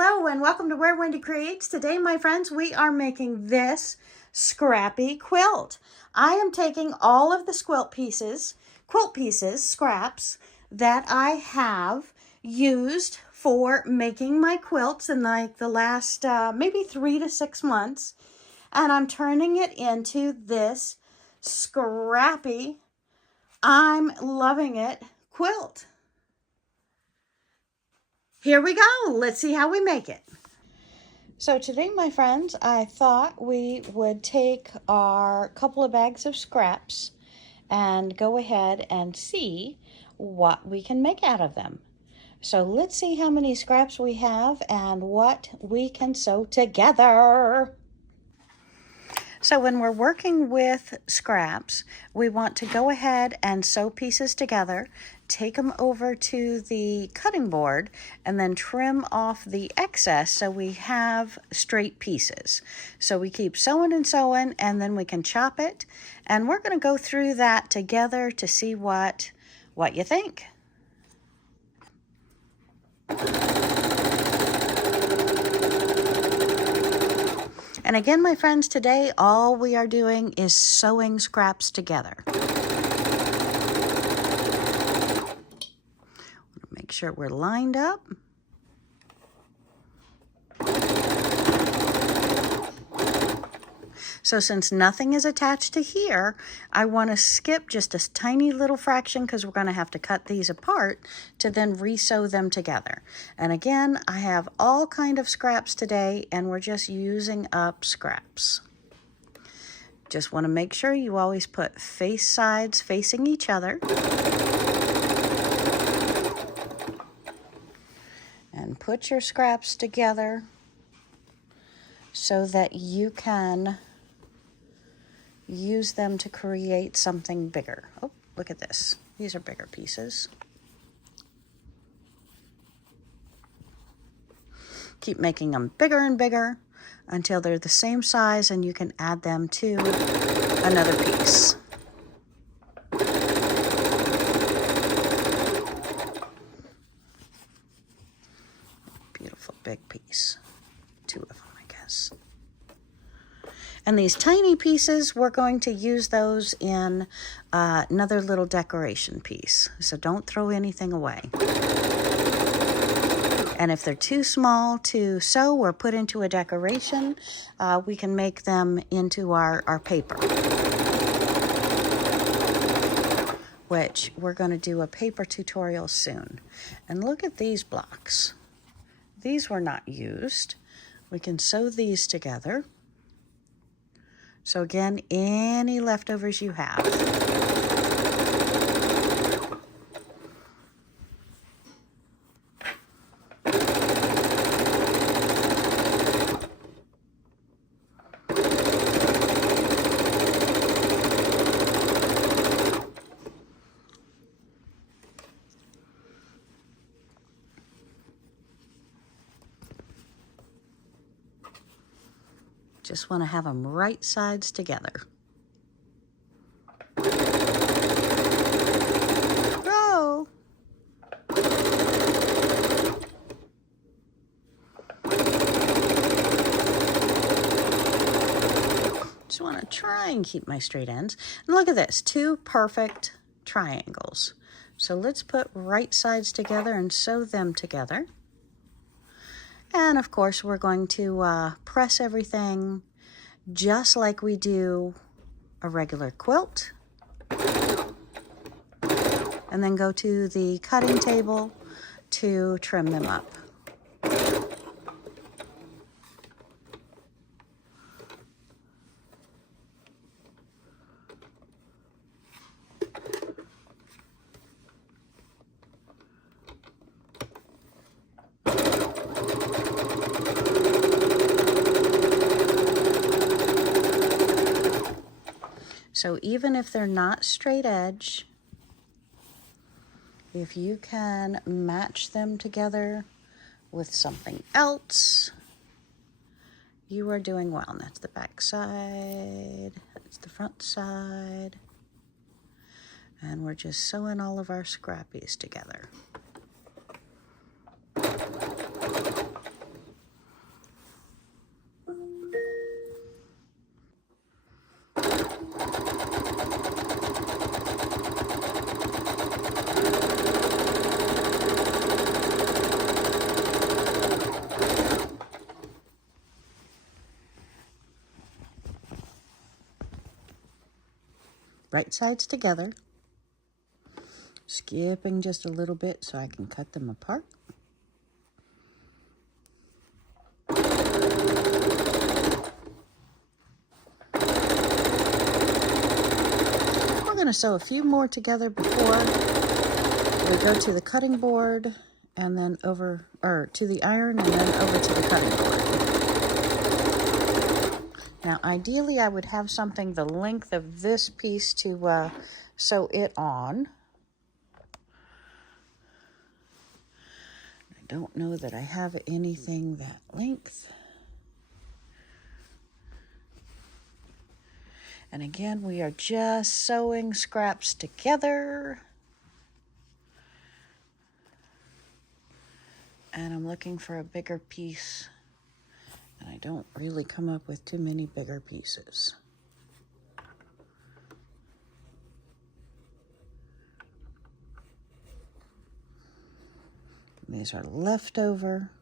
Hello and welcome to Where Wendy Creates. Today, my friends, we are making this Scrappy Quilt. I am taking all of the quilt pieces, scraps, that I have used for making my quilts in like the last maybe 3 to 6 months, and I'm turning it into this scrappy, I'm loving it quilt. Here we go. Let's see how we make it. So today, my friends, I thought we would take our couple of bags of scraps and go ahead and see what we can make out of them. So let's see how many scraps we have and what we can sew together. So when we're working with scraps, we want to go ahead and sew pieces together, take them over to the cutting board, and then trim off the excess so we have straight pieces. So we keep sewing and sewing, and then we can chop it. And we're going to go through that together to see what you think. And again, my friends, today all we are doing is sewing scraps together. Make sure we're lined up. So since nothing is attached to here, I want to skip just a tiny little fraction because we're going to have to cut these apart to then re-sew them together. And again, I have all kind of scraps today, and we're just using up scraps. Just want to make sure you always put face sides facing each other. And put your scraps together so that you can use them to create something bigger. Oh, look at this. These are bigger pieces. Keep making them bigger and bigger until they're the same size and you can add them to another piece. Beautiful big piece. 2 of them, I guess. And these tiny pieces, we're going to use those in another little decoration piece. So don't throw anything away. And if they're too small to sew or put into a decoration, we can make them into our paper. Which we're going to do a paper tutorial soon. And look at these blocks. These were not used. We can sew these together. So again, any leftovers you have. Just want to have them right sides together. Go! Just want to try and keep my straight ends. And look at this, 2 perfect triangles. So let's put right sides together and sew them together. And of course, we're going to press everything just like we do a regular quilt. And then go to the cutting table to trim them up. So even if they're not straight edge, if you can match them together with something else, you are doing well. And that's the back side, that's the front side. And we're just sewing all of our scrappies together. right sides together, skipping just a little bit so I can cut them apart. We're going to sew a few more together before we go to the cutting board and then over, or to the iron and then over to the cutting board. Now, ideally, I would have something the length of this piece to sew it on. I don't know that I have anything that length. And again, we are just sewing scraps together. And I'm looking for a bigger piece. And I don't really come up with too many bigger pieces. And these are leftover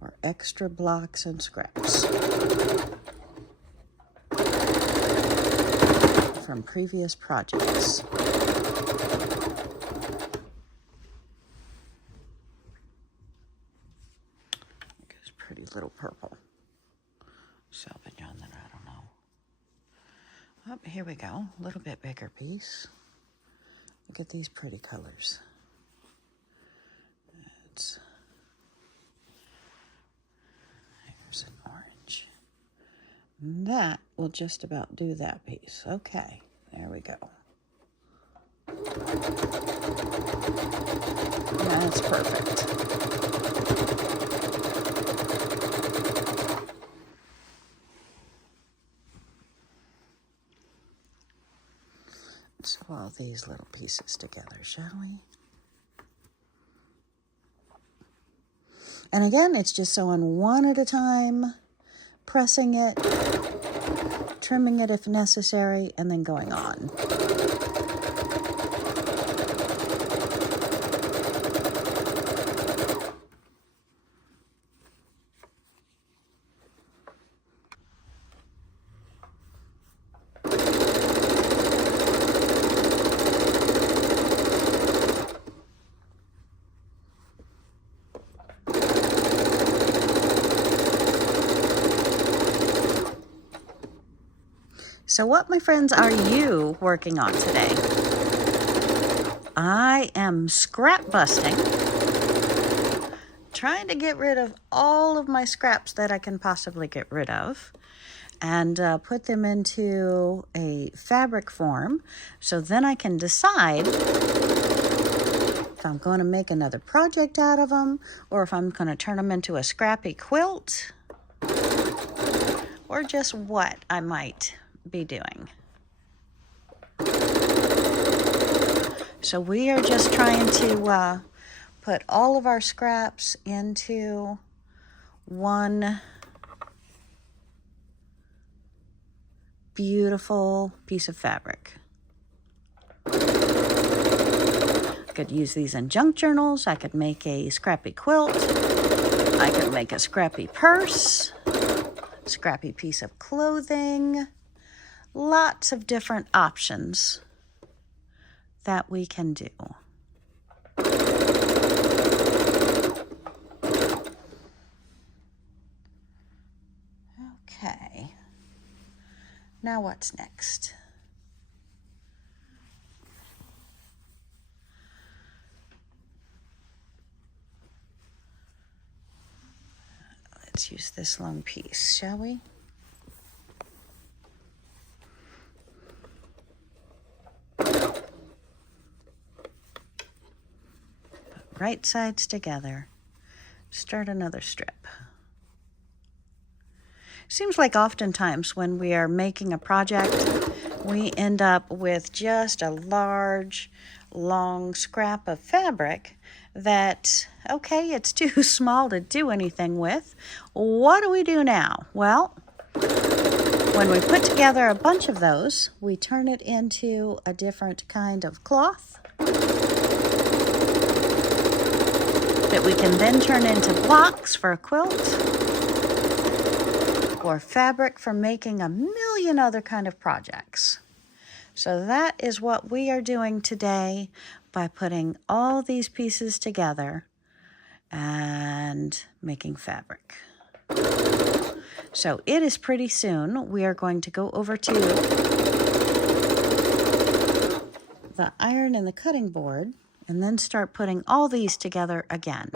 or extra blocks and scraps from previous projects. Pretty little purple salvage on that, I don't know. Oh, here we go, a little bit bigger piece. Look at these pretty colors. Here's an orange. And that will just about do that piece. Okay, there we go. That's perfect. Sew all these little pieces together, shall we? And again, it's just sewing one at a time, pressing it, trimming it if necessary, and then going on. So what, my friends, are you working on today? I am scrap busting, trying to get rid of all of my scraps that I can possibly get rid of, and put them into a fabric form, so then I can decide if I'm going to make another project out of them, or if I'm going to turn them into a scrappy quilt, or just what I might be doing. So we are just trying to put all of our scraps into one beautiful piece of fabric. I could use these in junk journals. I could make a scrappy quilt. I could make a scrappy purse, scrappy piece of clothing. Lots of different options that we can do. Okay. Now what's next? Let's use this long piece, shall we? Right sides together, start another strip. Seems like oftentimes when we are making a project, we end up with just a large, long scrap of fabric that, okay, it's too small to do anything with. What do we do now? Well, when we put together a bunch of those, we turn it into a different kind of cloth that we can then turn into blocks for a quilt or fabric for making a million other kind of projects. So that is what we are doing today by putting all these pieces together and making fabric. So it is pretty soon. We are going to go over to the iron and the cutting board and then start putting all these together again.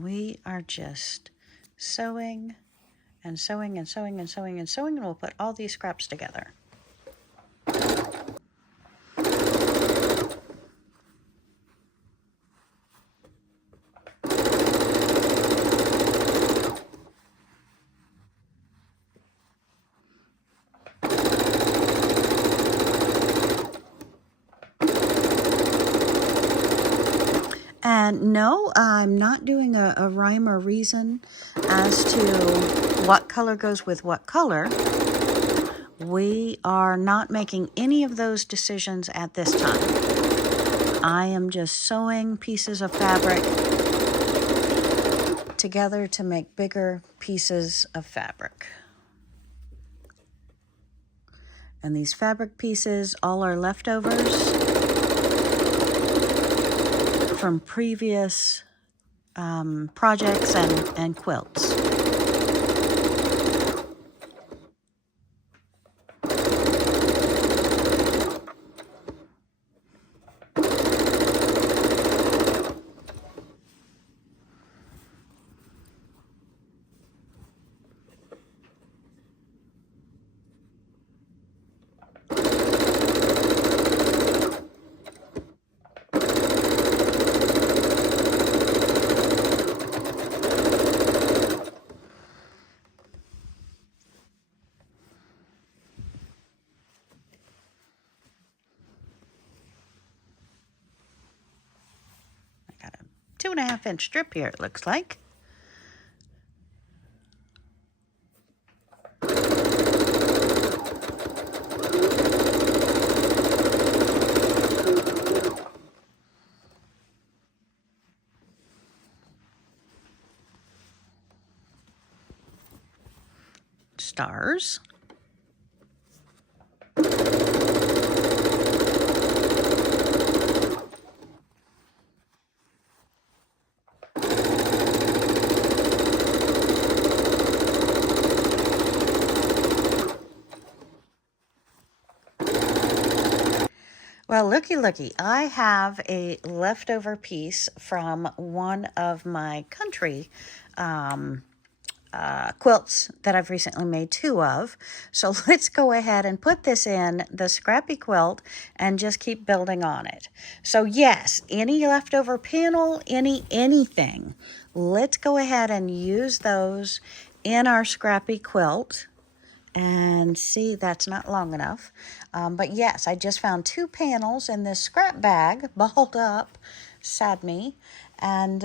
We are just sewing and sewing and sewing and sewing and sewing, and we'll put all these scraps together. And no, I'm not doing a rhyme or reason as to what color goes with what color. We are not making any of those decisions at this time. I am just sewing pieces of fabric together to make bigger pieces of fabric. And these fabric pieces all are leftovers from previous projects and quilts. I got a 2.5-inch strip here, it looks like. Stars. Well, looky, I have a leftover piece from one of my country quilts that I've recently made 2 of. So let's go ahead and put this in the Scrappy Quilt and just keep building on it. So yes, any leftover panel, anything, let's go ahead and use those in our Scrappy Quilt. And see, that's not long enough. But yes, I just found 2 panels in this scrap bag, balled up, sad me. And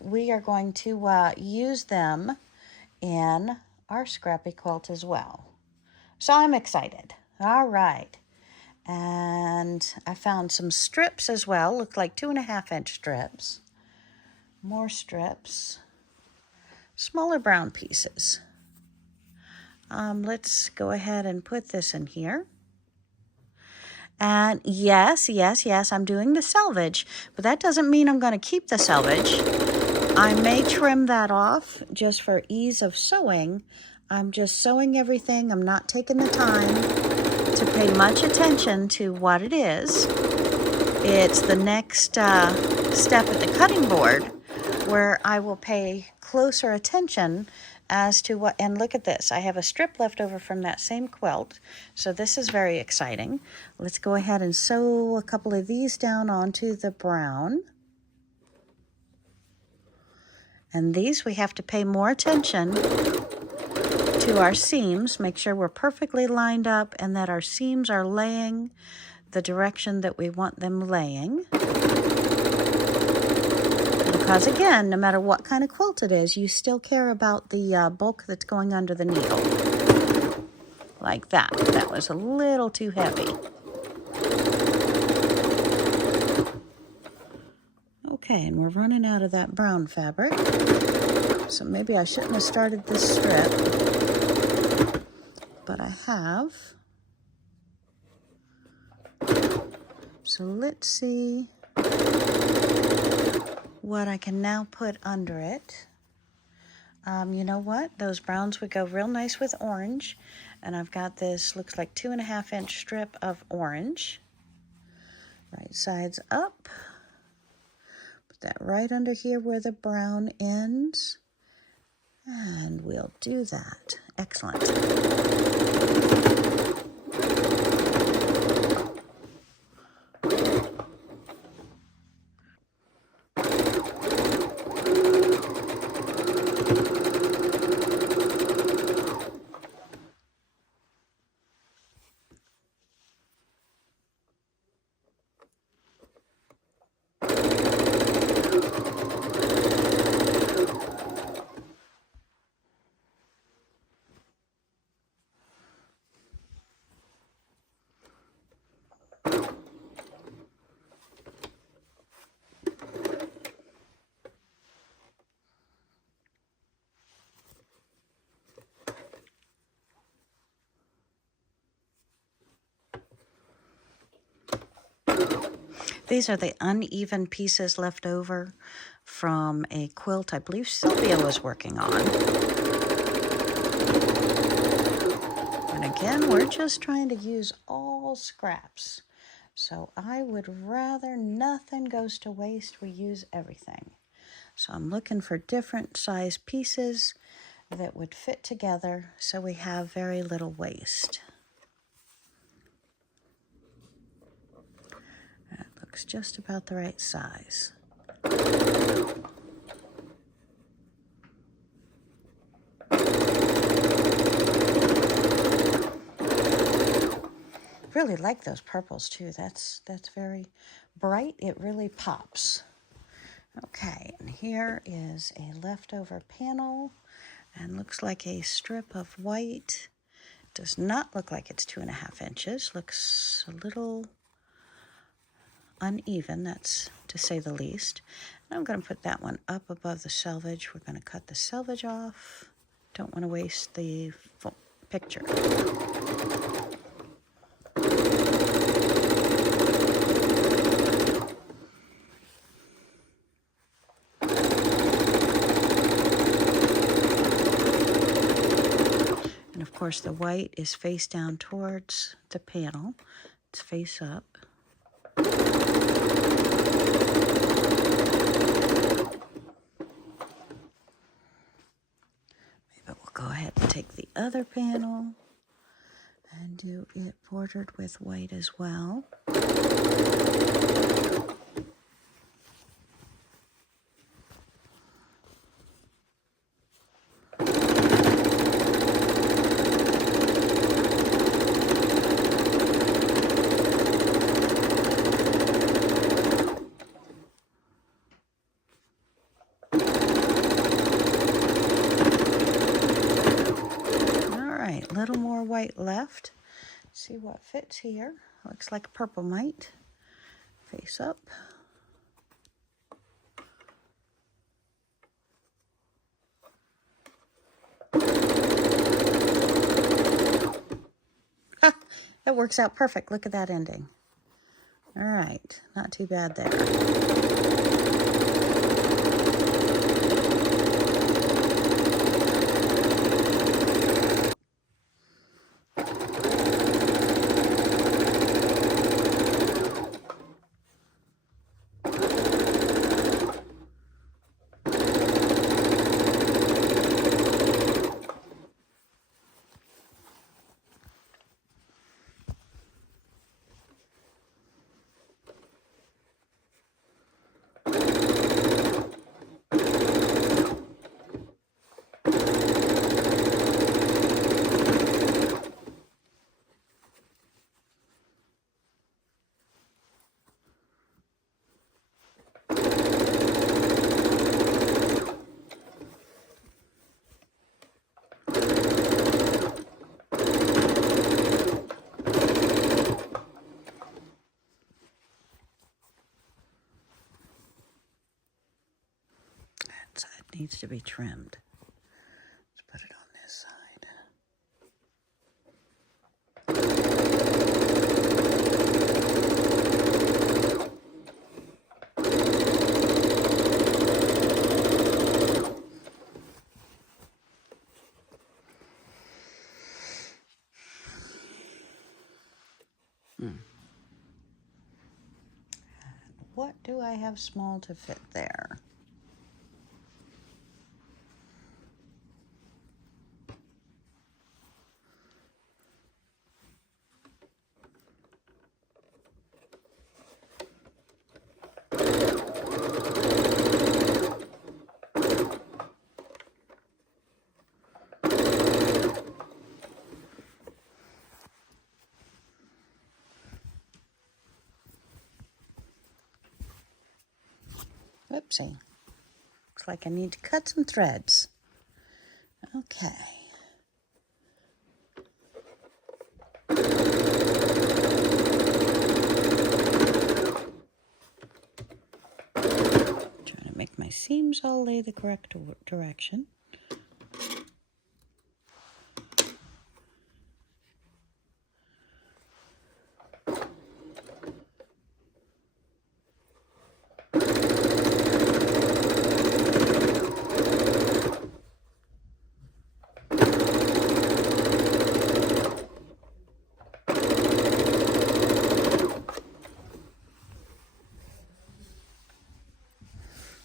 we are going to use them in our Scrappy Quilt as well. So I'm excited. All right. And I found some strips as well, look like 2.5-inch strips. More strips. Smaller brown pieces. Let's go ahead and put this in here. And yes, I'm doing the selvage, but that doesn't mean I'm going to keep the selvage. I may trim that off just for ease of sewing. I'm just sewing everything. I'm not taking the time to pay much attention to what it is. It's the next step at the cutting board where I will pay closer attention as to what, and look at this, I have a strip left over from that same quilt, so this is very exciting. Let's go ahead and sew a couple of these down onto the brown. And these we have to pay more attention to our seams, make sure we're perfectly lined up and that our seams are laying the direction that we want them laying. Because again, no matter what kind of quilt it is, you still care about the bulk that's going under the needle. Like that. That was a little too heavy. Okay, and we're running out of that brown fabric. So maybe I shouldn't have started this strip, but I have. So let's see what I can now put under it. You know what? Those browns would go real nice with orange. And I've got this, looks like 2.5 inch strip of orange. Right sides up. Put that right under here where the brown ends. And we'll do that. Excellent. These are the uneven pieces left over from a quilt I believe Sylvia was working on. And again, we're just trying to use all scraps. So I would rather nothing goes to waste. We use everything. So I'm looking for different size pieces that would fit together so we have very little waste. That looks just about the right size. Really like those purples too. That's very bright. It really pops. Okay, and here is a leftover panel and looks like a strip of white. Does not look like it's 2.5 inches. Looks a little uneven, that's to say the least. And I'm going to put that one up above the selvage. We're going to cut the selvage off. Don't want to waste the picture. And of course the white is face down towards the panel. It's face up. Maybe we'll go ahead and take the other panel and do it bordered with white as well. Little more white left. See what fits here. Looks like purple might. Face up. That works out perfect. Look at that ending. All right, not too bad there. needs to be trimmed. Let's put it on this side. What do I have small to fit there? Whoopsie. Looks like I need to cut some threads. Okay. Trying to make my seams all lay the correct direction.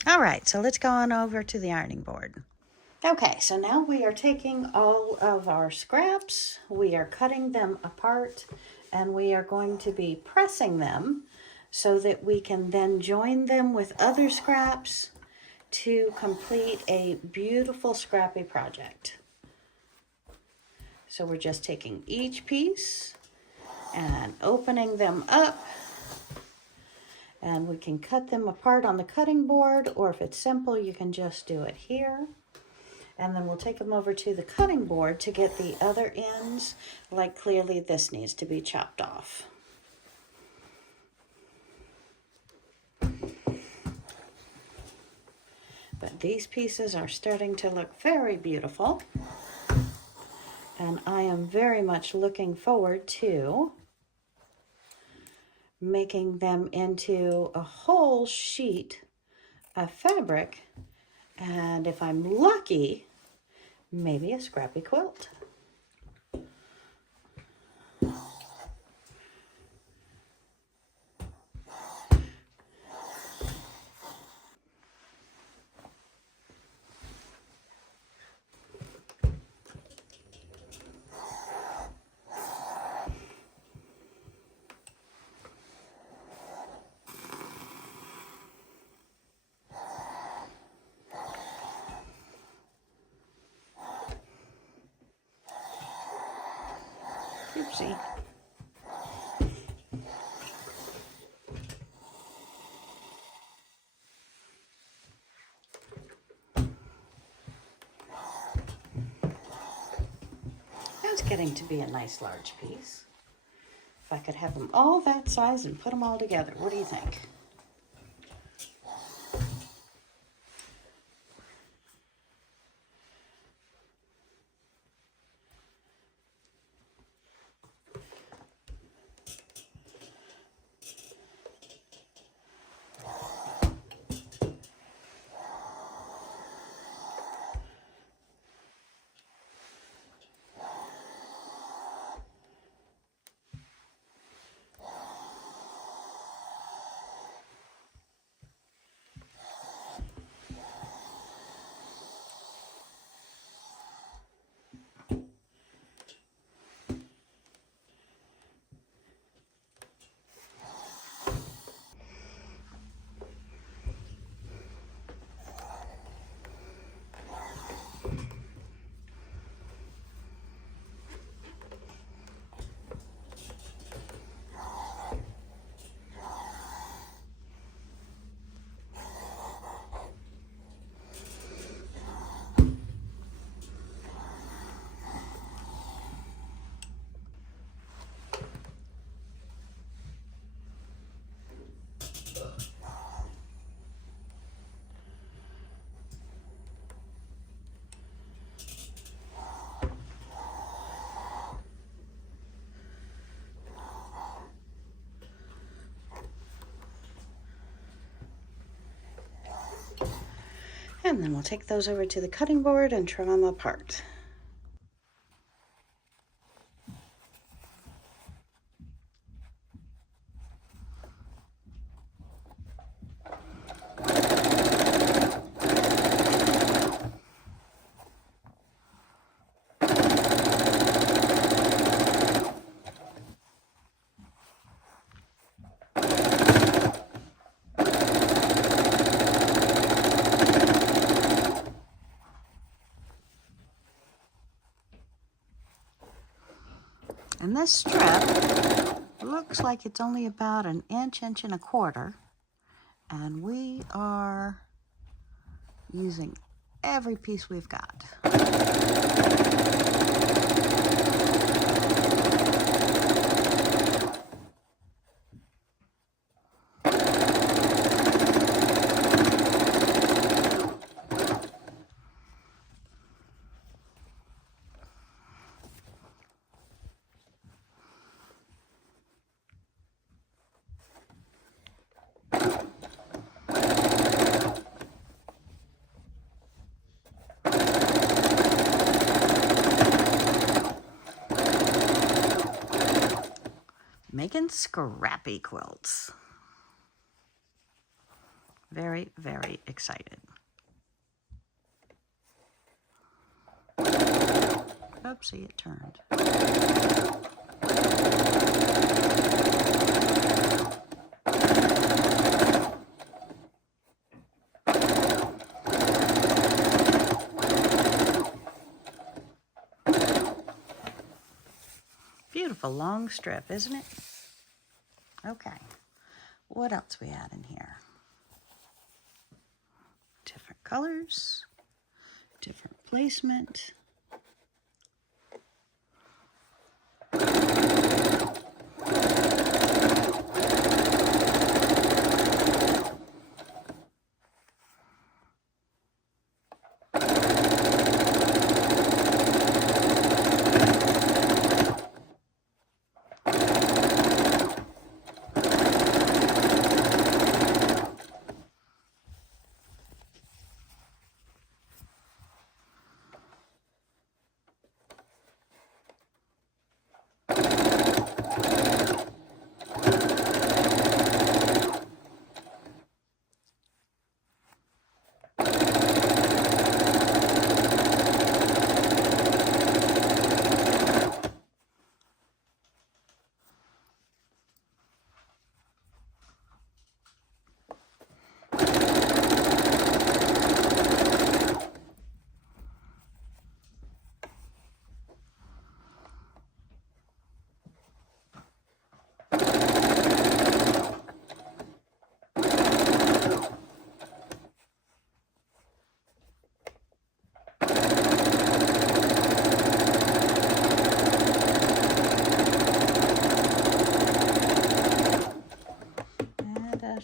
All right, so let's go on over to the ironing board. Okay, so now we are taking all of our scraps, we are cutting them apart, and we are going to be pressing them so that we can then join them with other scraps to complete a beautiful scrappy project. So we're just taking each piece and opening them up, and we can cut them apart on the cutting board, or if it's simple, you can just do it here. And then we'll take them over to the cutting board to get the other ends, like clearly this needs to be chopped off. But these pieces are starting to look very beautiful, and I am very much looking forward to making them into a whole sheet of fabric, and if I'm lucky, maybe a scrappy quilt. Oopsie. That's getting to be a nice large piece. If I could have them all that size and put them all together, what do you think? And then we'll take those over to the cutting board and trim them apart. And this strip looks like it's only about an inch, inch and a quarter. And we are using every piece we've got. Making scrappy quilts. Very, very excited. Oopsie, it turned. Beautiful long strip, isn't it? Okay, what else we add in here? Different colors, different placement.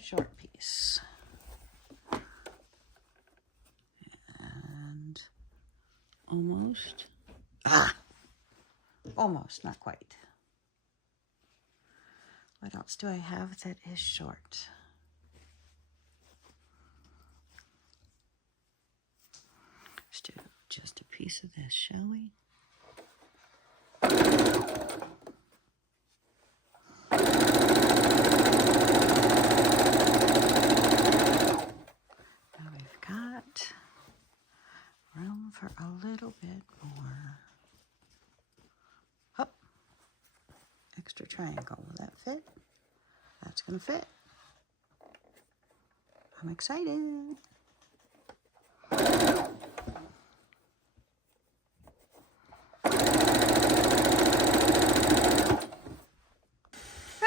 Short piece. And almost, not quite. What else do I have that is short? Let's do just a piece of this, shall we? Room for a little bit more. Oh, extra triangle. Will that fit? That's going to fit. I'm excited.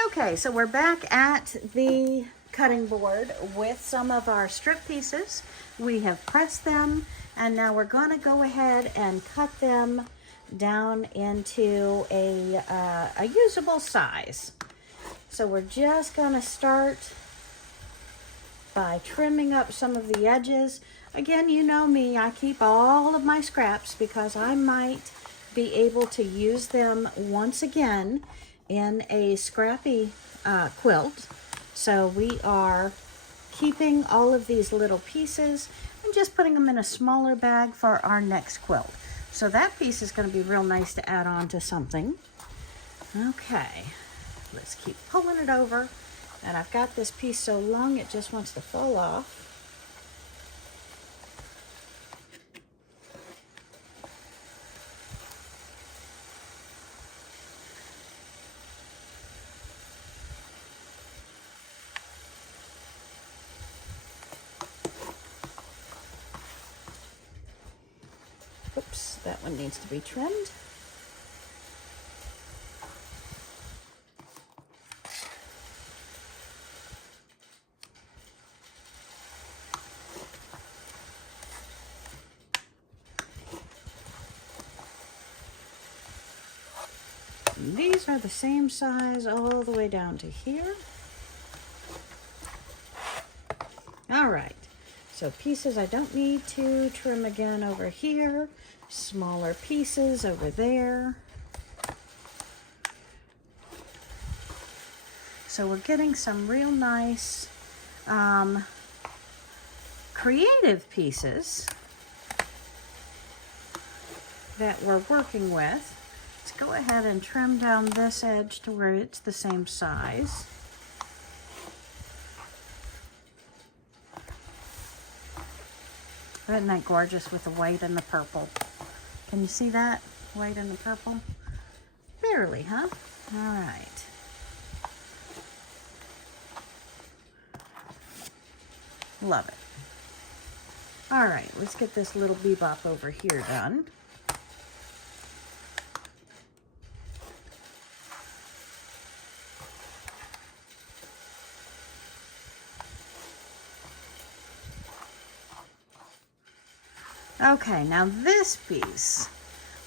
Okay, so we're back at the cutting board with some of our strip pieces. We have pressed them, and now we're going to go ahead and cut them down into a usable size. So we're just going to start by trimming up some of the edges. Again, you know me, I keep all of my scraps because I might be able to use them once again in a scrappy quilt. So we are keeping all of these little pieces, and just putting them in a smaller bag for our next quilt. So that piece is going to be real nice to add on to something. Okay, let's keep pulling it over. And I've got this piece so long it just wants to fall off. Oops, that one needs to be trimmed. And these are the same size all the way down to here. All right, so pieces I don't need to trim again over here. Smaller pieces over there. So we're getting some real nice creative pieces that we're working with. Let's go ahead and trim down this edge to where it's the same size. Isn't that gorgeous with the white and the purple? Can you see that? White and the purple? Barely, huh? All right. Love it. All right, let's get this little bebop over here done. Okay, now this piece,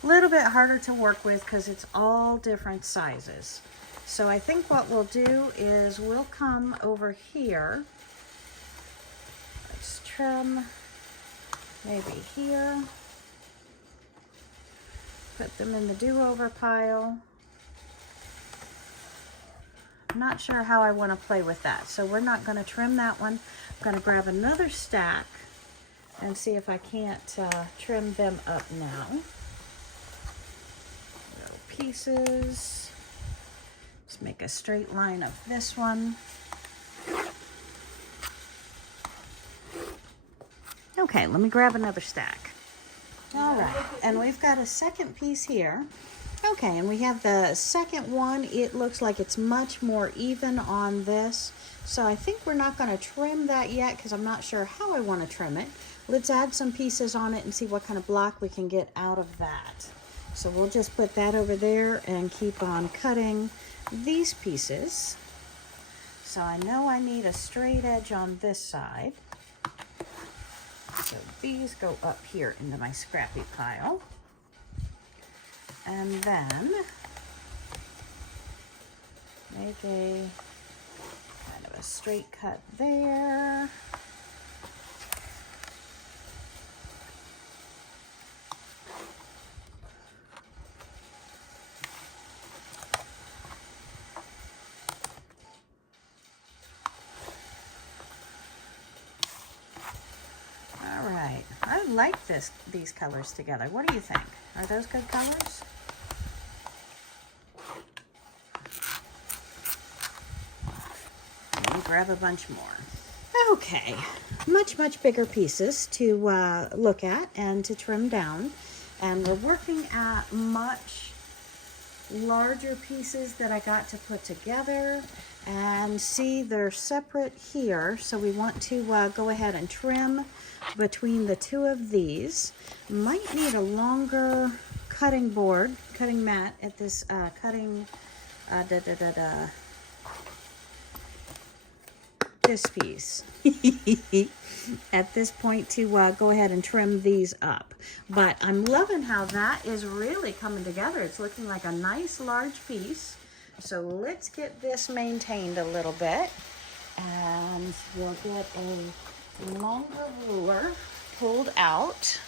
a little bit harder to work with because it's all different sizes. So I think what we'll do is we'll come over here. Let's trim maybe here. Put them in the do-over pile. I'm not sure how I want to play with that, so we're not going to trim that one. I'm going to grab another stack and see if I can't trim them up now. Little pieces. Let's make a straight line of this one. Okay, let me grab another stack. All right, and we've got a second piece here. Okay, and we have the second one. It looks like it's much more even on this. So I think we're not going to trim that yet because I'm not sure how I want to trim it. Let's add some pieces on it and see what kind of block we can get out of that. So we'll just put that over there and keep on cutting these pieces. So I know I need a straight edge on this side. So these go up here into my scrappy pile. And then make a kind of a straight cut there. All right, I like these colors together. What do you think? Are those good colors? Grab a bunch more. Okay, much bigger pieces to look at and to trim down, and we're working at much larger pieces that I got to put together, and see they're separate here, so we want to go ahead and trim between the two of these. Might need a longer cutting mat at this this piece at this point to go ahead and trim these up. But I'm loving how that is really coming together. It's looking like a nice large piece. So let's get this maintained a little bit, and we'll get a longer ruler pulled out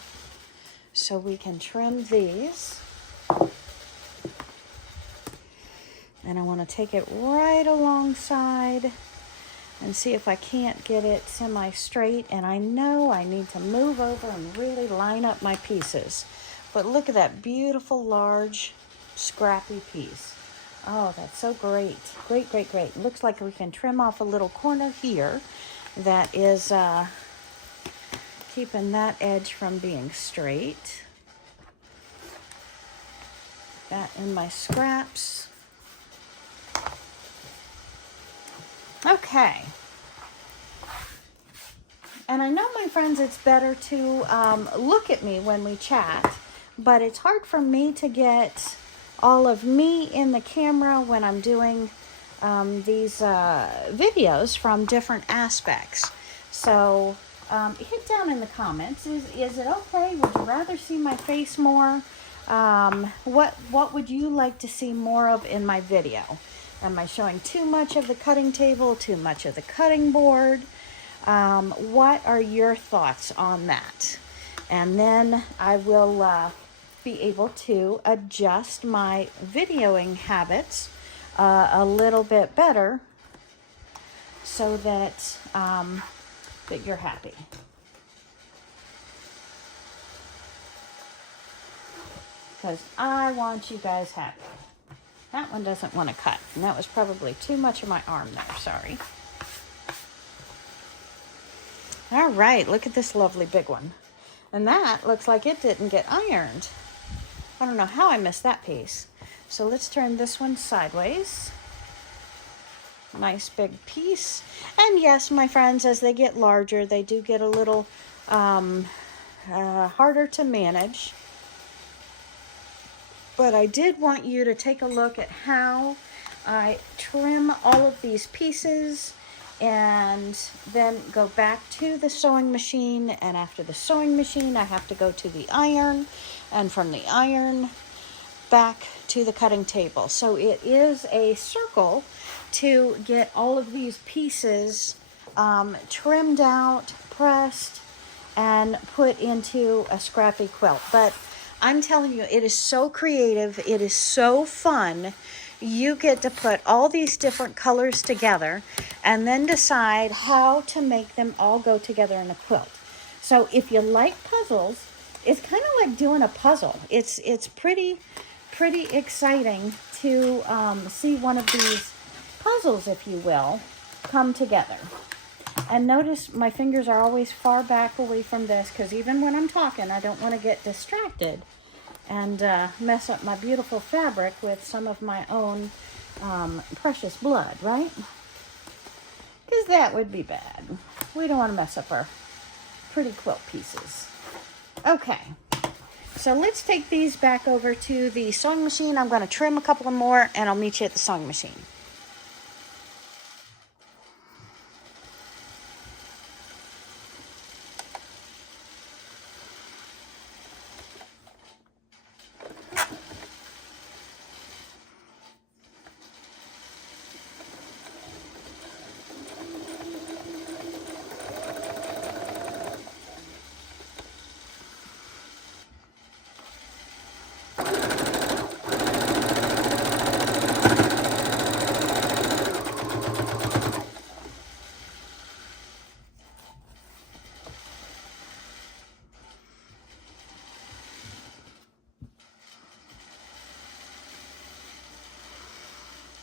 so we can trim these. And I want to take it right alongside and see if I can't get it semi-straight. And I know I need to move over and really line up my pieces. But look at that beautiful large scrappy piece. Oh, that's so great. Great, great, great. Looks like we can trim off a little corner here that is keeping that edge from being straight. That in my scraps. Okay. And I know, my friends, it's better to look at me when we chat, but it's hard for me to get all of me in the camera when I'm doing these videos from different aspects. So hit down in the comments, is it okay? Would you rather see my face more? What would you like to see more of in my video? Am I showing too much of the cutting table, too much of the cutting board? What are your thoughts on that? And then I will be able to adjust my videoing habits a little bit better so that that you're happy. Because I want you guys happy. That one doesn't want to cut, and that was probably too much of my arm there, sorry. All right, look at this lovely big one. And that looks like it didn't get ironed. I don't know how I missed that piece. So let's turn this one sideways. Nice big piece. And yes, my friends, as they get larger, they do get a little harder to manage. But I did want you to take a look at how I trim all of these pieces and then go back to the sewing machine. And after the sewing machine, I have to go to the iron, and from the iron back to the cutting table. So it is a circle to get all of these pieces trimmed out, pressed, and put into a scrappy quilt. But I'm telling you, it is so creative. It is so fun. You get to put all these different colors together and then decide how to make them all go together in a quilt. So if you like puzzles, it's kind of like doing a puzzle. It's pretty exciting to see one of these puzzles, if you will, come together. And notice my fingers are always far back away from this, because even when I'm talking, I don't want to get distracted and mess up my beautiful fabric with some of my own precious blood, right? Because that would be bad. We don't want to mess up our pretty quilt pieces. Okay, so let's take these back over to the sewing machine. I'm going to trim a couple more, and I'll meet you at the sewing machine.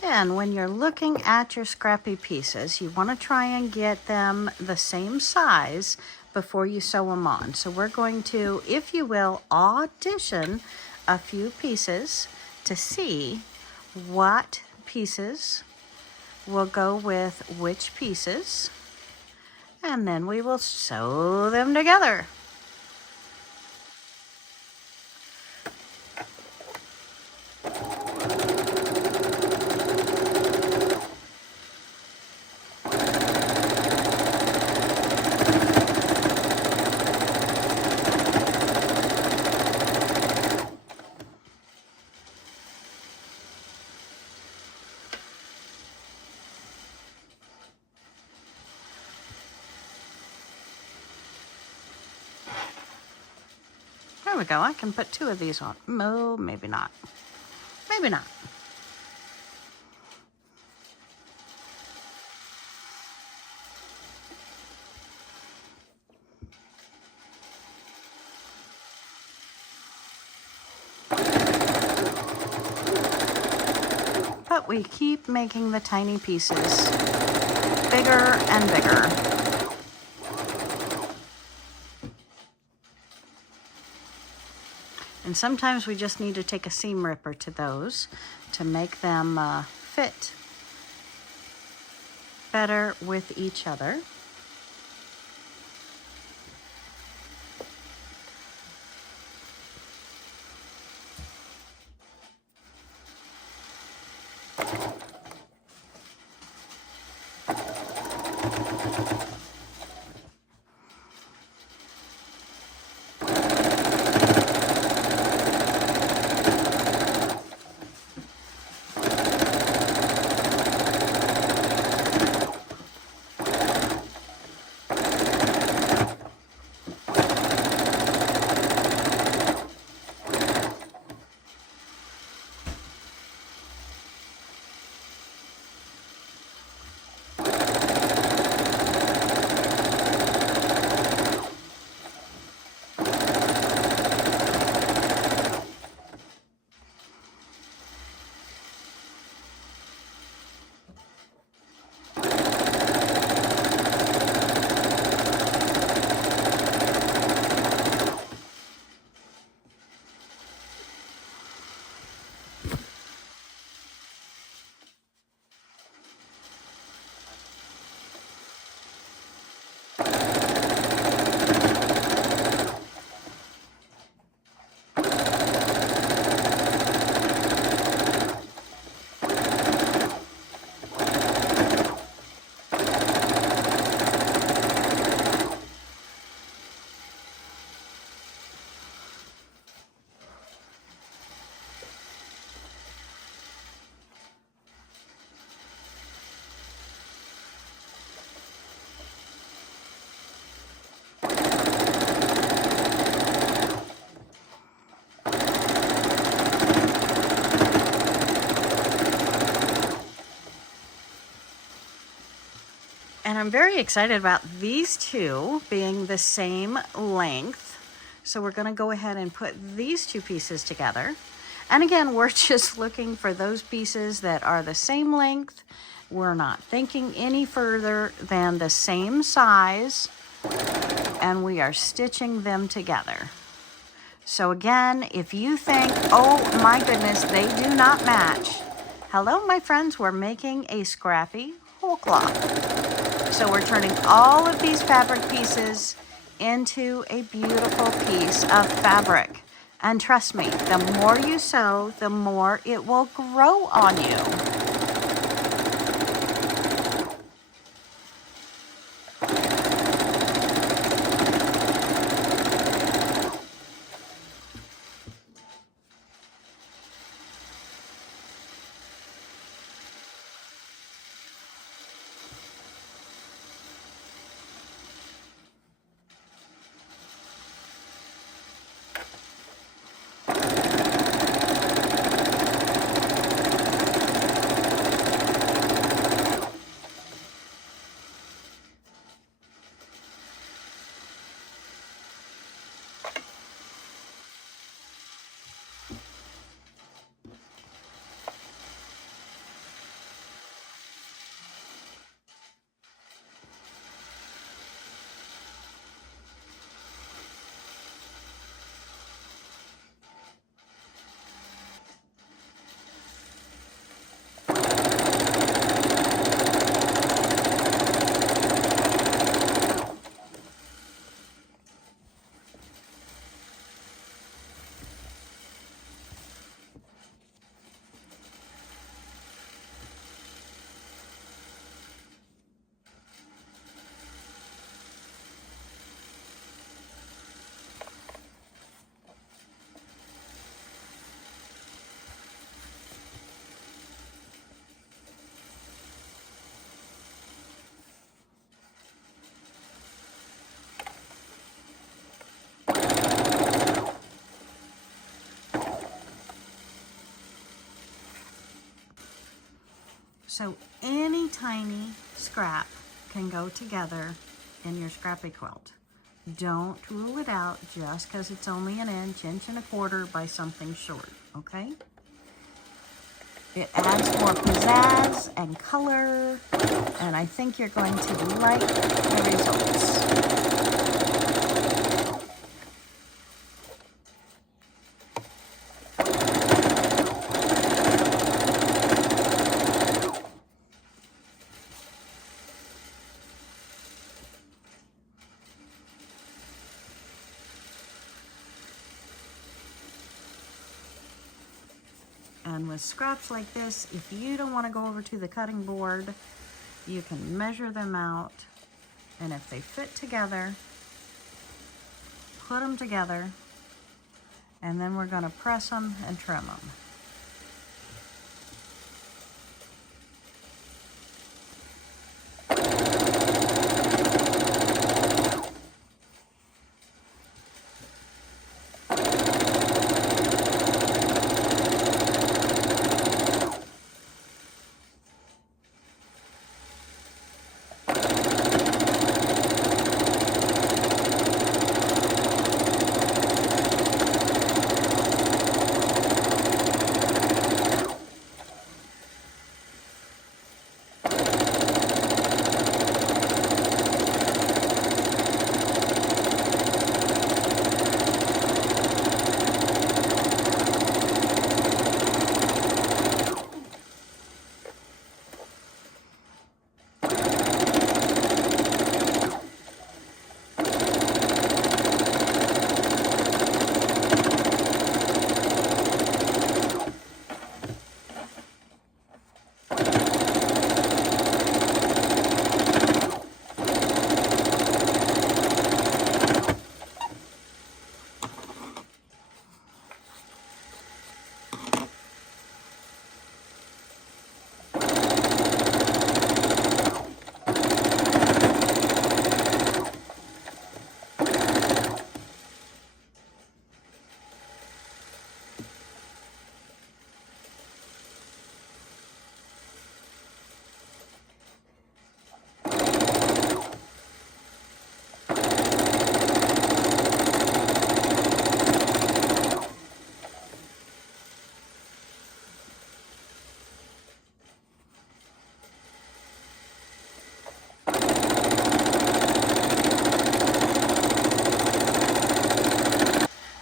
And when you're looking at your scrappy pieces, you want to try and get them the same size before you sew them on. So we're going to, if you will, audition a few pieces to see what pieces will go with which pieces, and then we will sew them together. There we go. I can put two of these on. Oh, maybe not. Maybe not. but we keep making the tiny pieces bigger and bigger. And sometimes we just need to take a seam ripper to those to make them fit better with each other. And I'm very excited about these two being the same length. So we're going to go ahead and put these two pieces together. And again, we're just looking for those pieces that are the same length. We're not thinking any further than the same size. And we are stitching them together. So again, if you think, oh my goodness, they do not match. Hello, my friends, we're making a scrappy whole cloth. So we're turning all of these fabric pieces into a beautiful piece of fabric. And trust me, the more you sew, the more it will grow on you. So any tiny scrap can go together in your Scrappy quilt. Don't rule it out just because it's only an inch, inch and a quarter by something short, okay? It adds more pizzazz and color, and I think you're going to like the results. And with scraps like this, if you don't want to go over to the cutting board, you can measure them out, and if they fit together, put them together, and then we're going to press them and trim them.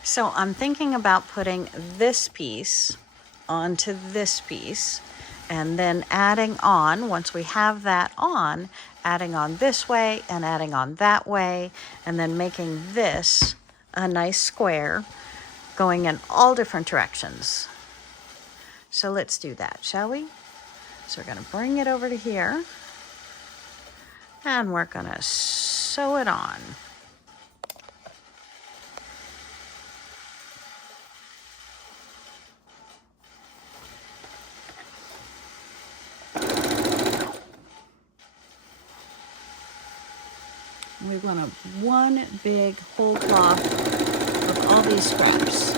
So I'm thinking about putting this piece onto this piece, and then adding on, once we have that on, adding on this way and adding on that way, and then making this a nice square going in all different directions. So let's do that, shall we? So we're going to bring it over to here, and we're going to sew it on. We're going to one big whole cloth of all these scraps.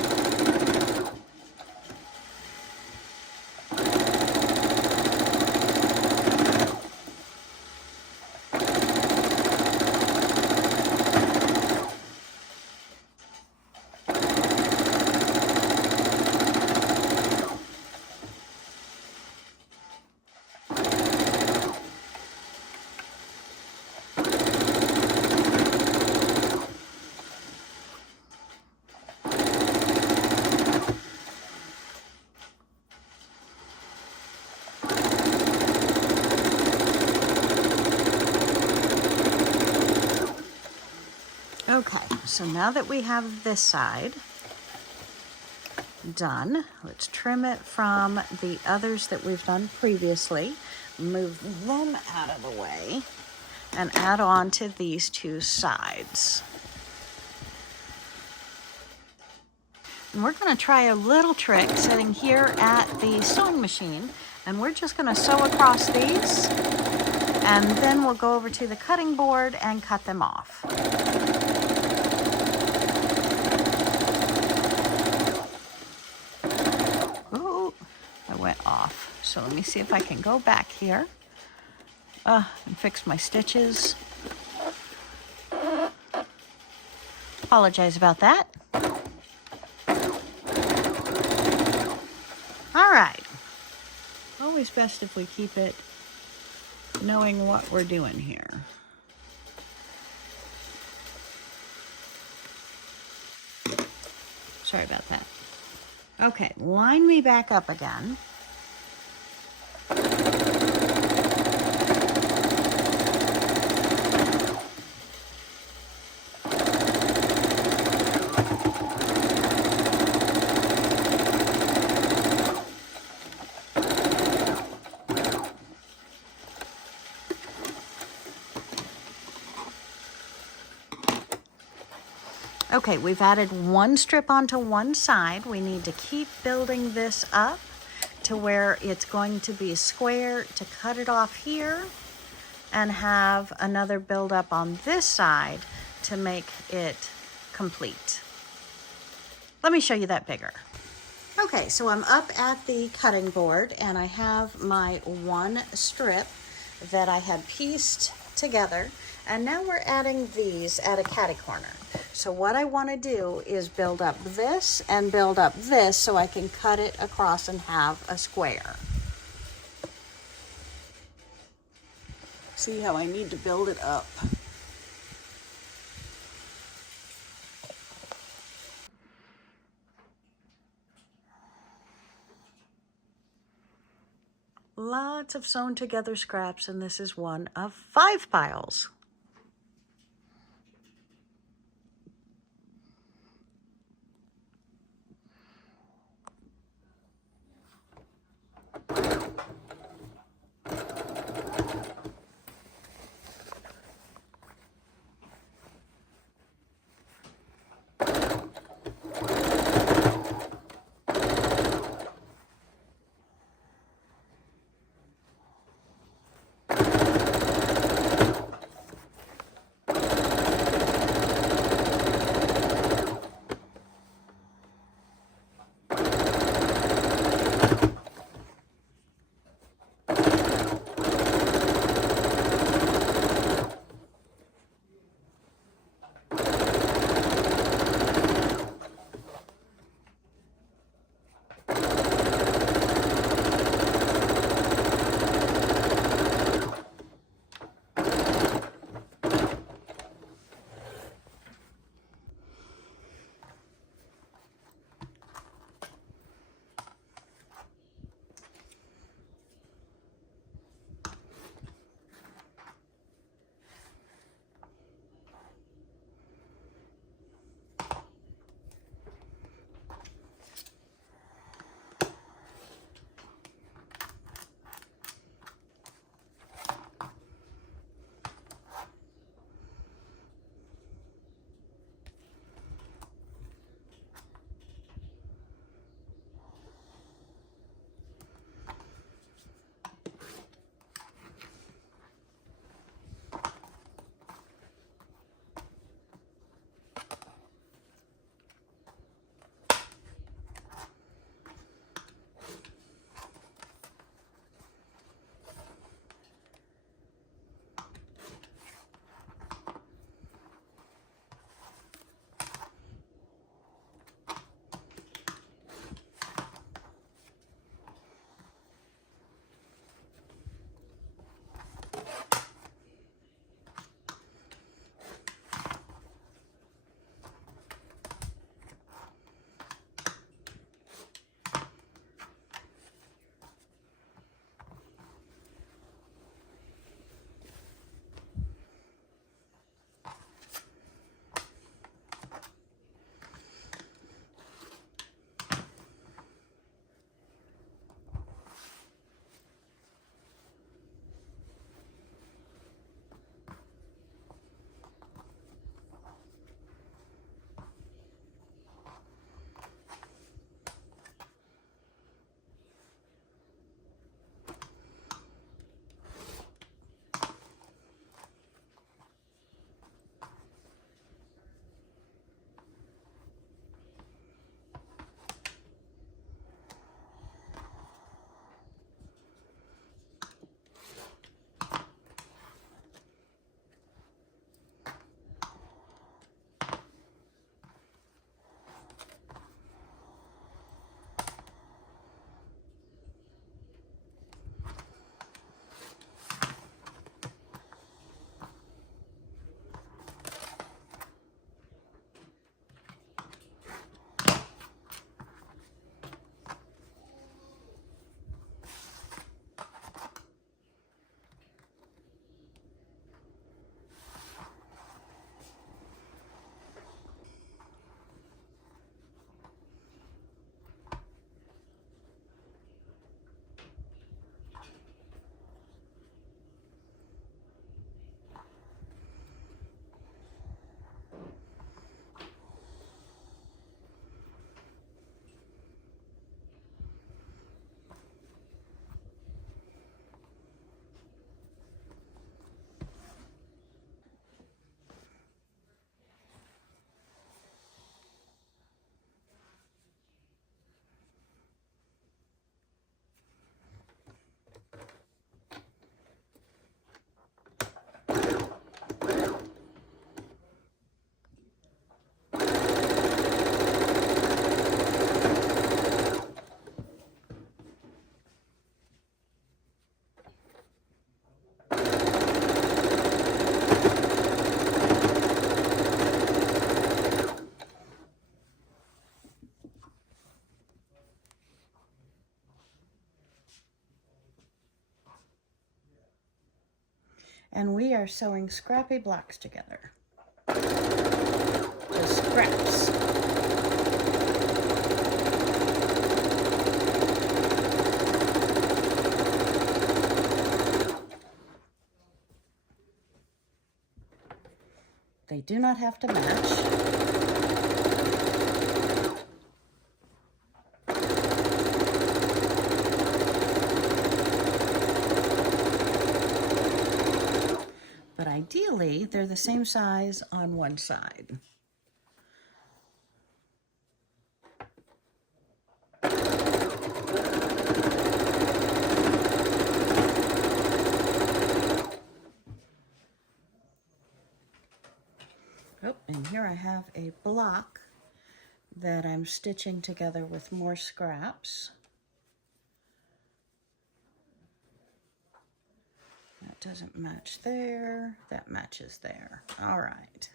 Okay, so now that we have this side done, let's trim it from the others that we've done previously, move them out of the way, and add on to these two sides. And we're going to try a little trick sitting here at the sewing machine, and we're just going to sew across these, and then we'll go over to the cutting board and cut them off. Went off. So let me see if I can go back here and fix my stitches. Apologize about that. All right. always best if we keep it knowing what we're doing here. Sorry about that. Okay, line me back up again. Okay, we've added one strip onto one side. We need to keep building this up to where it's going to be square, to cut it off here and have another build up on this side to make it complete. Let me show you that bigger. Okay, so I'm up at the cutting board and I have my one strip that I had pieced together, and now we're adding these at a catty corner. So what I want to do is build up this and build up this so I can cut it across and have a square. See how I need to build it up. Lots of sewn together scraps, and this is one of 5 piles. And we are sewing scrappy blocks together. The scraps. They do not have to match. But ideally, they're the same size on one side. Oh, and here I have a block that I'm stitching together with more scraps. That doesn't match there. That matches there. All right.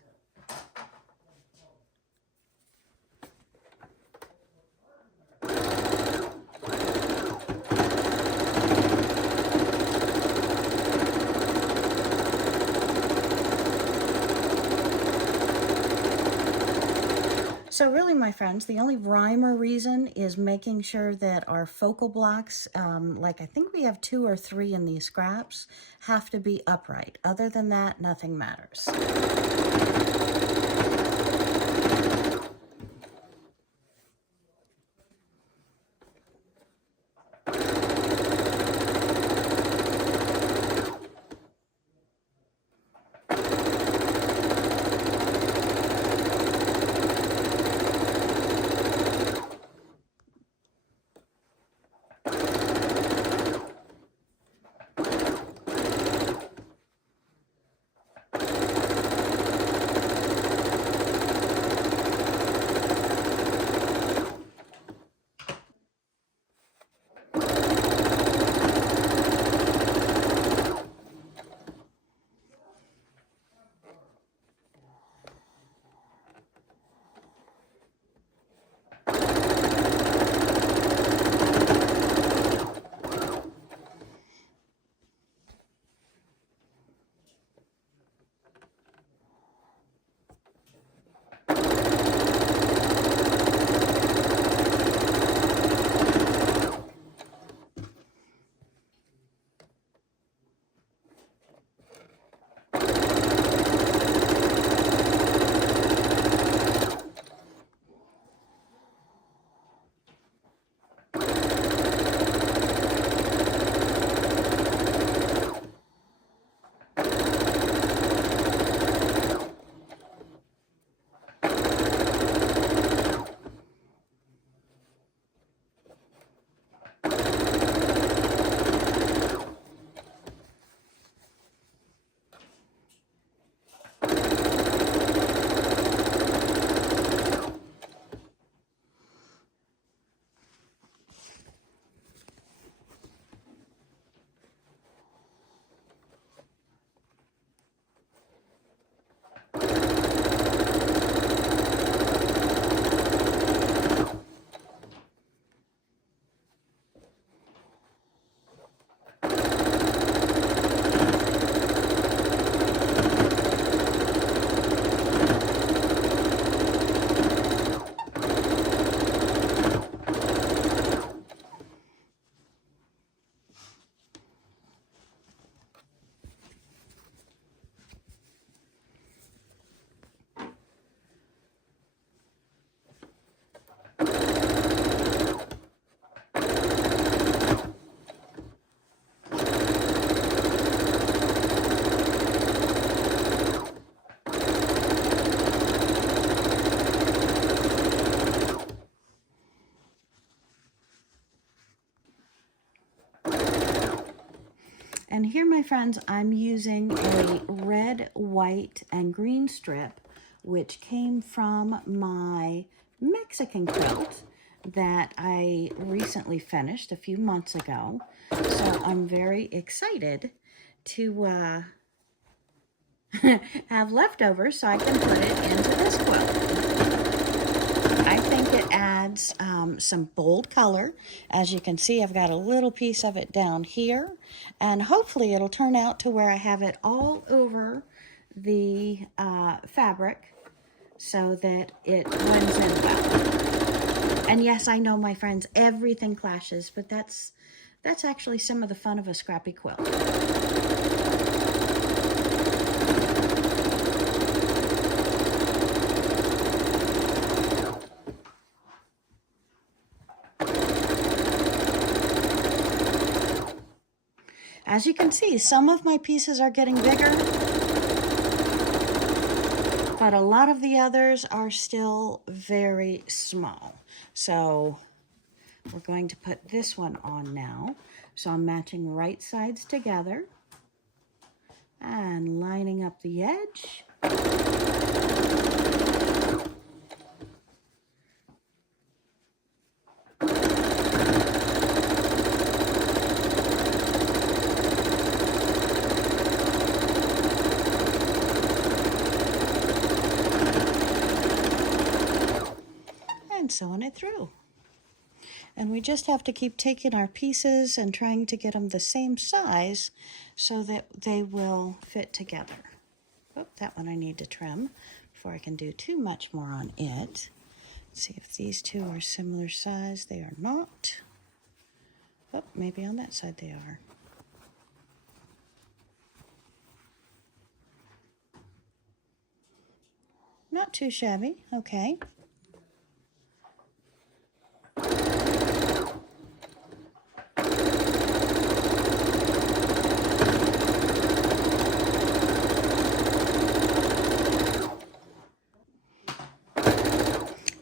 So really, my friends, the only rhyme or reason is making sure that our focal blocks, like I think we have 2 or 3 in these scraps, have to be upright. Other than that, nothing matters. And here, my friends, I'm using a red, white, and green strip, which came from my Mexican quilt that I recently finished a few months ago. So I'm very excited to have leftovers so I can put it into this quilt. I think it adds some bold color. As you can see, I've got a little piece of it down here, and hopefully it'll turn out to where I have it all over the fabric so that it blends in well. And yes, I know, my friends, everything clashes, but that's actually some of the fun of a scrappy quilt. As you can see, some of my pieces are getting bigger, but a lot of the others are still very small. So we're going to put this one on now. So I'm matching right sides together and lining up the edge. And sewing it through. And we just have to keep taking our pieces and trying to get them the same size so that they will fit together. Oh, that one I need to trim before I can do too much more on it. Let's see if these two are similar size. They are not. Oh, maybe on that side they are. Not too shabby. Okay.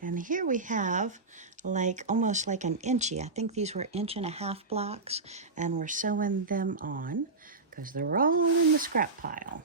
And here we have like almost like an inchy. I think these were 1.5-inch blocks, and we're sewing them on because they're all in the scrap pile.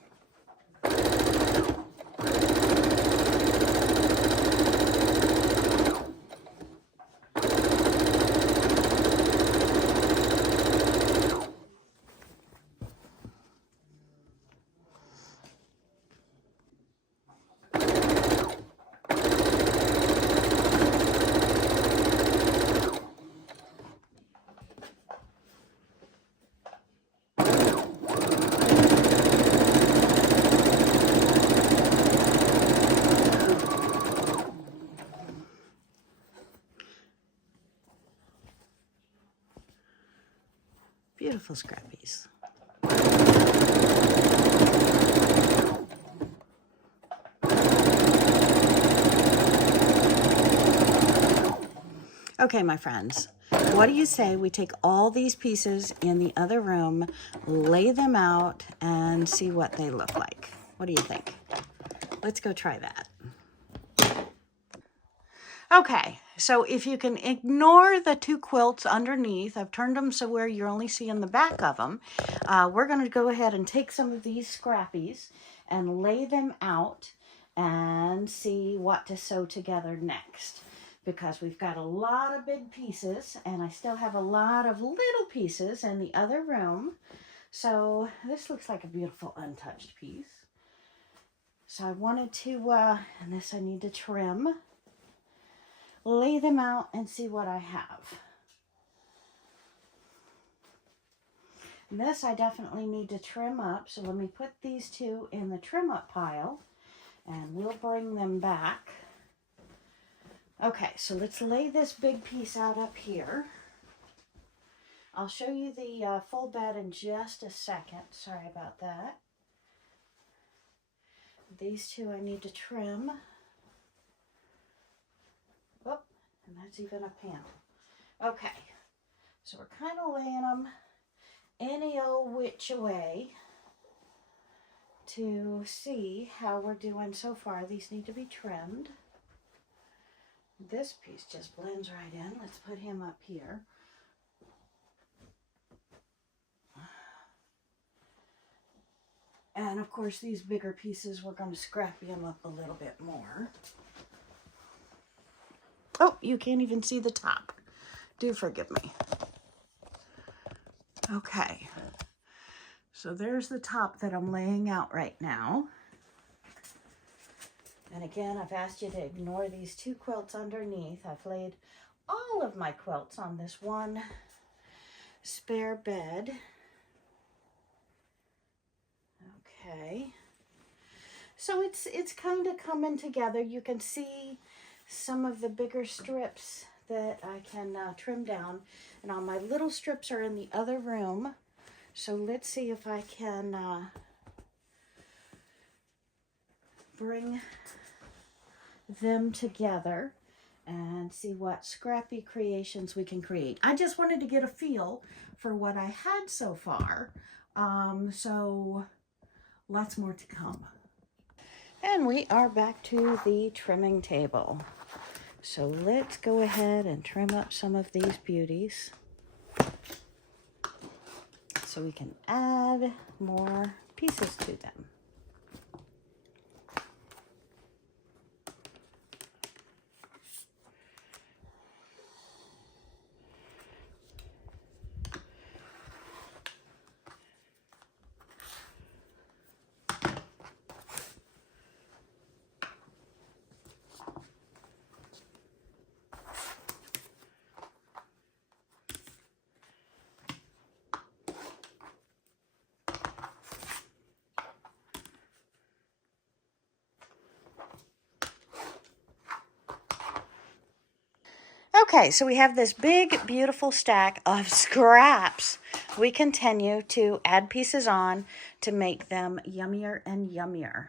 Beautiful scrappies. Okay, my friends, what do you say we take all these pieces in the other room, lay them out, and see what they look like? What do you think? Let's go try that. Okay, so if you can ignore the two quilts underneath, I've turned them so where you're only seeing the back of them. We're going to go ahead and take some of these scrappies and lay them out and see what to sew together next. Because we've got a lot of big pieces, and I still have a lot of little pieces in the other room. So this looks like a beautiful untouched piece. So I wanted to, and this I need to trim, lay them out and see what I have. And this I definitely need to trim up, so let me put these two in the trim up pile and we'll bring them back. Okay, so let's lay this big piece out up here. I'll show you the full bed in just a second. Sorry about that. These two I need to trim. Oh, and that's even a panel. Okay, so we're kind of laying them any old which way to see how we're doing so far. These need to be trimmed. This piece just blends right in. Let's put him up here. And of course these bigger pieces, we're going to scrappy them up a little bit more. Oh, you can't even see the top. Do forgive me. Okay. So there's the top that I'm laying out right now. And again, I've asked you to ignore these two quilts underneath. I've laid all of my quilts on this one spare bed. Okay. So it's kind of coming together. You can see some of the bigger strips that I can trim down. And all my little strips are in the other room. So let's see if I can bring them together and see what scrappy creations we can create. I just wanted to get a feel for what I had so far. So lots more to come. And we are back to the trimming table. So let's go ahead and trim up some of these beauties so we can add more pieces to them. Okay, so we have this big, beautiful stack of scraps. We continue to add pieces on to make them yummier and yummier.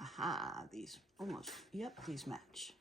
Aha, these almost, yep, these match.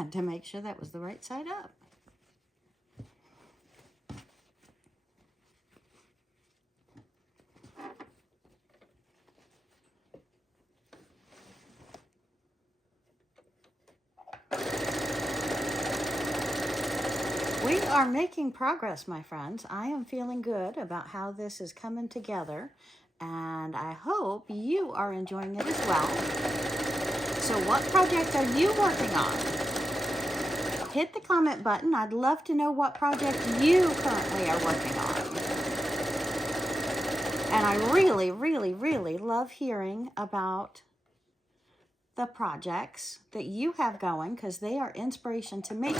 Had to make sure that was the right side up. We are making progress, my friends. I am feeling good about how this is coming together, and I hope you are enjoying it as well. So what project are you working on? Hit the comment button. I'd love to know what project you currently are working on. And I really, really, really love hearing about the projects that you have going, because they are inspiration to me.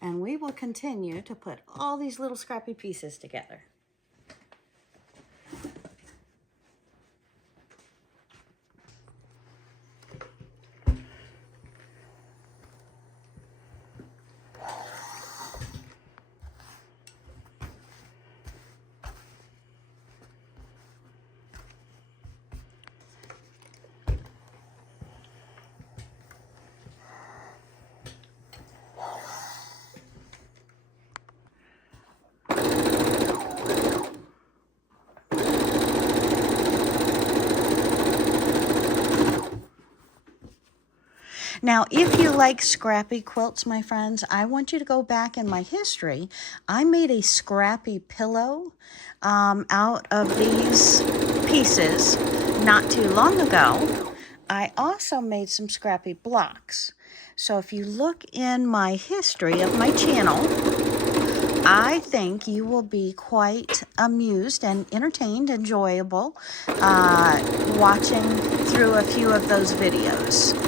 And we will continue to put all these little scrappy pieces together. Now, if you like scrappy quilts, my friends, I want you to go back in my history. I made a scrappy pillow out of these pieces not too long ago. I also made some scrappy blocks. So if you look in my history of my channel, I think you will be quite amused and entertained, enjoyable, watching through a few of those videos.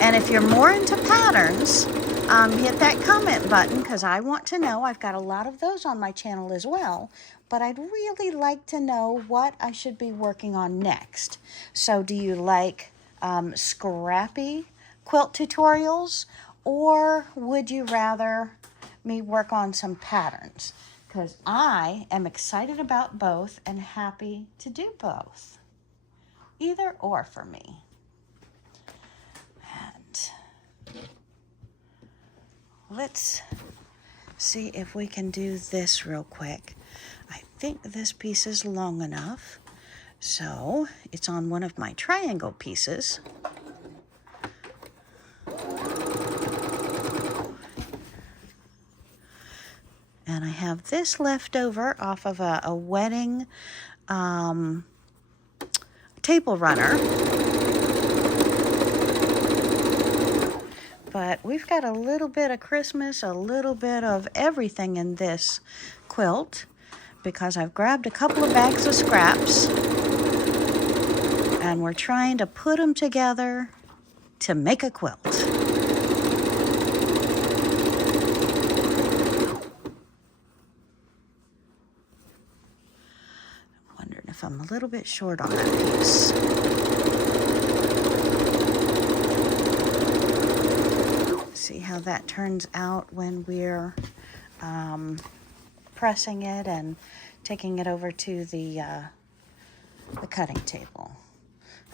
And if you're more into patterns, hit that comment button, because I want to know. I've got a lot of those on my channel as well, but I'd really like to know what I should be working on next. So do you like scrappy quilt tutorials, or would you rather me work on some patterns? Because I am excited about both and happy to do both. Either or for me. Let's see if we can do this real quick. I think this piece is long enough, so it's on one of my triangle pieces. And I have this left over off of a wedding table runner. But we've got a little bit of Christmas, a little bit of everything in this quilt, because I've grabbed a couple of bags of scraps and we're trying to put them together to make a quilt. I'm wondering if I'm a little bit short on that piece. See how that turns out when we're pressing it and taking it over to the cutting table.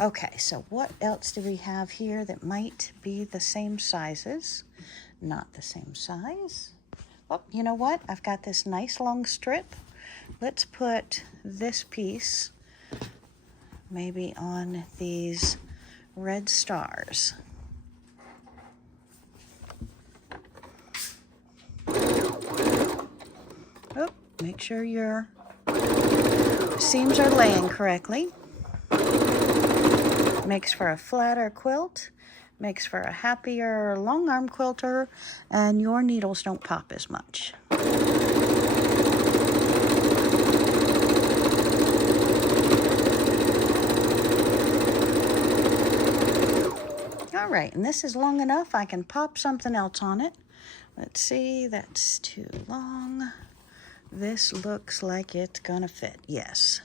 Okay, so what else do we have here that might be the same sizes? Not the same size. Oh, you know what? I've got this nice long strip. Let's put this piece maybe on these red stars. Oh, make sure your seams are laying correctly. Makes for a flatter quilt, makes for a happier long arm quilter, and your needles don't pop as much. All right, and this is long enough. I can pop something else on it. Let's see, that's too long. This looks like it's gonna fit, yes.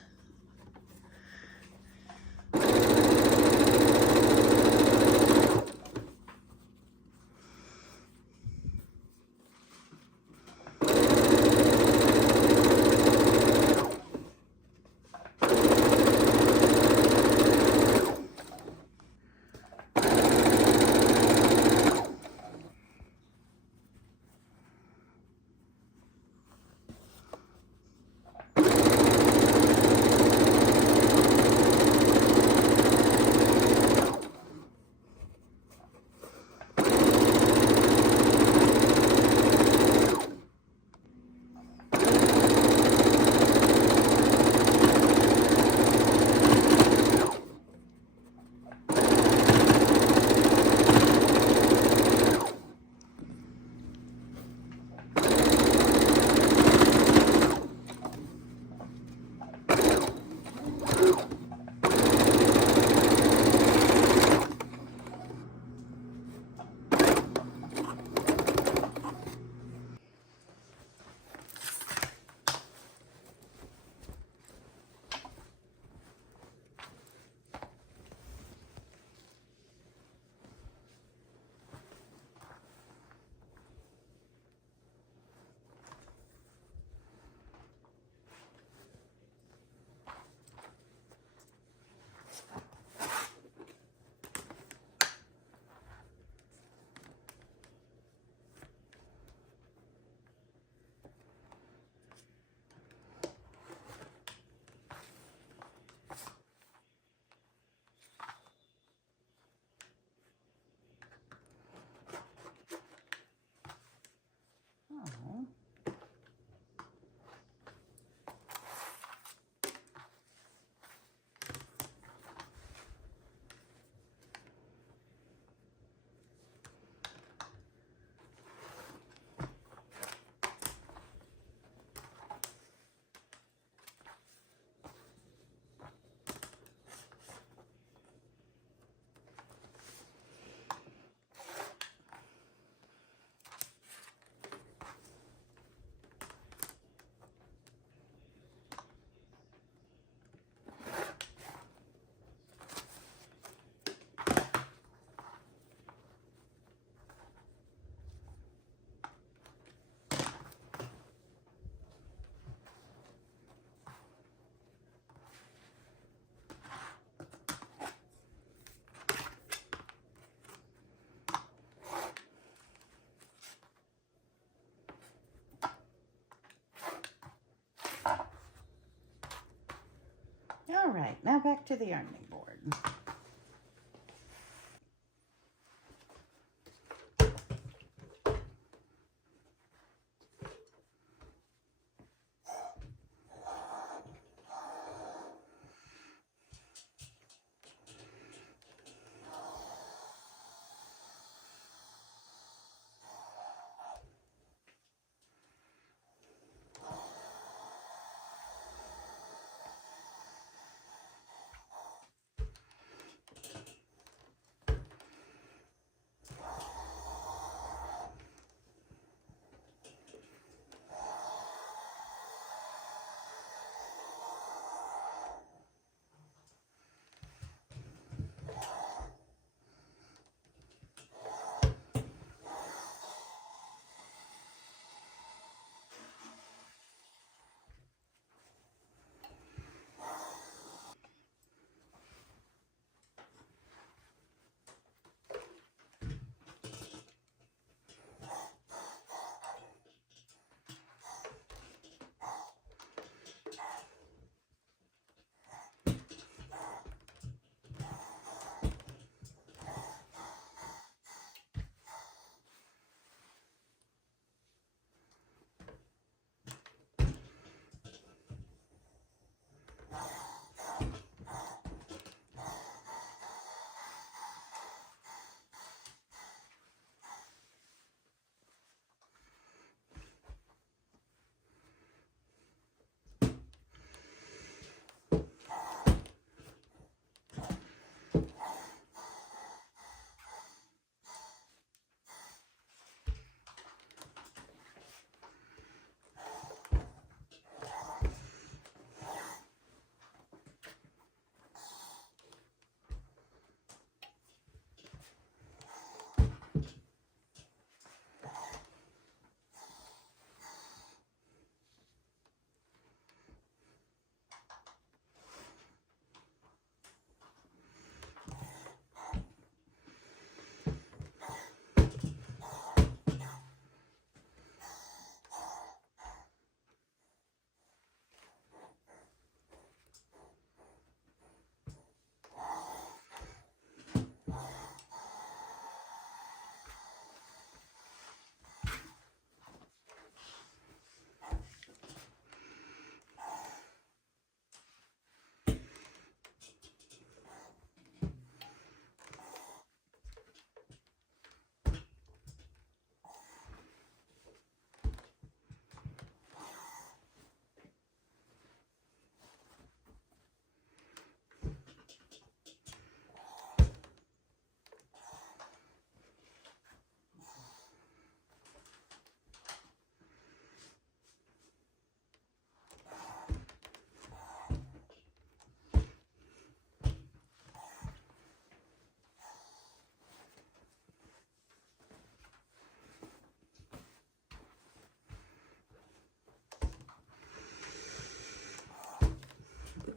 right, now back to the ironing board.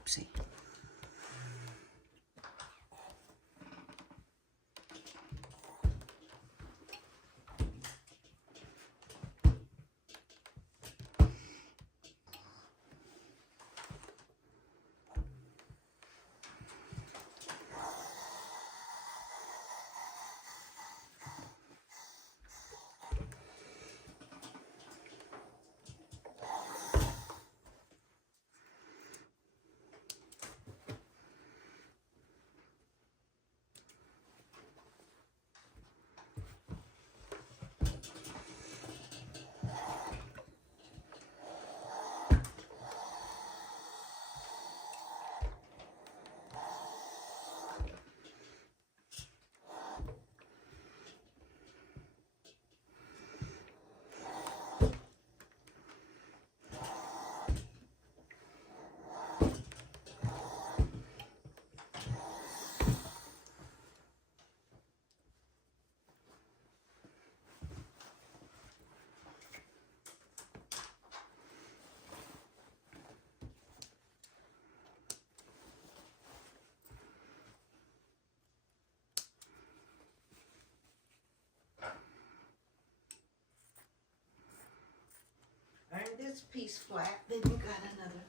Oopsie. Iron this piece flat, then you got another.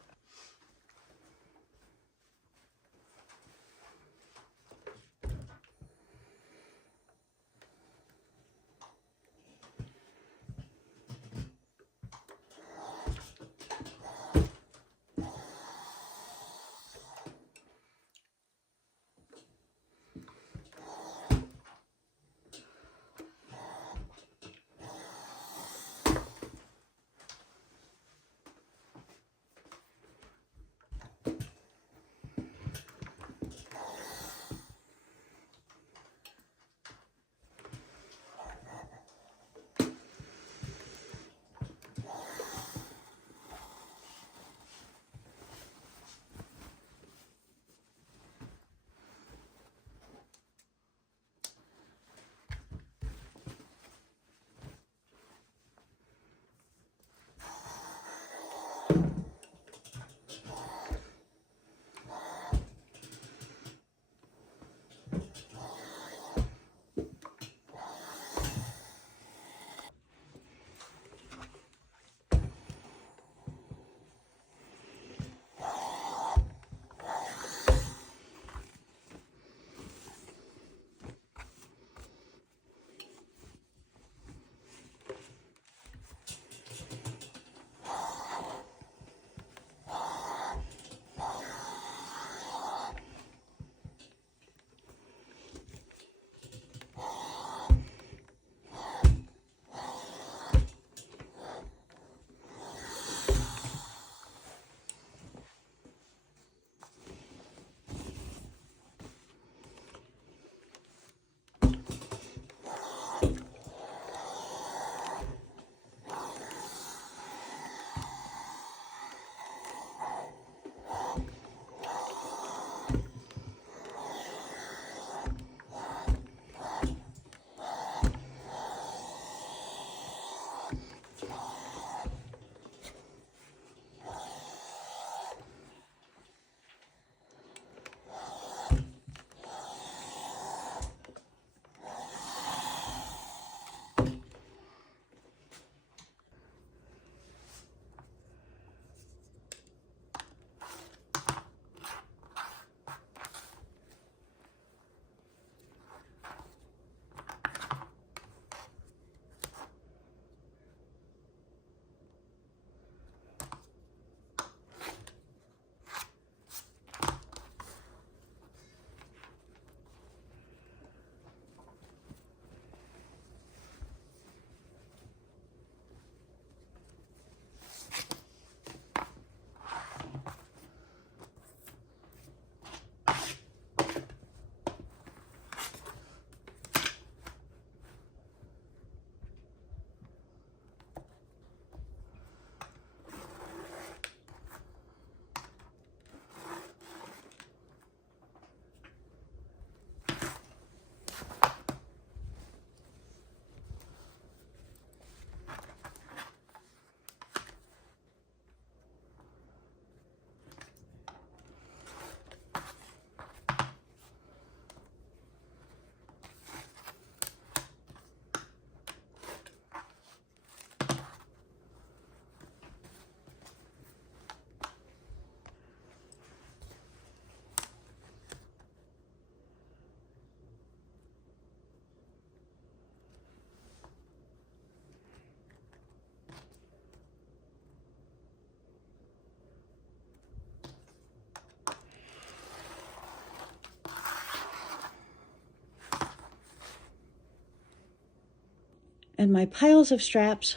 And my piles of strips,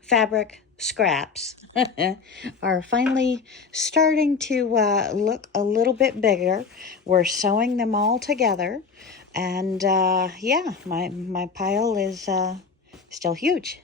fabric scraps, are finally starting to look a little bit bigger. We're sewing them all together. And yeah, my pile is still huge.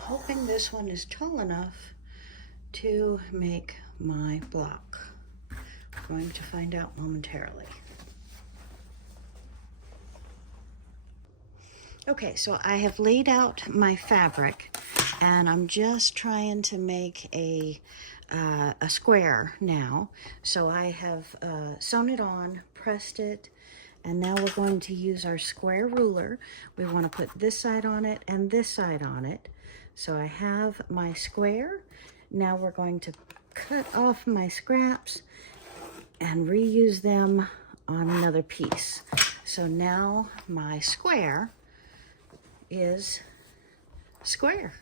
Hoping this one is tall enough to make my block. We're going to find out momentarily. Okay, so I have laid out my fabric and I'm just trying to make a square now. So I have sewn it on, pressed it, and now we're going to use our square ruler. We want to put this side on it and this side on it. So I have my square. Now we're going to cut off my scraps and reuse them on another piece. So now my square is square.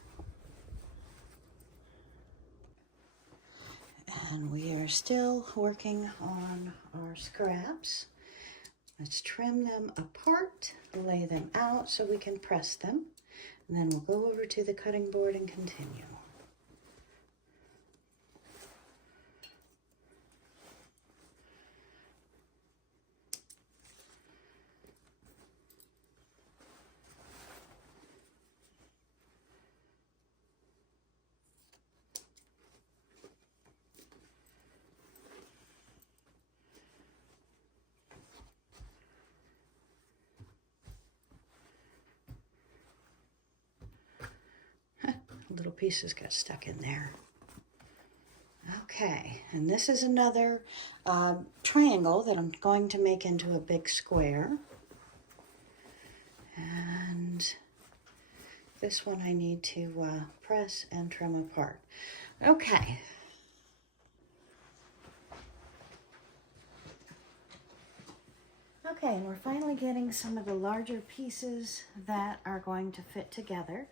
And we are still working on our scraps. Let's trim them apart, lay them out so we can press them. And then we'll go over to the cutting board and continue. Little pieces got stuck in there. Okay, and this is another triangle that I'm going to make into a big square. And this one I need to press and trim apart. Okay. Okay, and we're finally getting some of the larger pieces that are going to fit together.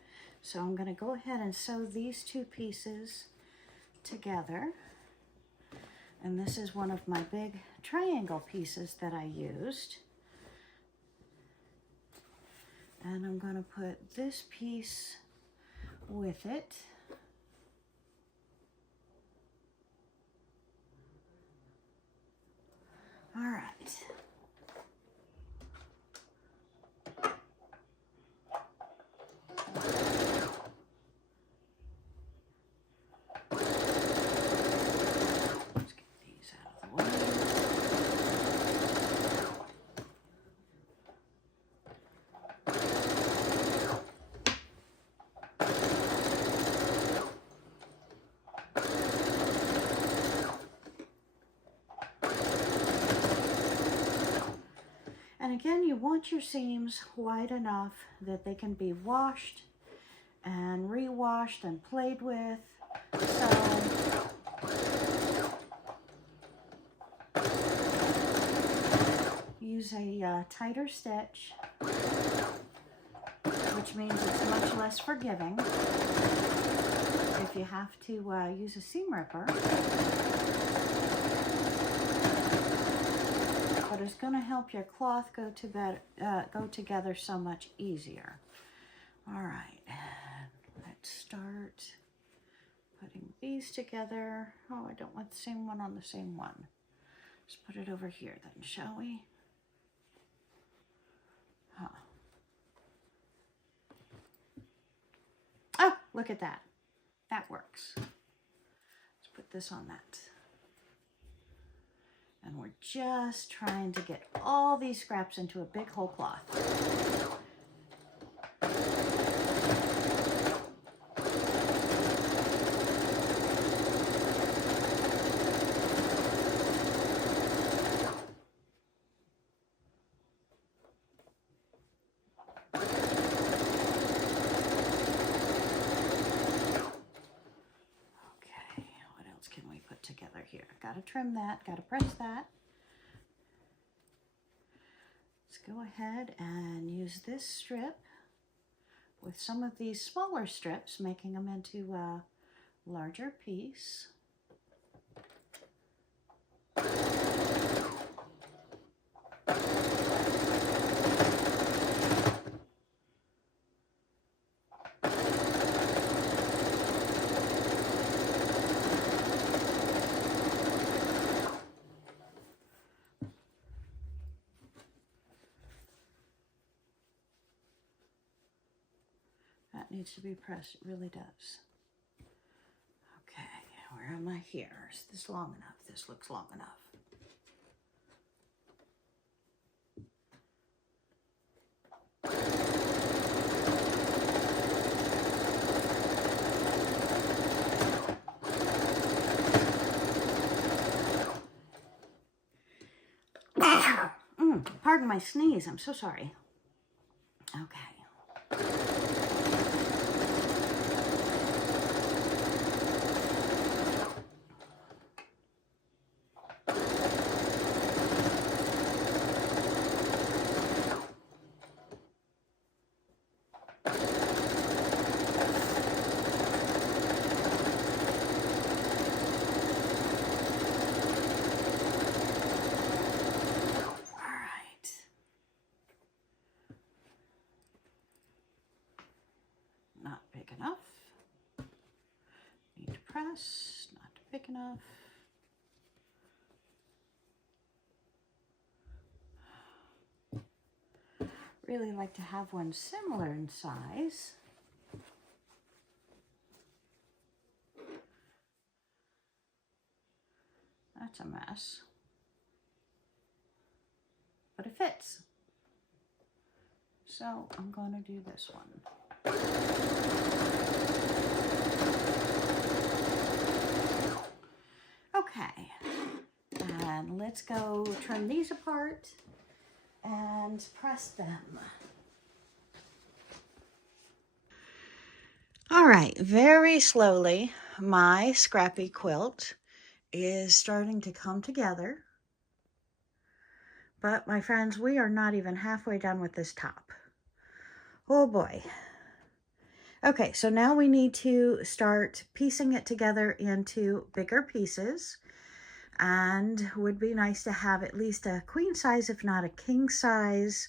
So I'm going to go ahead and sew these two pieces together. And this is one of my big triangle pieces that I used. And I'm going to put this piece with it. All right. And again, you want your seams wide enough that they can be washed and re-washed and played with. So use a tighter stitch, which means it's much less forgiving if you have to use a seam ripper. But it's going to help your cloth go together so much easier. All right, let's start putting these together. Oh, I don't want the same one on the same one. Let's put it over here then, shall we? Huh. Oh, look at that. That works. Let's put this on that. And we're just trying to get all these scraps into a big whole cloth. Together here. Got to trim that, got to press that. Let's go ahead and use this strip with some of these smaller strips, making them into a larger piece. That needs to be pressed, it really does. Okay, where am I here? Is this long enough? This looks long enough. Pardon my sneeze, I'm so sorry. Okay. Not big enough. Need to press, not big enough. Really like to have one similar in size. That's a mess, but it fits. So I'm going to do this one. Okay, and let's go trim these apart and press them. All right, very slowly, my Scrappy quilt is starting to come together. But my friends, we are not even halfway done with this top. Oh boy. Okay, so now we need to start piecing it together into bigger pieces. And would be nice to have at least a queen size, if not a king size,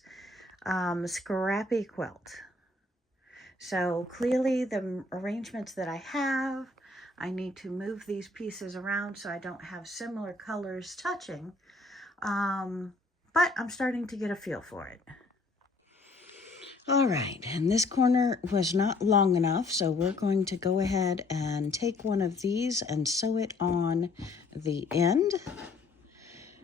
Scrappy quilt. So clearly the arrangements that I have, I need to move these pieces around so I don't have similar colors touching. But I'm starting to get a feel for it. All right, and this corner was not long enough, so we're going to go ahead and take one of these and sew it on the end.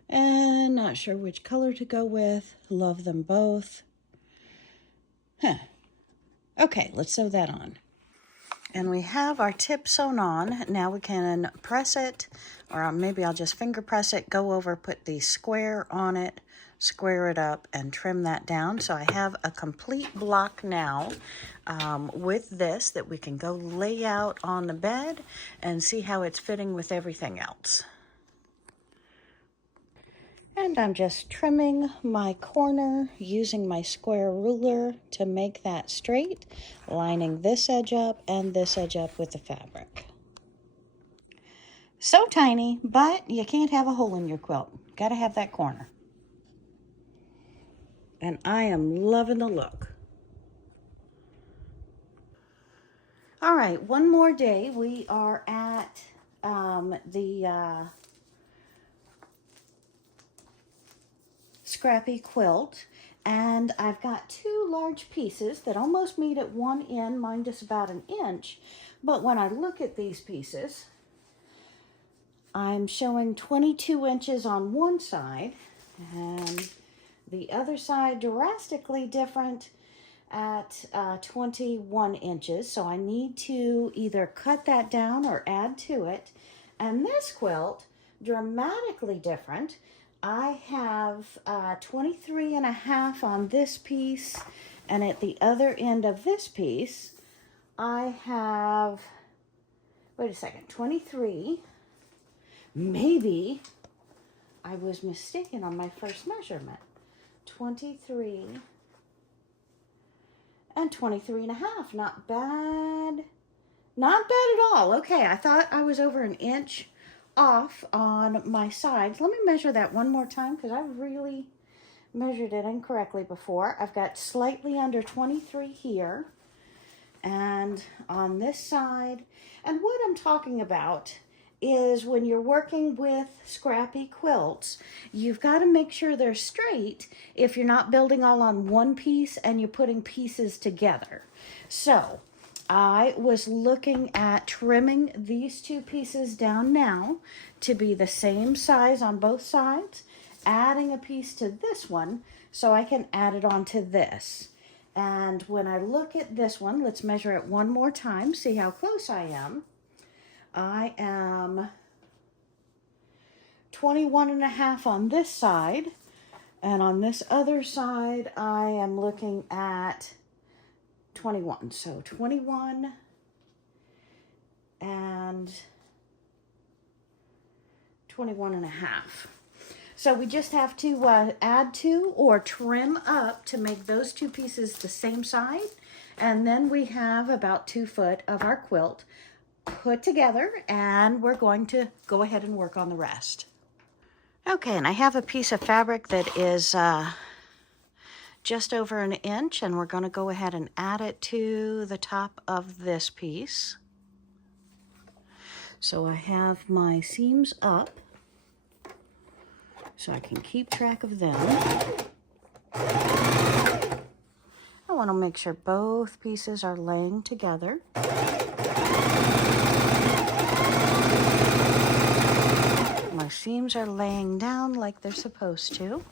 And not sure which color to go with. Love them both. Okay, let's sew that on. And we have our tip sewn on. Now we can press it, or maybe I'll just finger press it, go over, put the square on it, square it up, and trim that down. So I have a complete block now with this that we can go lay out on the bed and see how it's fitting with everything else. And I'm just trimming my corner using my square ruler to make that straight, lining this edge up and this edge up with the fabric. So tiny, but you can't have a hole in your quilt. Gotta have that corner. And I am loving the look. All right, one more day. We are at the Scrappy Quilt, and I've got two large pieces that almost meet at one end, mine just about an inch. But when I look at these pieces, I'm showing 22 inches on one side, and the other side drastically different at 21 inches. So I need to either cut that down or add to it. And this quilt, dramatically different. I have 23 and a half on this piece, and at the other end of this piece, I have, wait a second, 23. Maybe I was mistaken on my first measurement. 23 and 23 and a half. Not bad. Not bad at all. Okay, I thought I was over an inch off on my sides. Let me measure that one more time because I really measured it incorrectly before. I've got slightly under 23 here and on this side. And what I'm talking about is when you're working with scrappy quilts, you've got to make sure they're straight if you're not building all on one piece and you're putting pieces together. So I was looking at trimming these two pieces down now to be the same size on both sides, adding a piece to this one so I can add it onto this. And when I look at this one, let's measure it one more time, see how close I am. I am 21 and a half on this side, and on this other side I am looking at 21. So 21 and 21 and a half. So we just have to add to or trim up to make those two pieces the same side, and then we have about 2 foot of our quilt put together, and we're going to go ahead and work on the rest. Okay, and I have a piece of fabric that is just over an inch, and we're going to go ahead and add it to the top of this piece. So I have my seams up so I can keep track of them. I want to make sure both pieces are laying together. My seams are laying down like they're supposed to.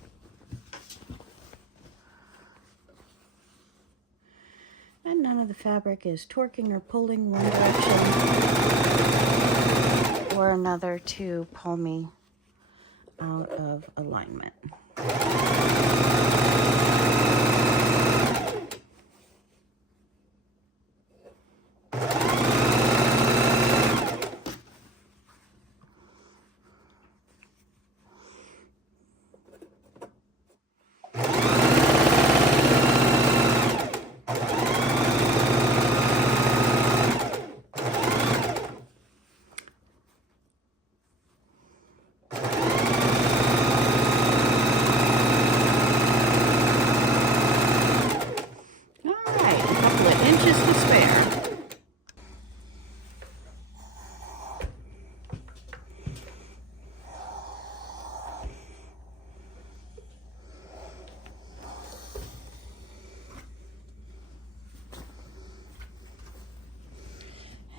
And none of the fabric is torquing or pulling one direction or another to pull me out of alignment.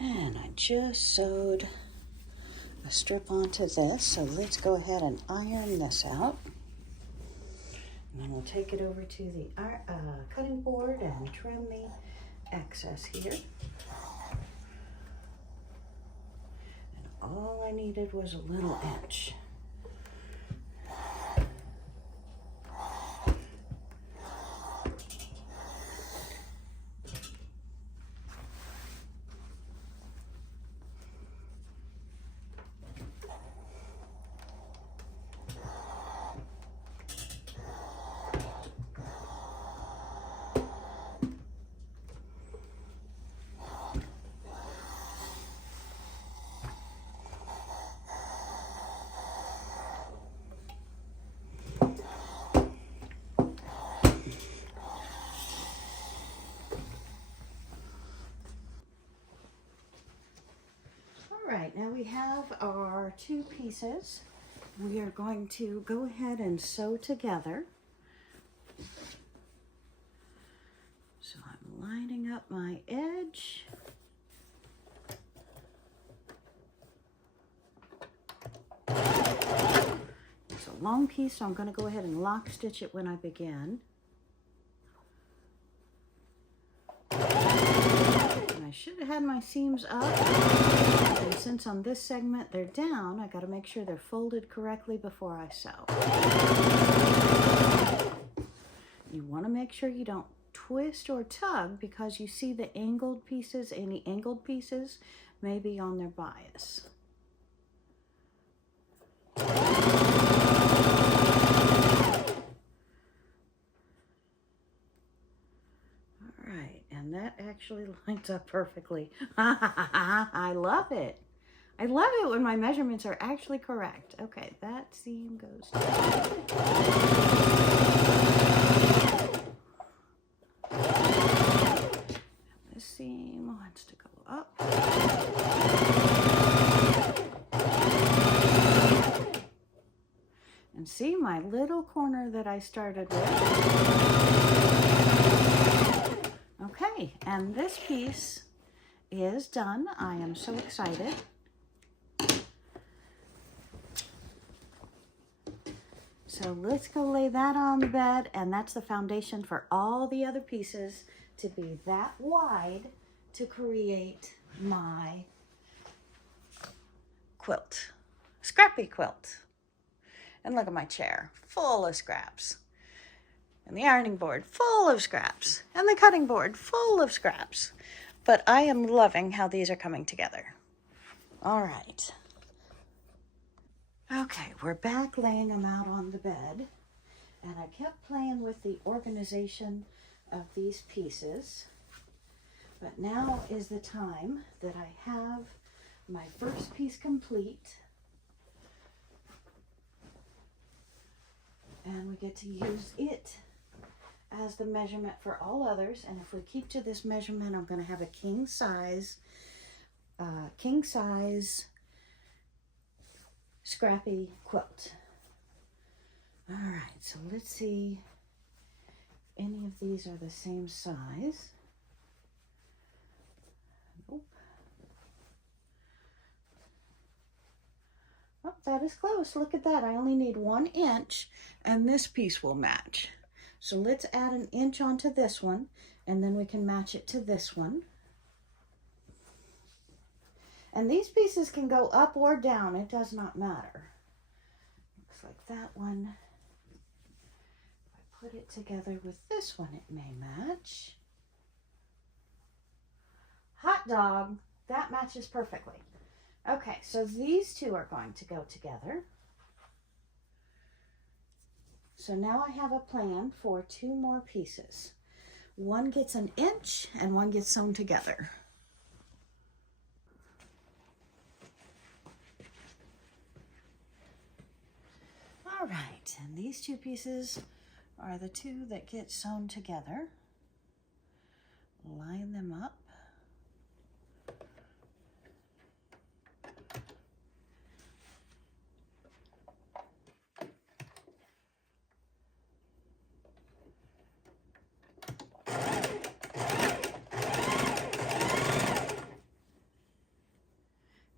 And I just sewed a strip onto this, so let's go ahead and iron this out. And then we'll take it over to the cutting board and trim the excess here. And all I needed was a little inch. All right, now we have our two pieces we are going to go ahead and sew together. So I'm lining up my edge. It's a long piece, so I'm going to go ahead and lock stitch it when I begin. And I should have had my seams up. And since on this segment they're down, I got to make sure they're folded correctly before I sew. You want to make sure you don't twist or tug because you see the angled pieces. Any angled pieces may be on their bias. Alright, and that actually lines up perfectly. I love it. I love it when my measurements are actually correct. Okay, that seam goes down. This seam wants to go up. And see my little corner that I started with. Okay, and this piece is done. I am so excited. So let's go lay that on the bed, and that's the foundation for all the other pieces to be that wide to create my quilt, Scrappy Quilt. And look at my chair, full of scraps. And the ironing board, full of scraps. And the cutting board, full of scraps. But I am loving how these are coming together. All right. Okay, we're back laying them out on the bed. And I kept playing with the organization of these pieces. But now is the time that I have my first piece complete. And we get to use it as the measurement for all others. And if we keep to this measurement, I'm going to have a king size Scrappy Quilt. All right, so let's see if any of these are the same size. Nope. Oh, that is close. Look at that. I only need 1 inch and this piece will match. So let's add an inch onto this one and then we can match it to this one. And these pieces can go up or down. It does not matter. Looks like that one. If I put it together with this one, it may match. Hot dog. That matches perfectly. Okay, so these two are going to go together. So now I have a plan for 2 more pieces. One gets an inch and one gets sewn together. All right, and these 2 pieces are the 2 that get sewn together. Line them up.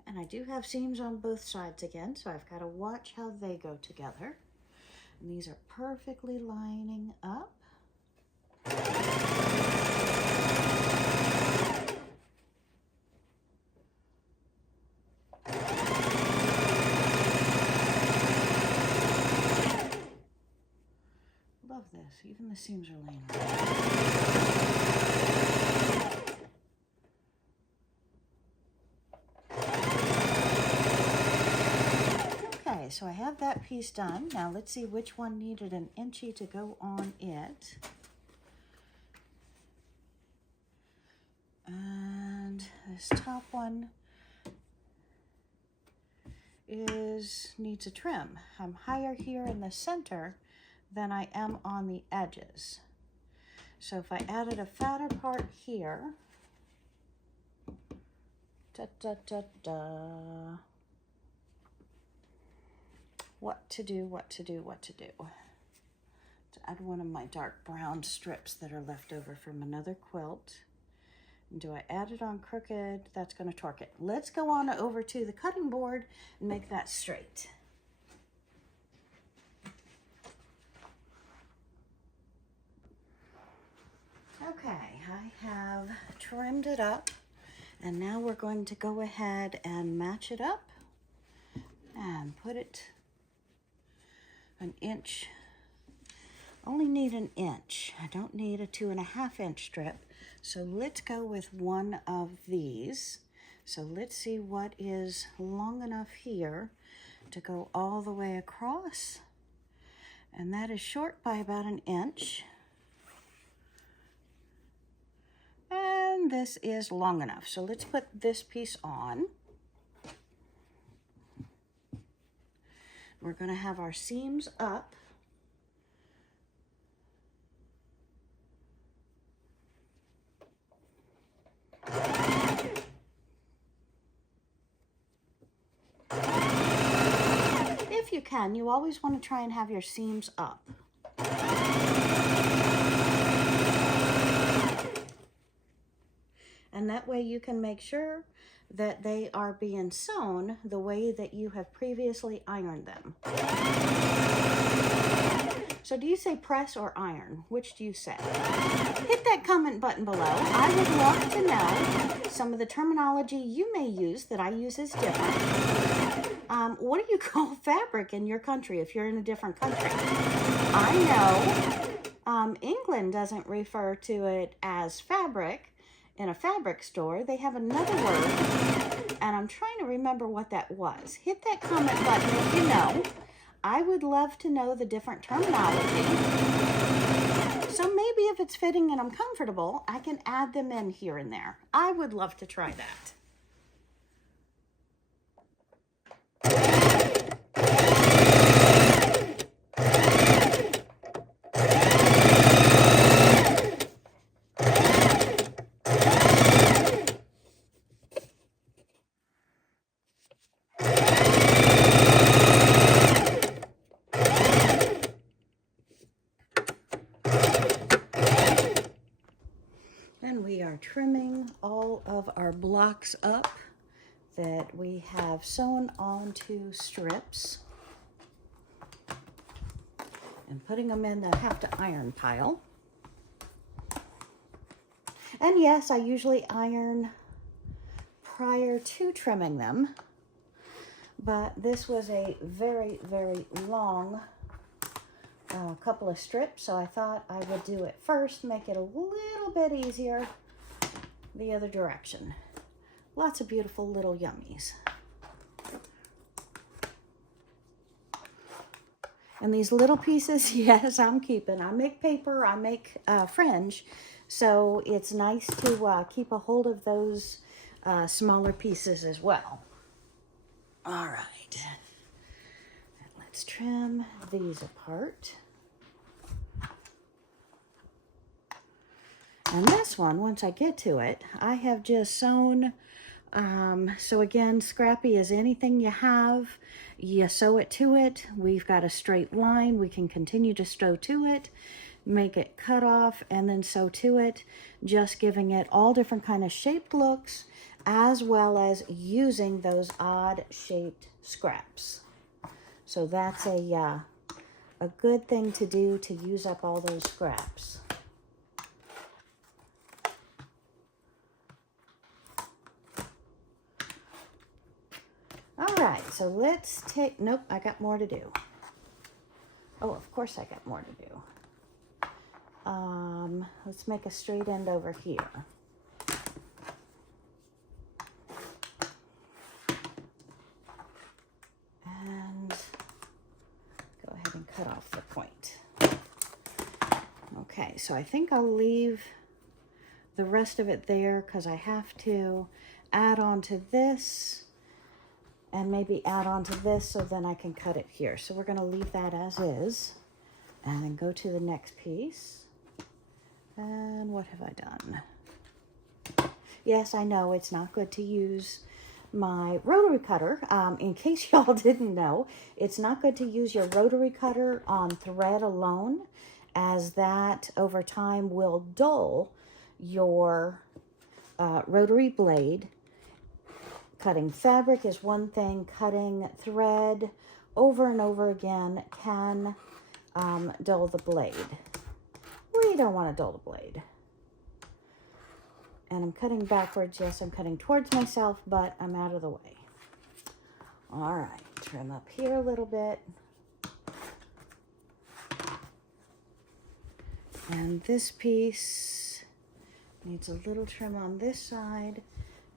And I do have seams on both sides again, so I've got to watch how they go together. And these are perfectly lining up. Love this. Even the seams are laying up. Okay, so I have that piece done. Now let's see which one needed an inchy to go on it. And this top one needs a trim. I'm higher here in the center than I am on the edges. So if I added a fatter part here, what to do. To add one of my dark brown strips that are left over from another quilt. And do I add it on crooked? That's going to torque it. Let's go on over to the cutting board and make that straight. Okay, I have trimmed it up, and now we're going to go ahead and match it up and put it an inch. Only need an inch. I don't need a 2.5 inch strip. So let's go with one of these. So let's see what is long enough here to go all the way across. And that is short by about an inch. And this is long enough. So let's put this piece on. We're going to have our seams up. If you can, you always want to try and have your seams up. And that way you can make sure that they are being sewn the way that you have previously ironed them. So do you say press or iron? Which do you say? Hit that comment button below. I would love to know some of the terminology you may use that I use is different. What do you call fabric in your country if you're in a different country? I know England doesn't refer to it as fabric. In a fabric store, they have another word, and I'm trying to remember what that was. Hit that comment button if you know. I would love to know the different terminology. So maybe if it's fitting and I'm comfortable, I can add them in here and there. I would love to try that. And we are trimming all of our blocks up that we have sewn onto strips and putting them in the have to iron pile. And yes, I usually iron prior to trimming them, but this was a very, very long couple of strips, so I thought I would do it first, make it a little bit easier the other direction. Lots of beautiful little yummies. And these little pieces, yes, I'm keeping. I make paper, I make fringe, so it's nice to keep a hold of those smaller pieces as well. All right, let's trim these apart. And this one, once I get to it, I have just sewn. So again, scrappy is anything you have, you sew it to it. We've got a straight line. We can continue to sew to it, make it cut off, and then sew to it, just giving it all different kind of shaped looks, as well as using those odd shaped scraps. So that's a good thing to do, to use up all those scraps. All right, so let's take, nope, I got more to do. Oh, of course I got more to do. Let's make a straight end over here. And go ahead and cut off the point. Okay, so I think I'll leave the rest of it there because I have to add on to this and maybe add on to this, so then I can cut it here. So we're gonna leave that as is and then go to the next piece. And what have I done? Yes, I know it's not good to use my rotary cutter. In case y'all didn't know, it's not good to use your rotary cutter on thread alone, as that over time will dull your rotary blade. Cutting fabric is one thing. Cutting thread over and over again can dull the blade. We don't want to dull the blade. And I'm cutting backwards. Yes, I'm cutting towards myself, but I'm out of the way. All right, trim up here a little bit. And this piece needs a little trim on this side,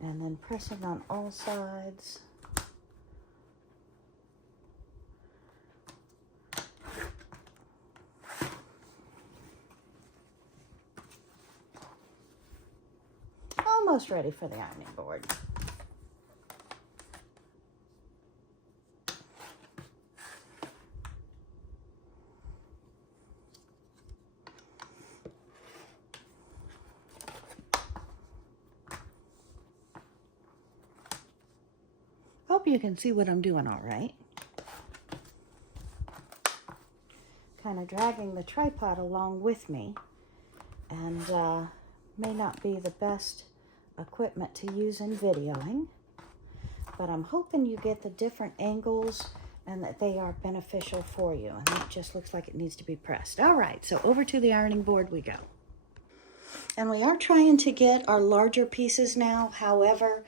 and then pressing on all sides. Almost ready for the ironing board. Hope you can see what I'm doing all right. Kind of dragging the tripod along with me, and may not be the best equipment to use in videoing, but I'm hoping you get the different angles and that they are beneficial for you. And it just looks like it needs to be pressed. All right, so over to the ironing board we go. And we are trying to get our larger pieces now. However,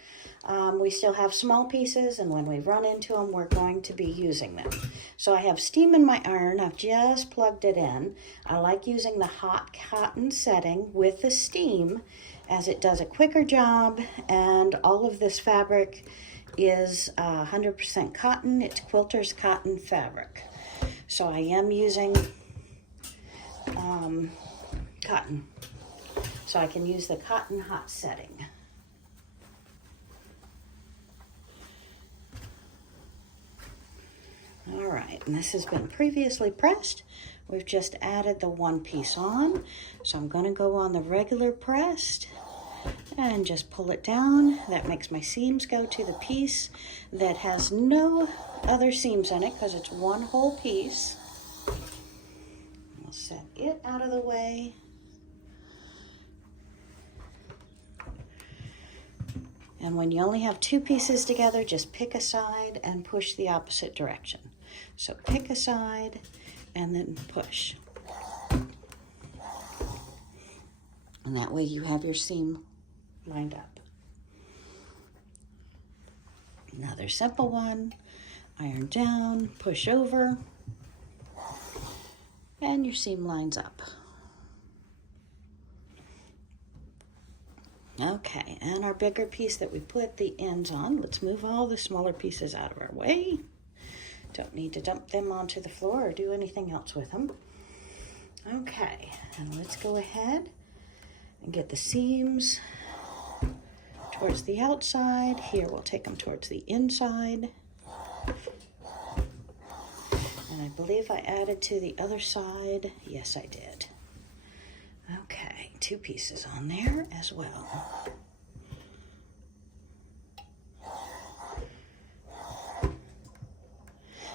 we still have small pieces, and when we run into them, we're going to be using them. So I have steam in my iron. I've just plugged it in. I like using the hot cotton setting with the steam, as it does a quicker job, and all of this fabric is 100% cotton. It's quilter's cotton fabric. So I am using cotton. So I can use the cotton hot setting. All right, and this has been previously pressed. We've just added the one piece on. So I'm gonna go on the regular pressed and just pull it down. That makes my seams go to the piece that has no other seams in it because it's one whole piece. We'll set it out of the way. And when you only have two pieces together, just pick a side and push the opposite direction. So pick a side and then push. And that way you have your seam lined up. Another simple one. Iron down, push over, and your seam lines up. Okay, and our bigger piece that we put the ends on, let's move all the smaller pieces out of our way. Don't need to dump them onto the floor or do anything else with them. Okay, and let's go ahead and get the seams towards the outside. Here, we'll take them towards the inside. And I believe I added to the other side. Yes, I did. Okay, two pieces on there as well.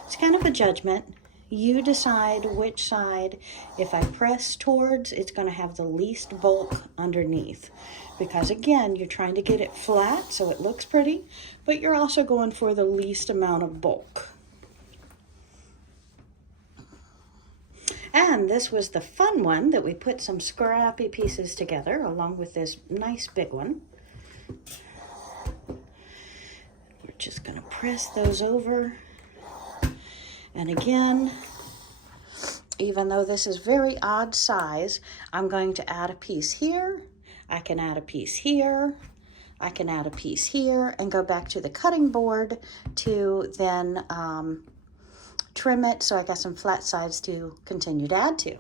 It's kind of a judgment. You decide which side, if I press towards, it's going to have the least bulk underneath. Because again, you're trying to get it flat so it looks pretty, but you're also going for the least amount of bulk. And this was the fun one that we put some scrappy pieces together along with this nice big one. We're just going to press those over. And again, even though this is very odd size, I'm going to add a piece here. I can add a piece here. I can add a piece here and go back to the cutting board to then trim it, so I got some flat sides to continue to add to.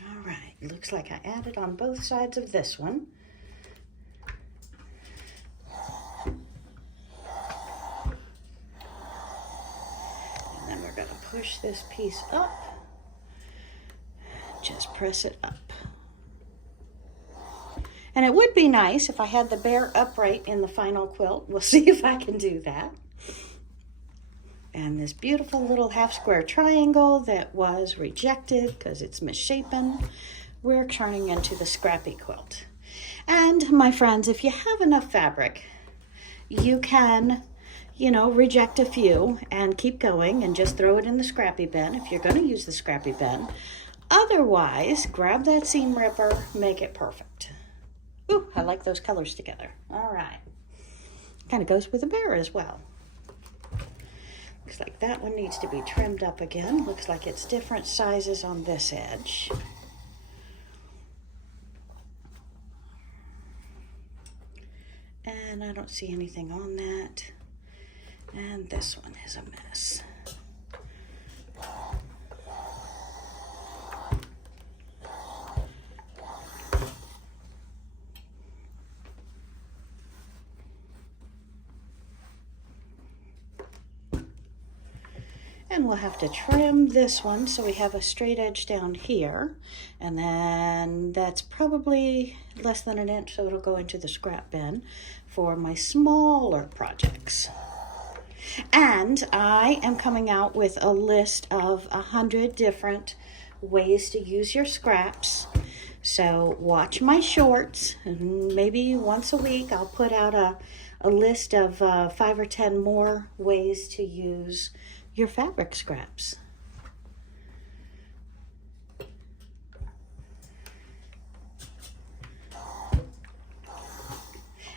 All right, looks like I added on both sides of this one. And then we're going to push this piece up. Just press it up. And it would be nice if I had the bear upright in the final quilt. We'll see if I can do that. And this beautiful little half square triangle that was rejected because it's misshapen, we're turning into the Scrappy Quilt. And my friends, if you have enough fabric, you can, reject a few and keep going and just throw it in the scrappy bin if you're going to use the scrappy bin. Otherwise, grab that seam ripper, make it perfect. Ooh, I like those colors together. All right. Kind of goes with the bear as well. Looks like that one needs to be trimmed up again. Looks like it's different sizes on this edge. And I don't see anything on that. And this one is a mess. And we'll have to trim this one so we have a straight edge down here. And then that's probably less than an inch, so it'll go into the scrap bin for my smaller projects. And I am coming out with a list of 100 different ways to use your scraps. So watch my shorts, and maybe once a week I'll put out a list of 5 or 10 more ways to use your fabric scraps.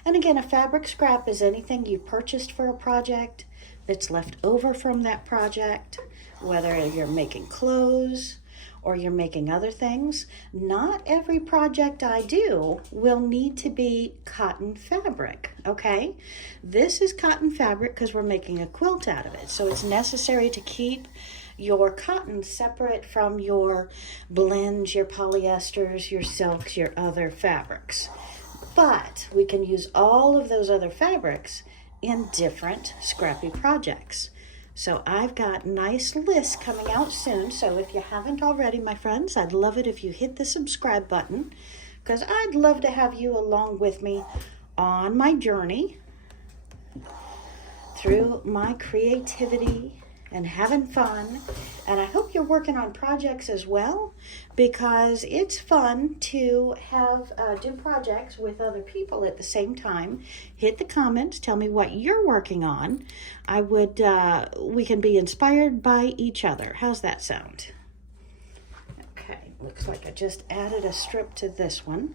And again, a fabric scrap is anything you purchased for a project that's left over from that project, whether you're making clothes or you're making other things. Not every project I do will need to be cotton fabric, okay? This is cotton fabric because we're making a quilt out of it. So it's necessary to keep your cotton separate from your blends, your polyesters, your silks, your other fabrics. But we can use all of those other fabrics in different scrappy projects. So I've got nice lists coming out soon. So if you haven't already, my friends, I'd love it if you hit the subscribe button, because I'd love to have you along with me on my journey through my creativity and having fun. And I hope you're working on projects as well, because it's fun to have do projects with other people at the same time. Hit the comments, tell me what you're working on. We can be inspired by each other. How's that sound? Okay, looks like I just added a strip to this one.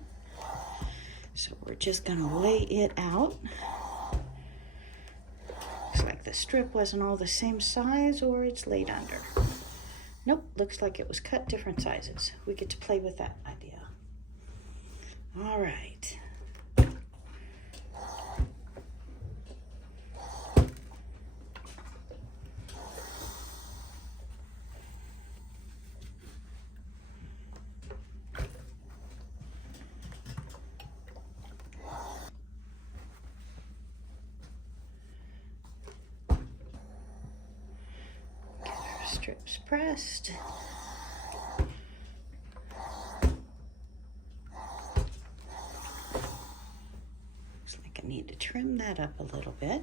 So we're just gonna lay it out. Looks like the strip wasn't all the same size, or it's laid under. Nope, looks like it was cut different sizes. We get to play with that idea. All right. Strips pressed. Looks like I need to trim that up a little bit.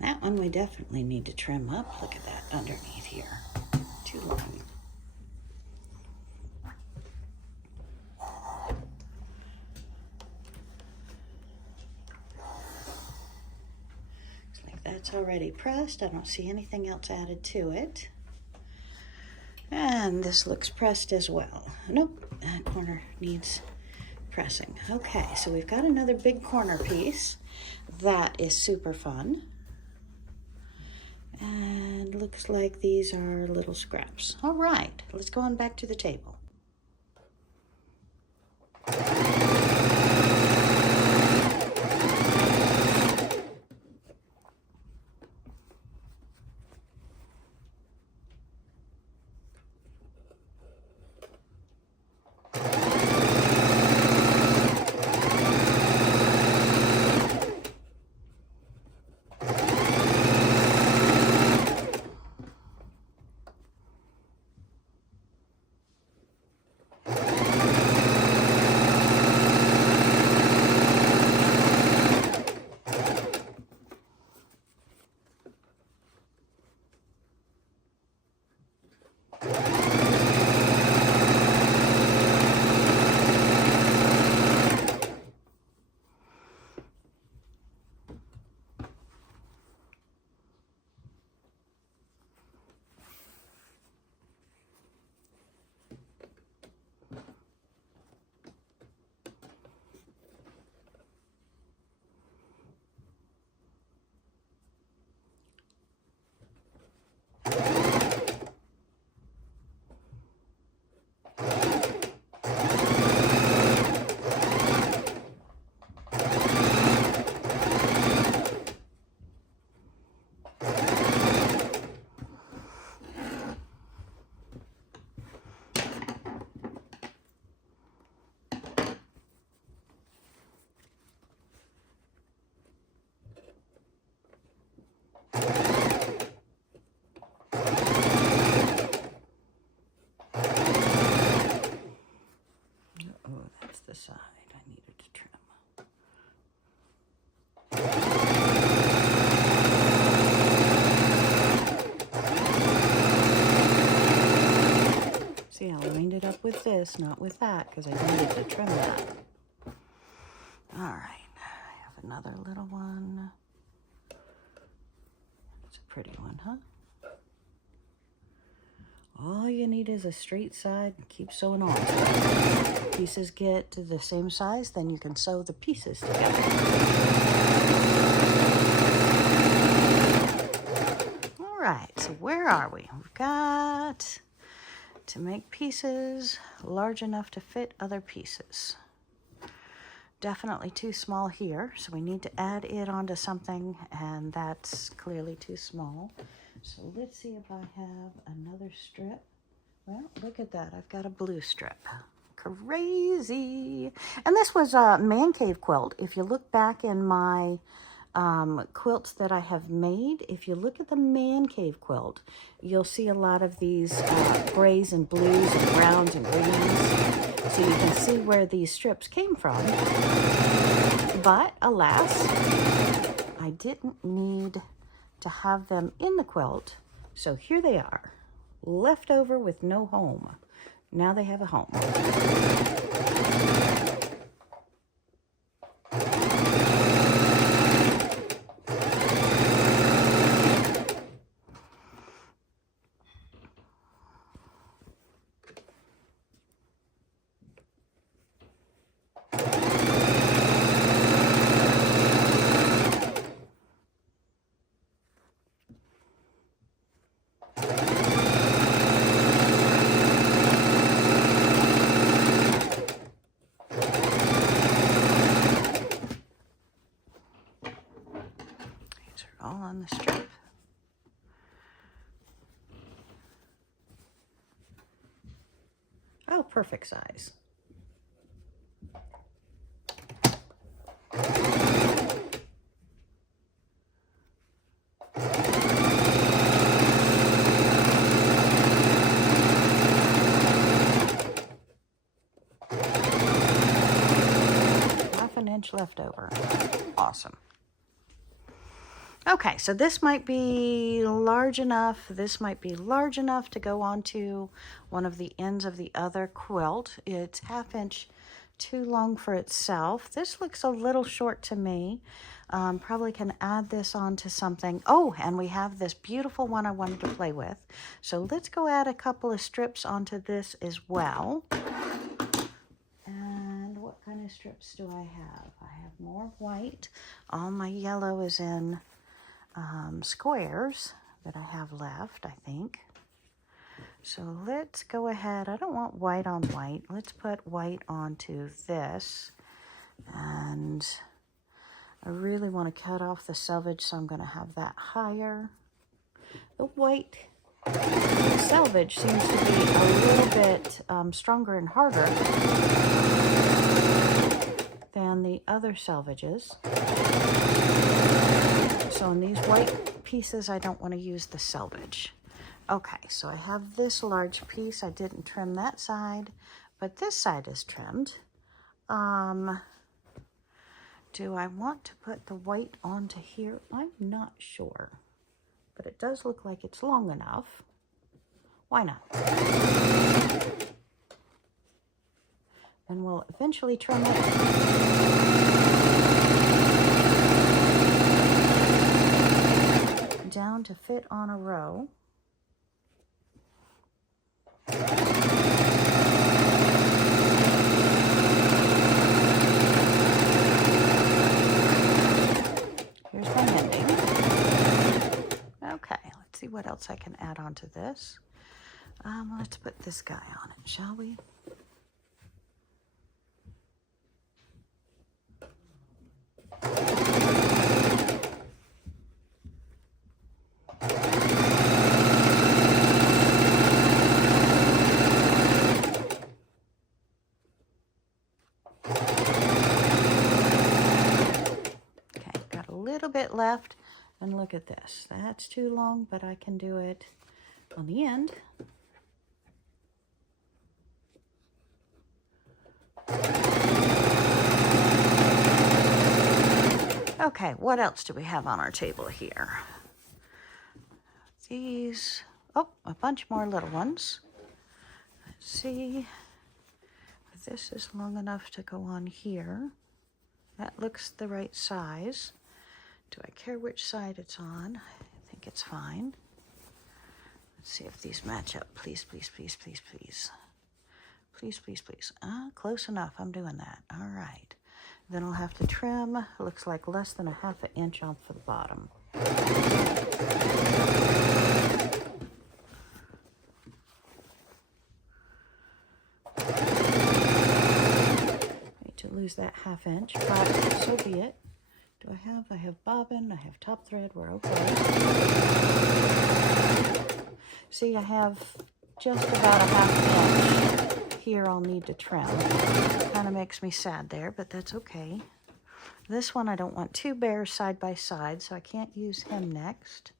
That one we definitely need to trim up. Look at that underneath here. Too long. Looks like that's already pressed. I don't see anything else added to it. And this looks pressed as well. Nope, that corner needs pressing. Okay, so we've got another big corner piece. That is super fun. And looks like these are little scraps. All right, let's go on back to the table. the side I needed to trim. See, I lined it up with this, not with that, because I needed to trim that. All right, I have another little one. It's a pretty one, huh? All you need is a straight side and keep sewing on. Pieces get to the same size, then you can sew the pieces together. All right, so where are we? We've got to make pieces large enough to fit other pieces. Definitely too small here, so we need to add it onto something, and that's clearly too small. So let's see if I have another strip. Well, look at that. I've got a blue strip. Crazy. And this was a man cave quilt. If you look back in my quilts that I have made, if you look at the man cave quilt, you'll see a lot of these grays and blues and browns and greens. So you can see where these strips came from. But alas, I didn't need to have them in the quilt, so here they are, left over with no home. Now they have a home. All on the strip. Oh, perfect size. Half an inch left over. Awesome. Okay, so this might be large enough. This might be large enough to go onto one of the ends of the other quilt. It's 1/2 inch too long for itself. This looks a little short to me. Probably can add this onto something. Oh, and we have this beautiful one I wanted to play with. So let's go add a couple of strips onto this as well. And what kind of strips do I have? I have more white. All my yellow is in squares that I have left, I think. So let's go ahead. I don't want white on white. Let's put white onto this. And I really want to cut off the selvage, so I'm going to have that higher. The white selvage seems to be a little bit stronger and harder than the other selvages. So in these white pieces, I don't want to use the selvage. Okay, so I have this large piece. I didn't trim that side, but this side is trimmed. Do I want to put the white onto here? I'm not sure, but it does look like it's long enough. Why not? And we'll eventually trim it down to fit on a row. Here's my mending. Okay, let's see what else I can add onto this. Let's put this guy on it, shall we? Little bit left, and look at this. That's too long, but I can do it on the end. Okay, what else do we have on our table here? These, oh, a bunch more little ones. Let's see if this is long enough to go on here. That looks the right size. Do I care which side it's on? I think it's fine. Let's see if these match up. Please, please, please, please, please. Please, please, please. Close enough. I'm doing that. All right. Then I'll have to trim. Looks like less than a ½ inch off for the bottom. Hate to lose that ½ inch, but so be it. Do I have bobbin, I have top thread, we're okay. See, I have just about a ½ inch. Here I'll need to trim. Kind of makes me sad there, but that's okay. This one I don't want two bears side by side, so I can't use him next.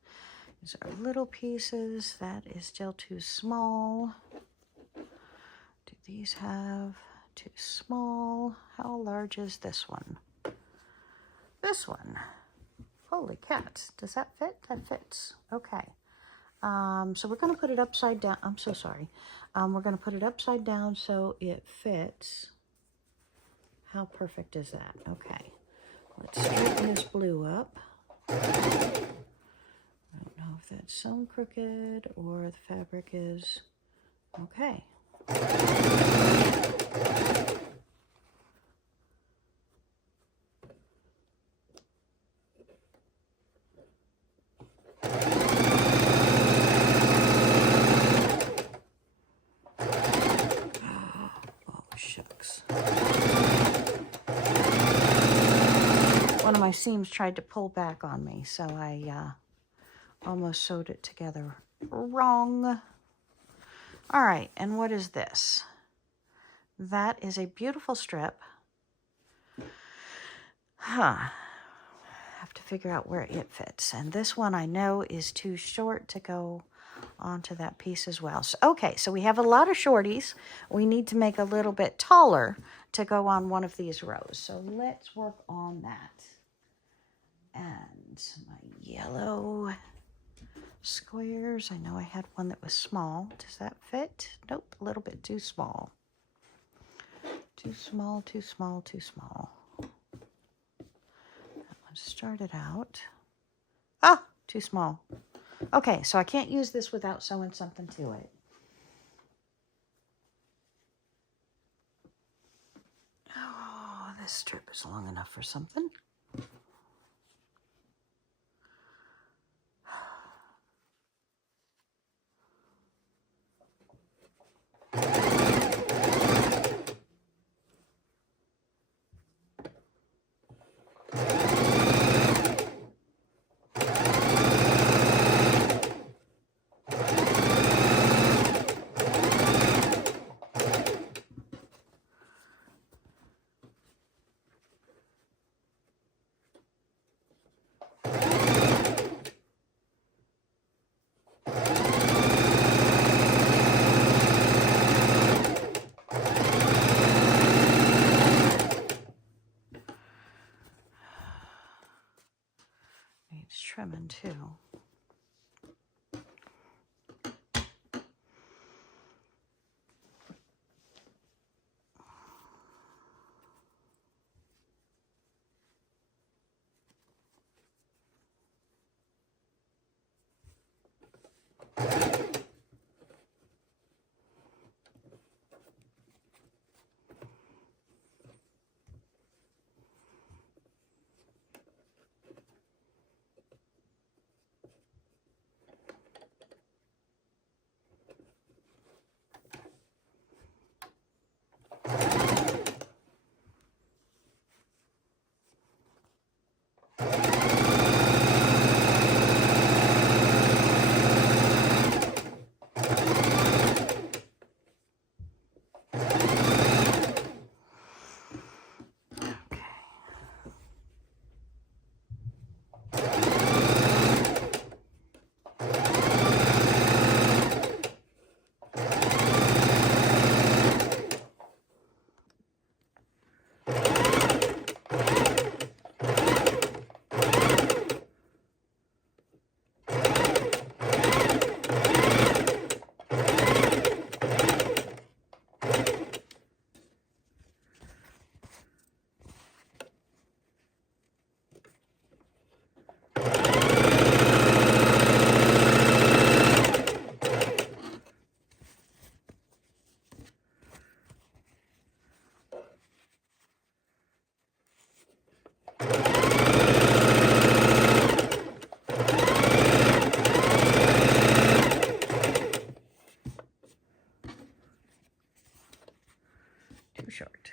These are little pieces. That is still too small. Do these have too small? How large is this one? This one. Holy cats. Does that fit? That fits. Okay. So we're going to put it upside down. I'm so sorry. We're going to put it upside down so it fits. How perfect is that? Okay. Let's straighten this blue up. I don't know if that's sewn crooked or the fabric is okay. One of my seams tried to pull back on me, so I almost sewed it together wrong. All right, and what is this? That is a beautiful strip. Have to figure out where it fits. And this one I know is too short to go onto that piece as well. So, okay, so we have a lot of shorties. We need to make a little bit taller to go on one of these rows. So let's work on that. And my yellow squares. I know I had one that was small. Does that fit? Nope, a little bit too small. Too small, too small, too small. That one started out. Ah, too small. Okay, so I can't use this without sewing something to it. Oh, this strip is long enough for something. Needs trimming too. too short.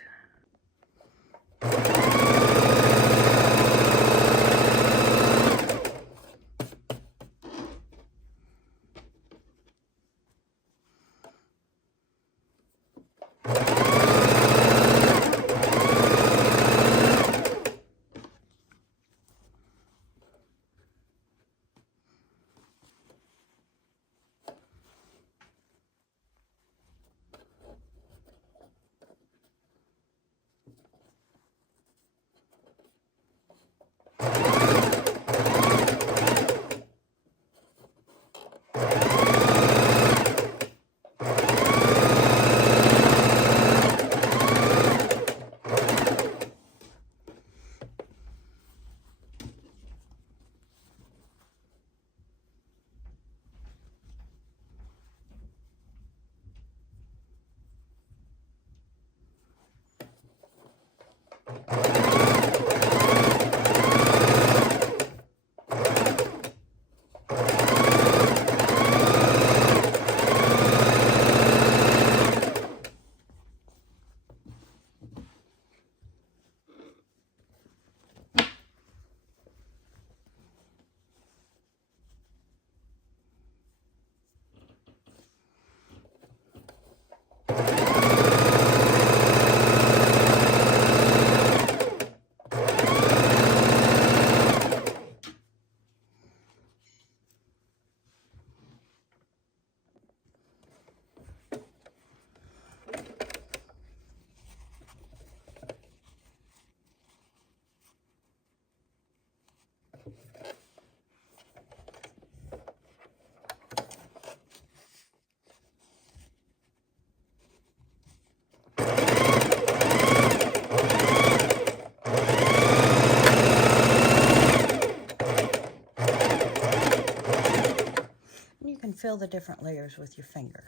You can fill the different layers with your finger.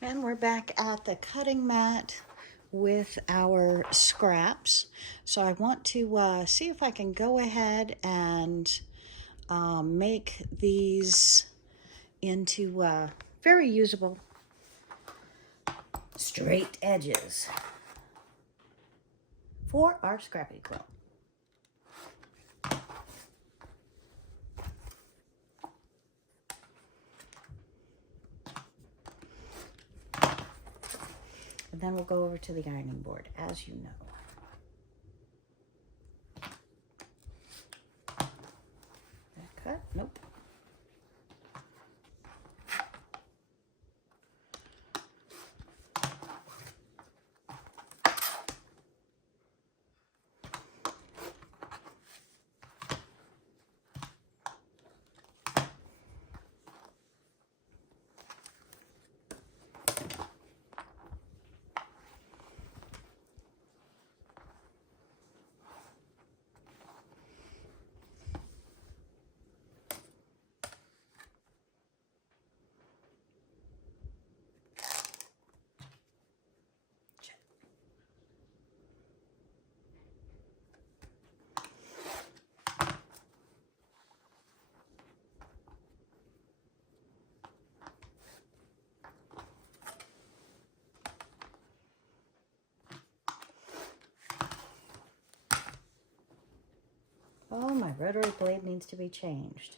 And we're back at the cutting mat with our scraps. So I want to see if I can go ahead and make these into very usable straight edges for our Scrappy Quilt. And then we'll go over to the ironing board, as you know. That cut? Nope. Oh, my rotary blade needs to be changed.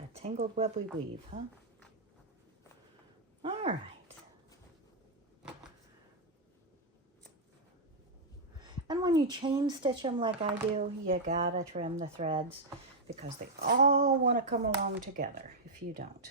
A tangled web we weave, huh? All right. And when you chain stitch them like I do, you gotta trim the threads because they all want to come along together if you don't.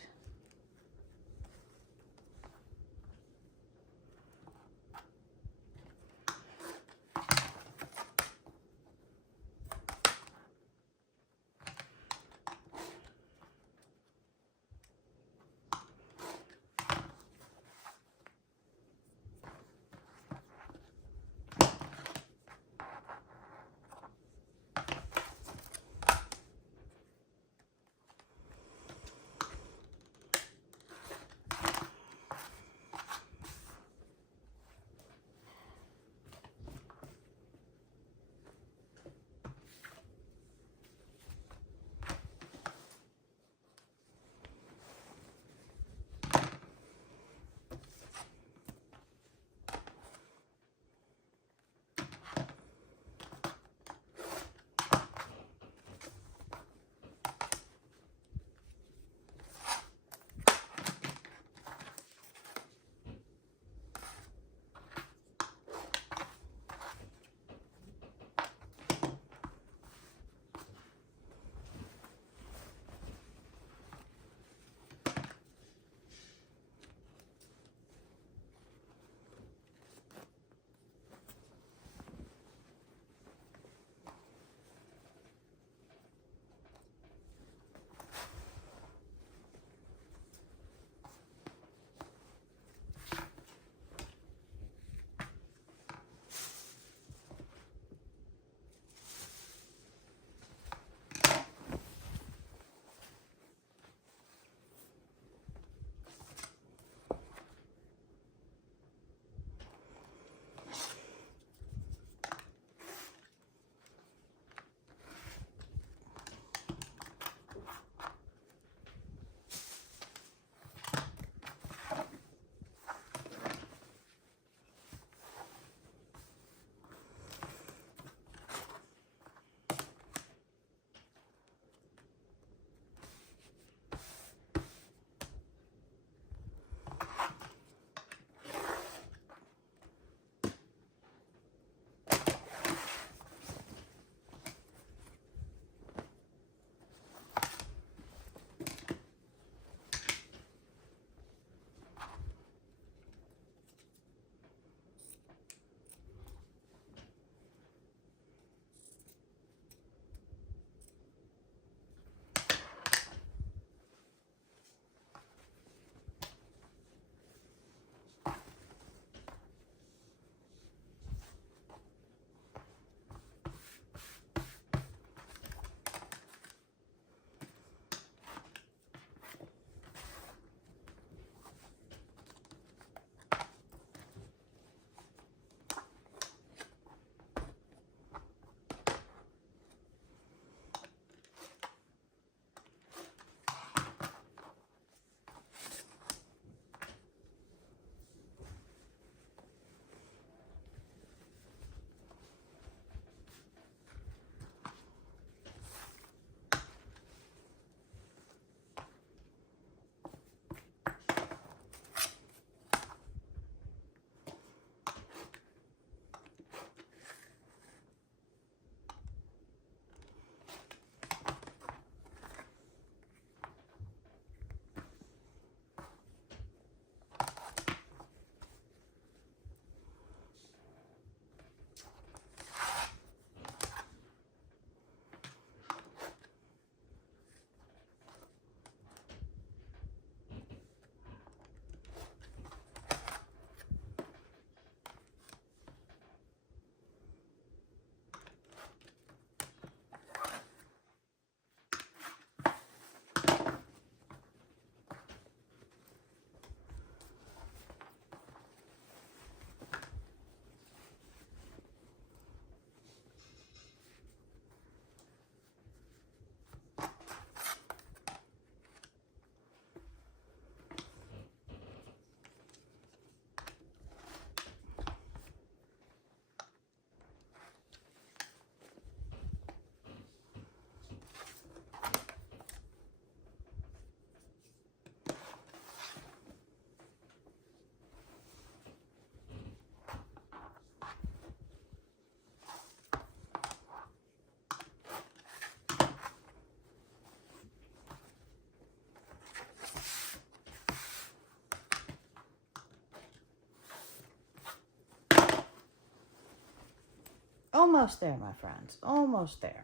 Almost there, my friends. Almost there.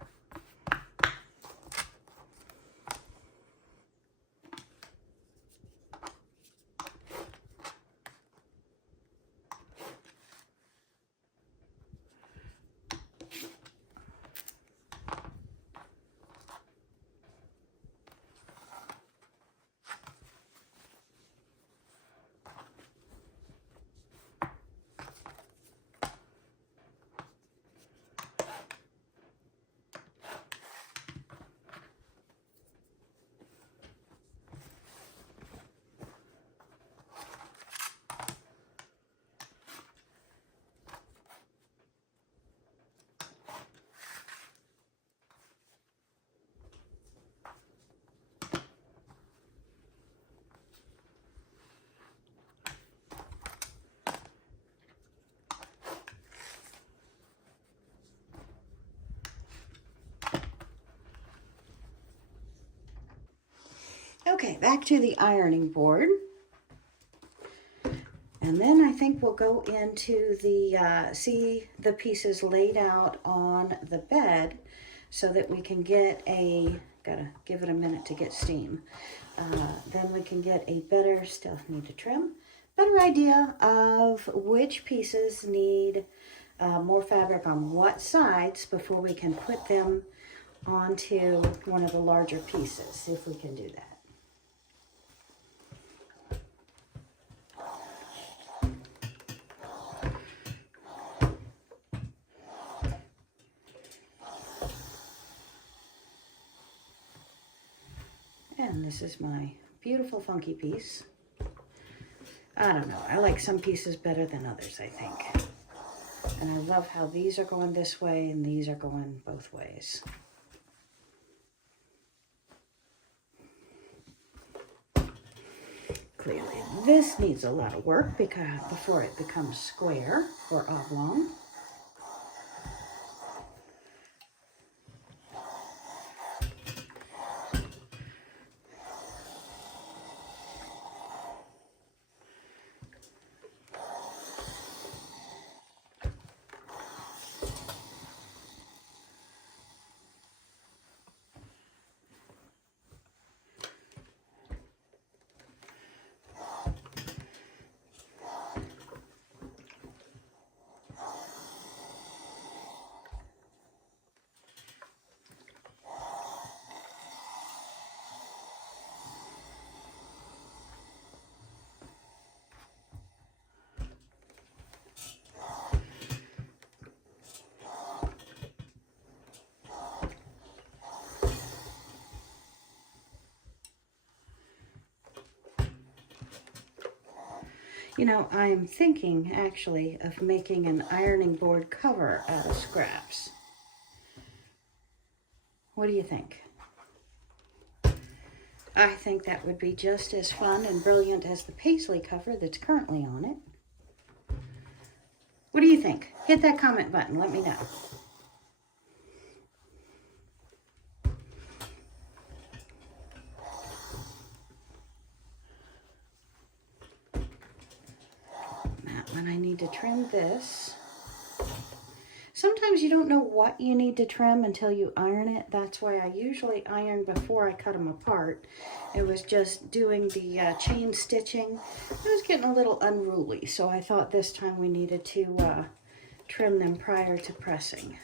Okay, back to the ironing board. And then I think we'll go into the, see the pieces laid out on the bed so that we can get a, gotta give it a minute to get steam. Then we can get a better, still need to trim, better idea of which pieces need more fabric on what sides before we can put them onto one of the larger pieces, if we can do that. And this is my beautiful funky piece. I don't know, I like some pieces better than others, I think. And I love how these are going this way and these are going both ways. Clearly this needs a lot of work before it becomes square or oblong. You know, I'm thinking actually of making an ironing board cover out of scraps. What do you think? I think that would be just as fun and brilliant as the paisley cover that's currently on it. What do you think? Hit that comment button, let me know. When I need to trim this. Sometimes you don't know what you need to trim until you iron it. That's why I usually iron before I cut them apart. It was just doing the chain stitching. I was getting a little unruly, so I thought this time we needed to trim them prior to pressing.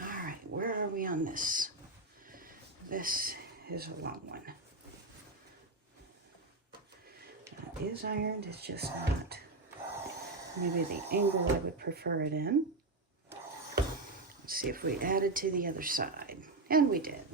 All right, where are we on this? This is a long one. It is ironed, it's just not maybe the angle I would prefer it in. Let's see if we added to the other side. And we did.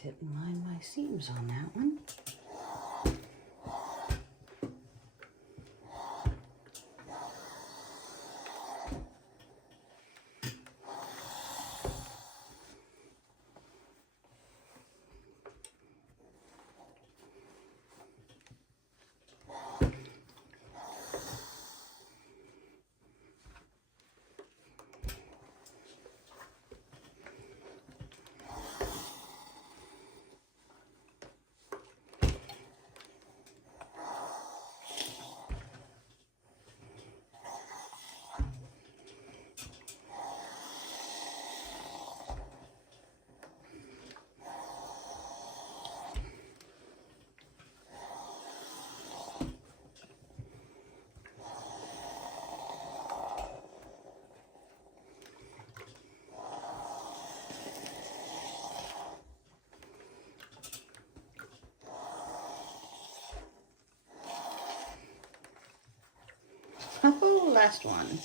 Didn't mind my seams on that one. Oh, last one.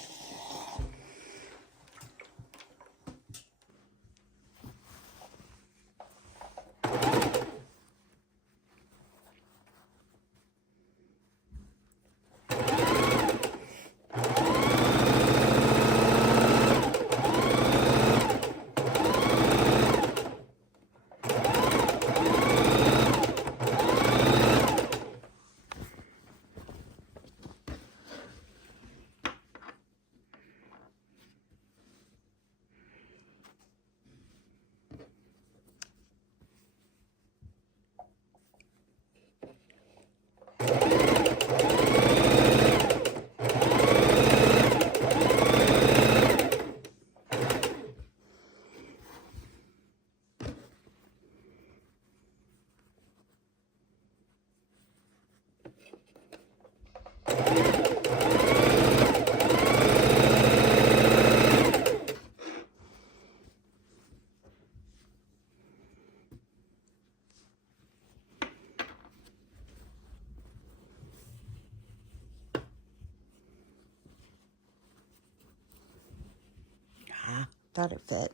Thought it fit.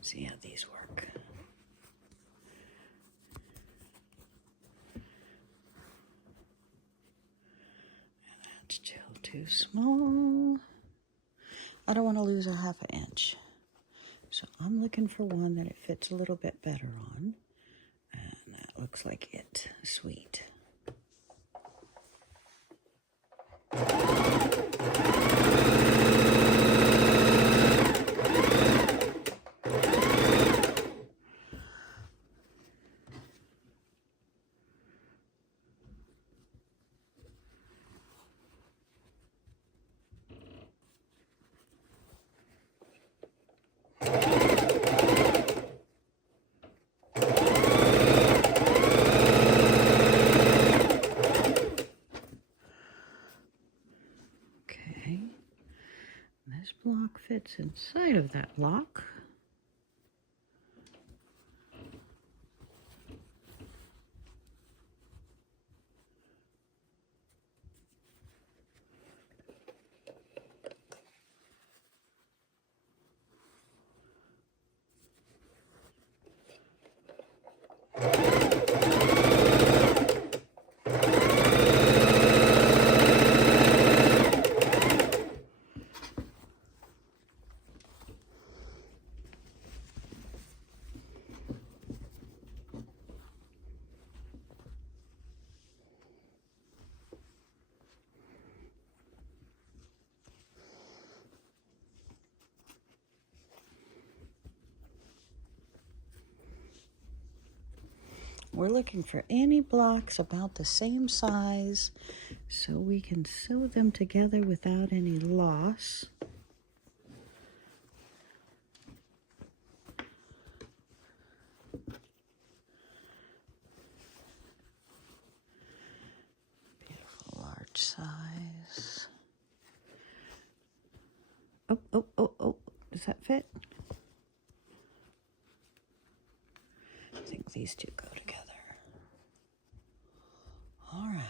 See how these work. And that's still too small. I don't want to lose a ½ inch. So I'm looking for one that it fits a little bit better on. And that looks like it. Sweet. This block fits inside of that block. We're looking for any blocks about the same size so we can sew them together without any loss. Beautiful large size. Oh, does that fit? I think these two go together. All right.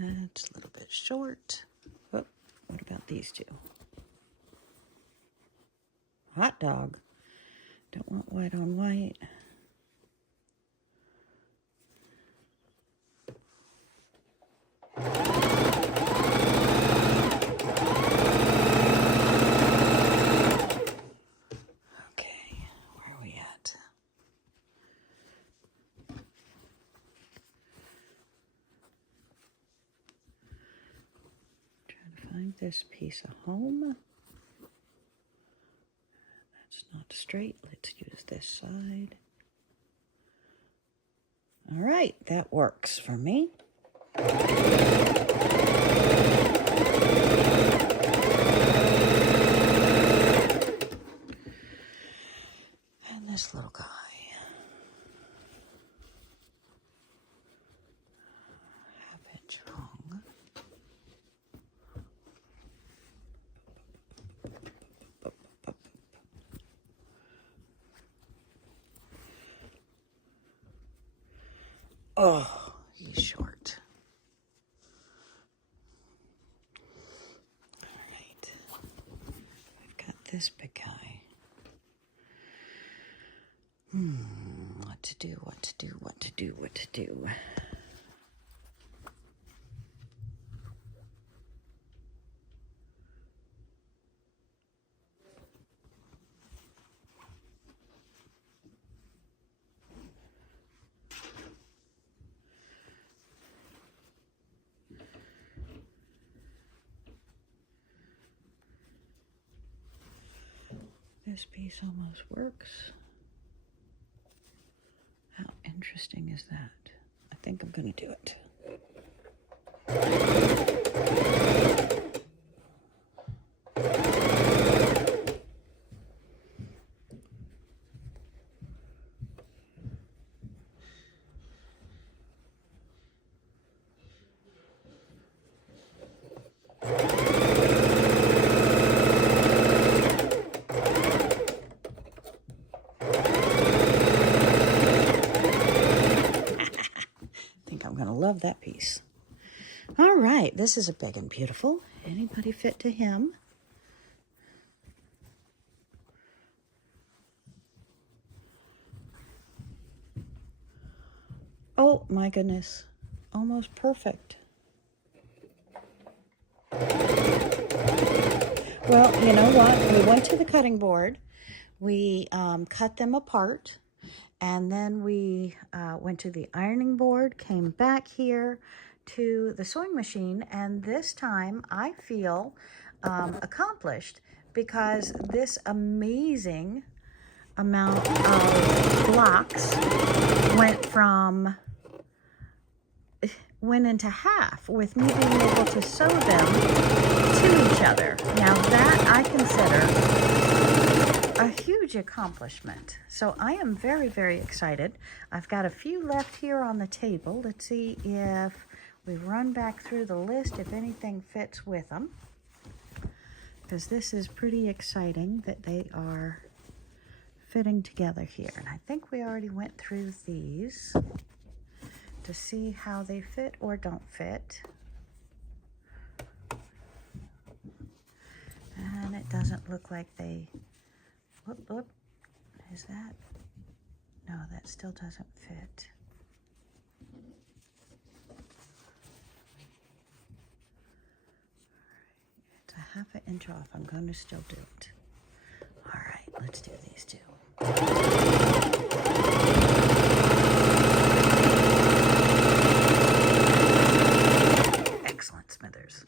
That's a little bit short. Oh, what about these two? Hot dog. Don't want white on white. Okay, where are we at? Trying to find this piece of home. That's not straight. Let's use this side. All right, that works for me. And this little guy. Half-inch long. Oh, he's short. All right. We've got this big guy. What to do, what to do, what to do, what to do. This piece almost works. How interesting is that? I think I'm going to do it. Love that piece. All right, this is a big and beautiful. Anybody fit to him? Oh my goodness, almost perfect. Well, you know what? We went to the cutting board. We cut them apart. And then we went to the ironing board, came back here to the sewing machine, and this time I feel accomplished because this amazing amount of blocks went into half with me being able to sew them to each other. Now that I consider a huge accomplishment. So I am very, very excited. I've got a few left here on the table. Let's see if we run back through the list, if anything fits with them. Because this is pretty exciting that they are fitting together here. And I think we already went through these to see how they fit or don't fit. And it doesn't look like they... Whoop, is that? No, that still doesn't fit. It's a half an inch off. I'm going to still do it. All right, let's do these two. Excellent, Smithers.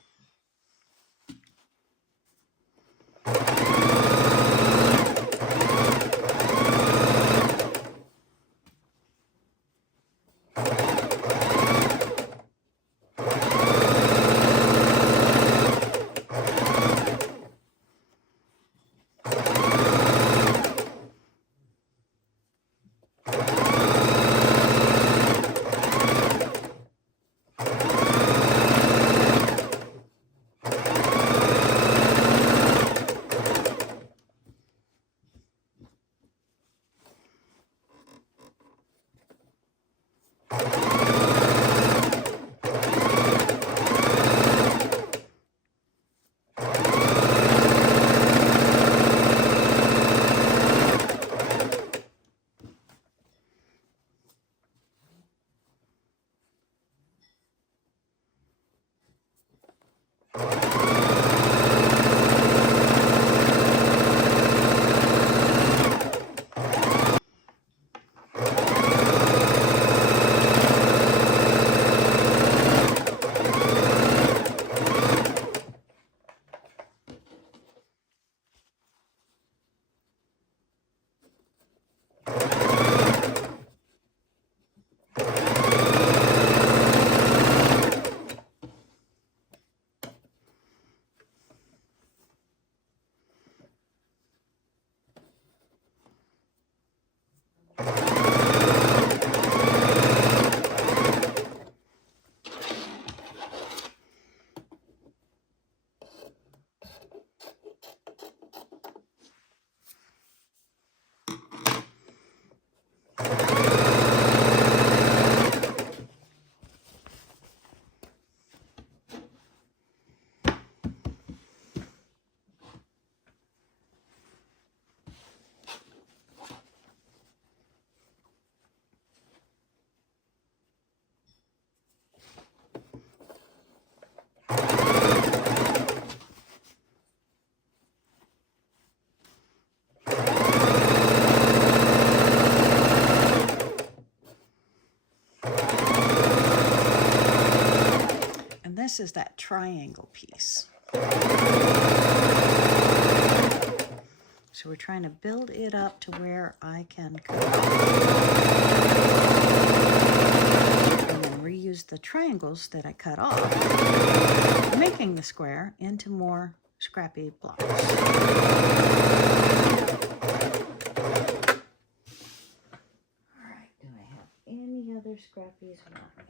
This is that triangle piece. So we're trying to build it up to where I can cut and then reuse the triangles that I cut off, making the square into more scrappy blocks. All right, do I have any other scrappies around me?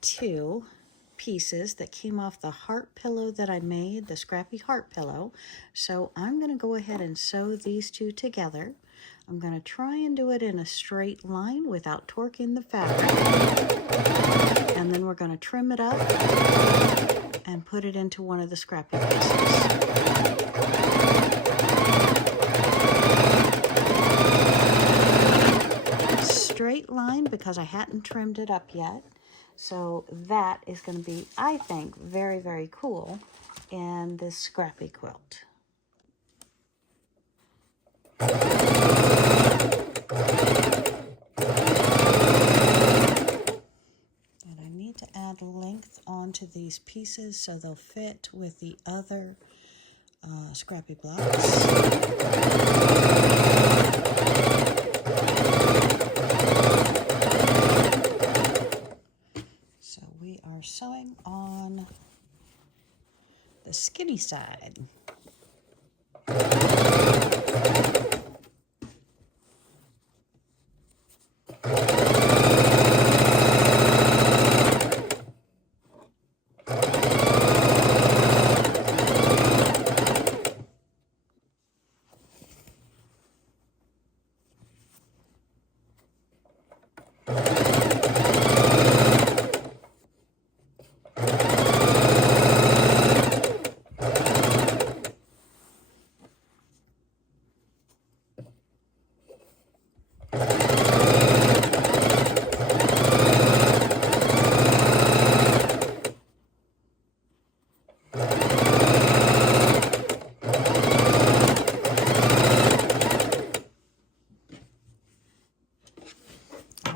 Two pieces that came off the heart pillow that I made, the scrappy heart pillow. So I'm going to go ahead and sew these two together. I'm going to try and do it in a straight line without torquing the fabric. And then we're going to trim it up and put it into one of the scrappy pieces. Straight line because I hadn't trimmed it up yet. So that is going to be, I think, very, very cool in this scrappy quilt. And I need to add length onto these pieces so they'll fit with the other scrappy blocks. We are sewing on the skinny side.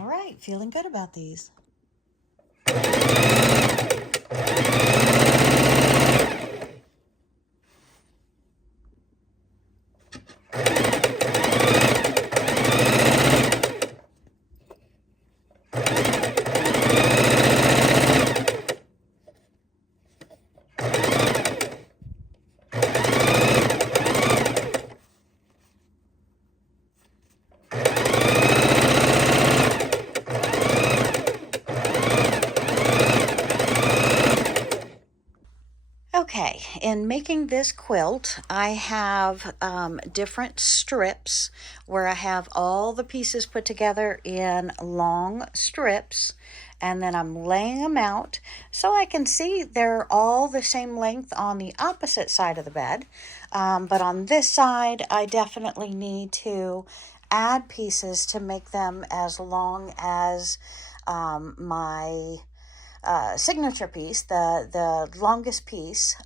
right, feeling good about these. Okay, in making this quilt, I have different strips where I have all the pieces put together in long strips, and then I'm laying them out so I can see they're all the same length on the opposite side of the bed. But on this side, I definitely need to add pieces to make them as long as my signature piece, the longest piece,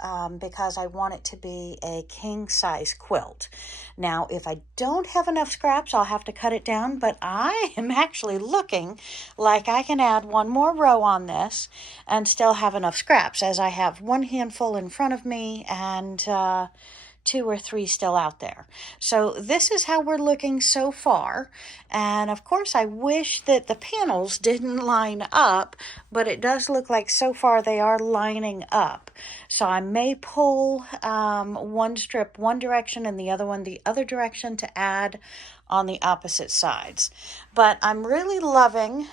because I want it to be a king size quilt. Now, if I don't have enough scraps, I'll have to cut it down, but I am actually looking like I can add one more row on this and still have enough scraps, as I have one handful in front of me and 2 or 3 still out there. So this is how we're looking so far. And of course, I wish that the panels didn't line up, but it does look like so far they are lining up. So I may pull one strip one direction and the other one the other direction to add on the opposite sides. But I'm really loving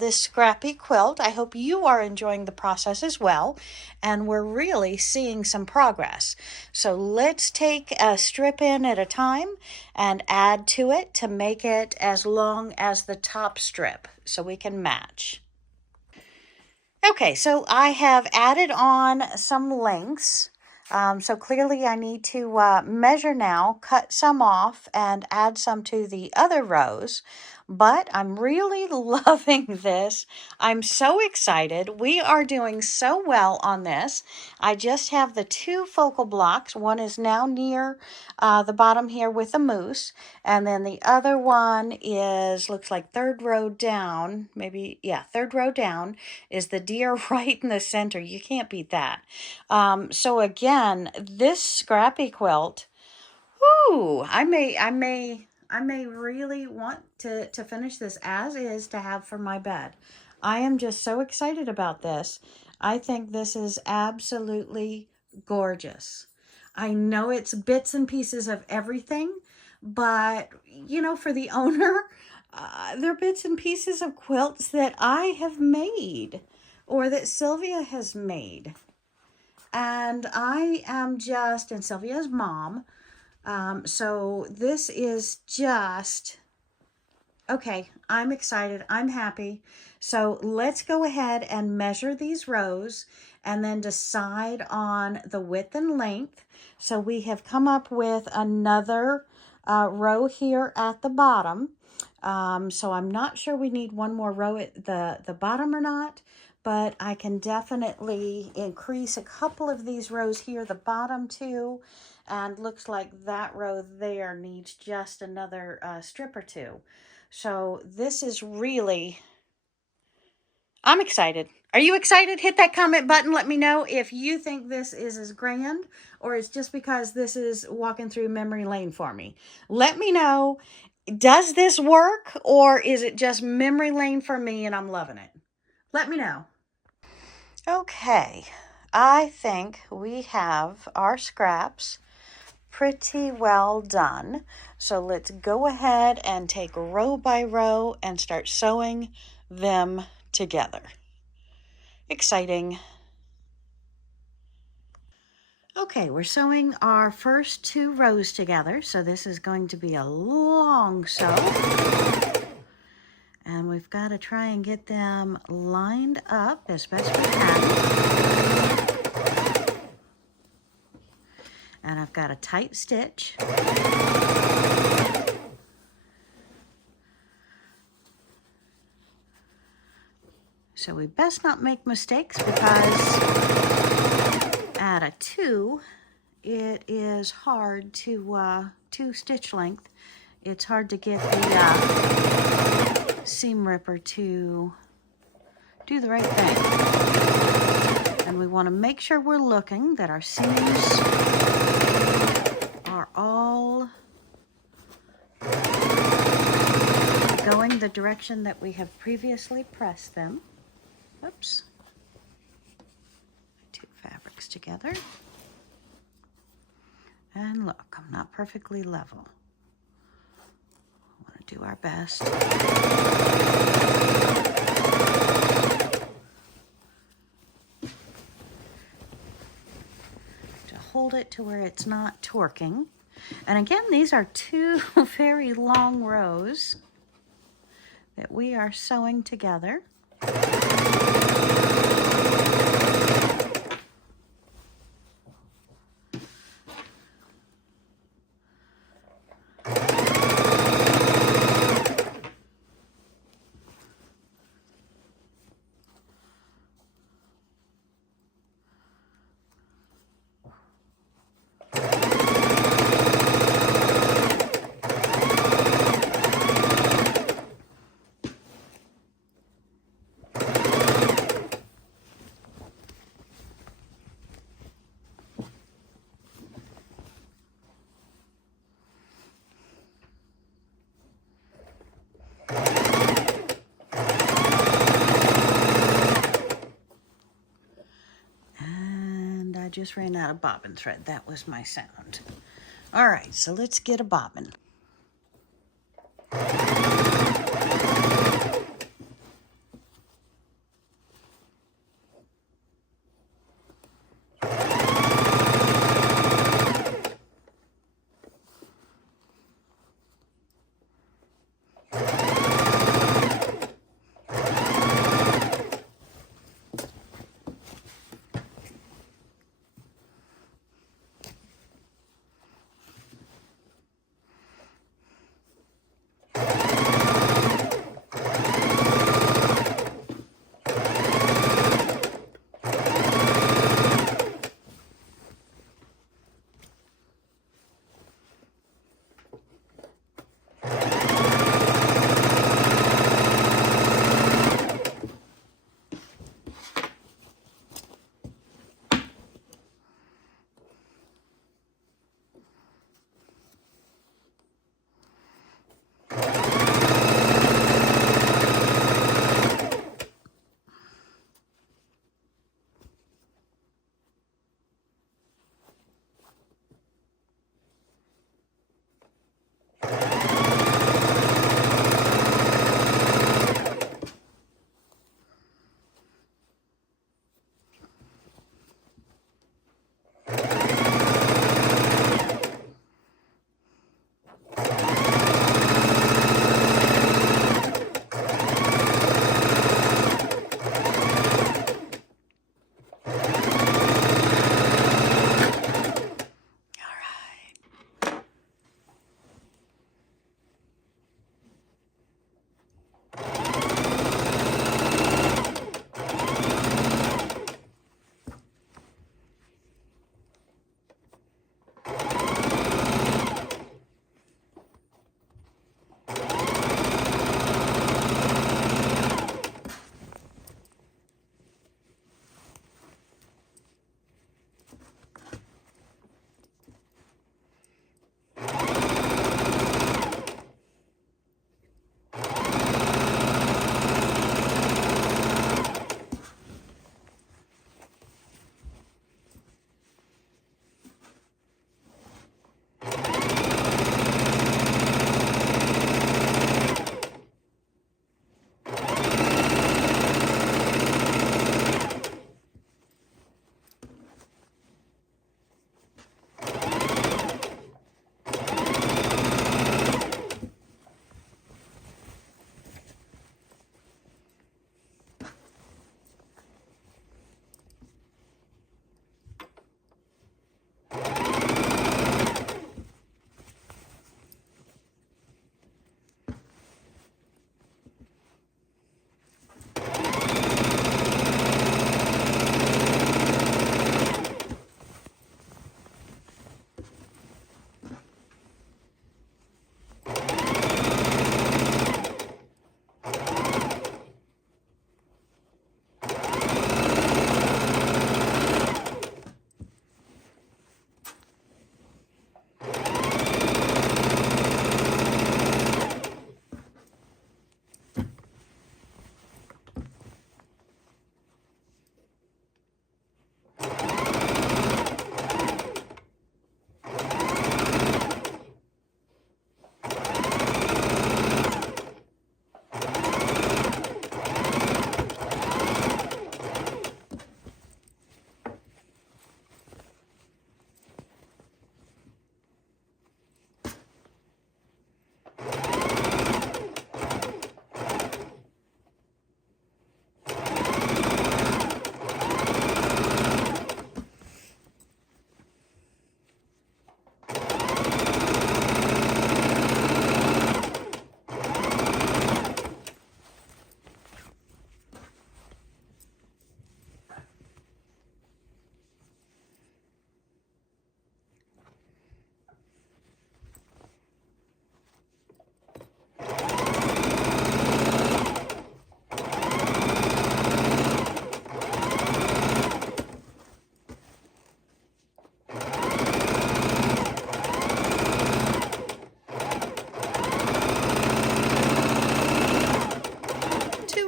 this scrappy quilt. I hope you are enjoying the process as well, and we're really seeing some progress. So let's take a strip in at a time and add to it to make it as long as the top strip so we can match. Okay, so I have added on some lengths. So clearly I need to measure now, cut some off, and add some to the other rows. But I'm really loving this. I'm so excited. We are doing so well on this. I just have the 2 focal blocks. One is now near the bottom here with a moose. And then the other one is, looks like 3rd row down, maybe, yeah, 3rd row down is the deer right in the center. You can't beat that. So again, this scrappy quilt, whoo, I may really want to finish this as is to have for my bed. I am just so excited about this. I think this is absolutely gorgeous. I know it's bits and pieces of everything, but you know, for the owner, they're bits and pieces of quilts that I have made or that Sylvia has made. And I am just, and Sylvia's mom, so this is just, okay, I'm excited. I'm happy. So let's go ahead and measure these rows and then decide on the width and length. So we have come up with another row here at the bottom. So I'm not sure we need one more row at the bottom or not, but I can definitely increase a couple of these rows here, the bottom 2, and looks like that row there needs just another strip or 2. So this is really, I'm excited. Are you excited? Hit that comment button. Let me know if you think this is as grand or it's just because this is walking through memory lane for me. Let me know. Does this work or is it just memory lane for me and I'm loving it? Let me know. Okay, I think we have our scraps pretty well done. So let's go ahead and take row by row and start sewing them together. Exciting. Okay, we're sewing our first 2 rows together. So this is going to be a long sew. And we've got to try and get them lined up as best we can. And I've got a tight stitch. So we best not make mistakes because at a 2, it is hard to, 2 stitch length, it's hard to get the seam ripper to do the right thing. And we want to make sure we're looking that our seams are all going the direction that we have previously pressed them. Oops. Two fabrics together. And look, I'm not perfectly level. I want to do our best to hold it to where it's not torquing. And again, these are two very long rows that we are sewing together. Just ran out of bobbin thread. That was my sound. All right, so let's get a bobbin.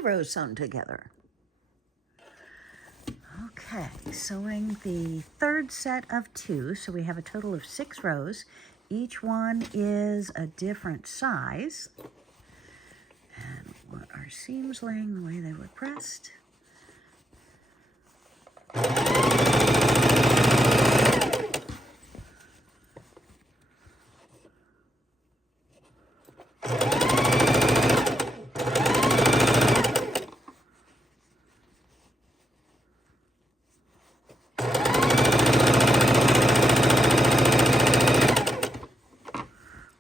rows sewn together. Okay, sewing the third set of 2, so we have a total of 6 rows. Each one is a different size. And what our seams laying the way they were pressed.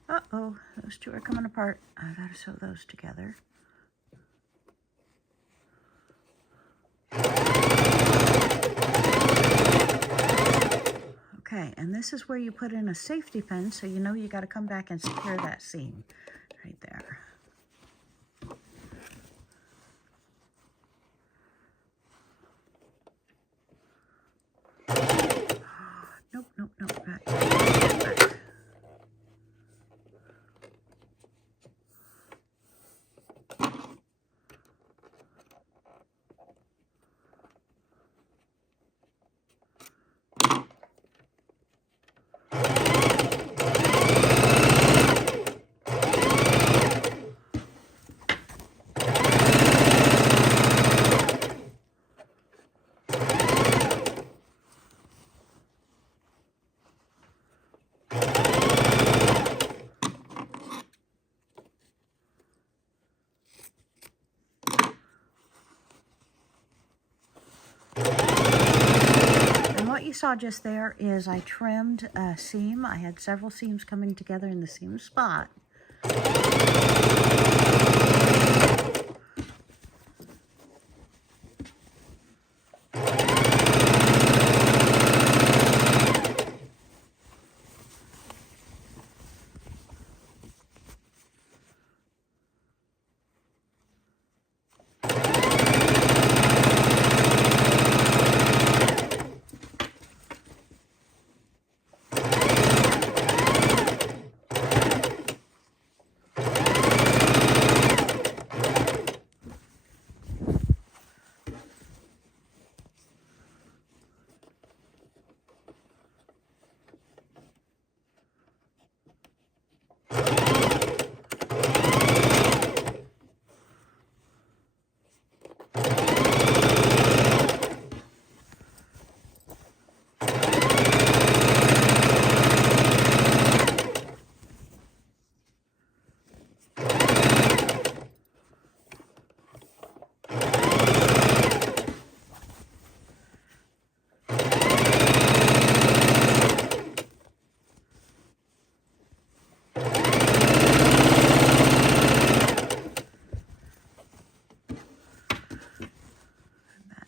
Uh-oh, those 2 are coming apart. I gotta sew those together. Okay, and this is where you put in a safety pin, so you know you got to come back and secure that seam right there. Nope, nope, nope, back. Back. Saw just there is I trimmed a seam. I had several seams coming together in the seam spot.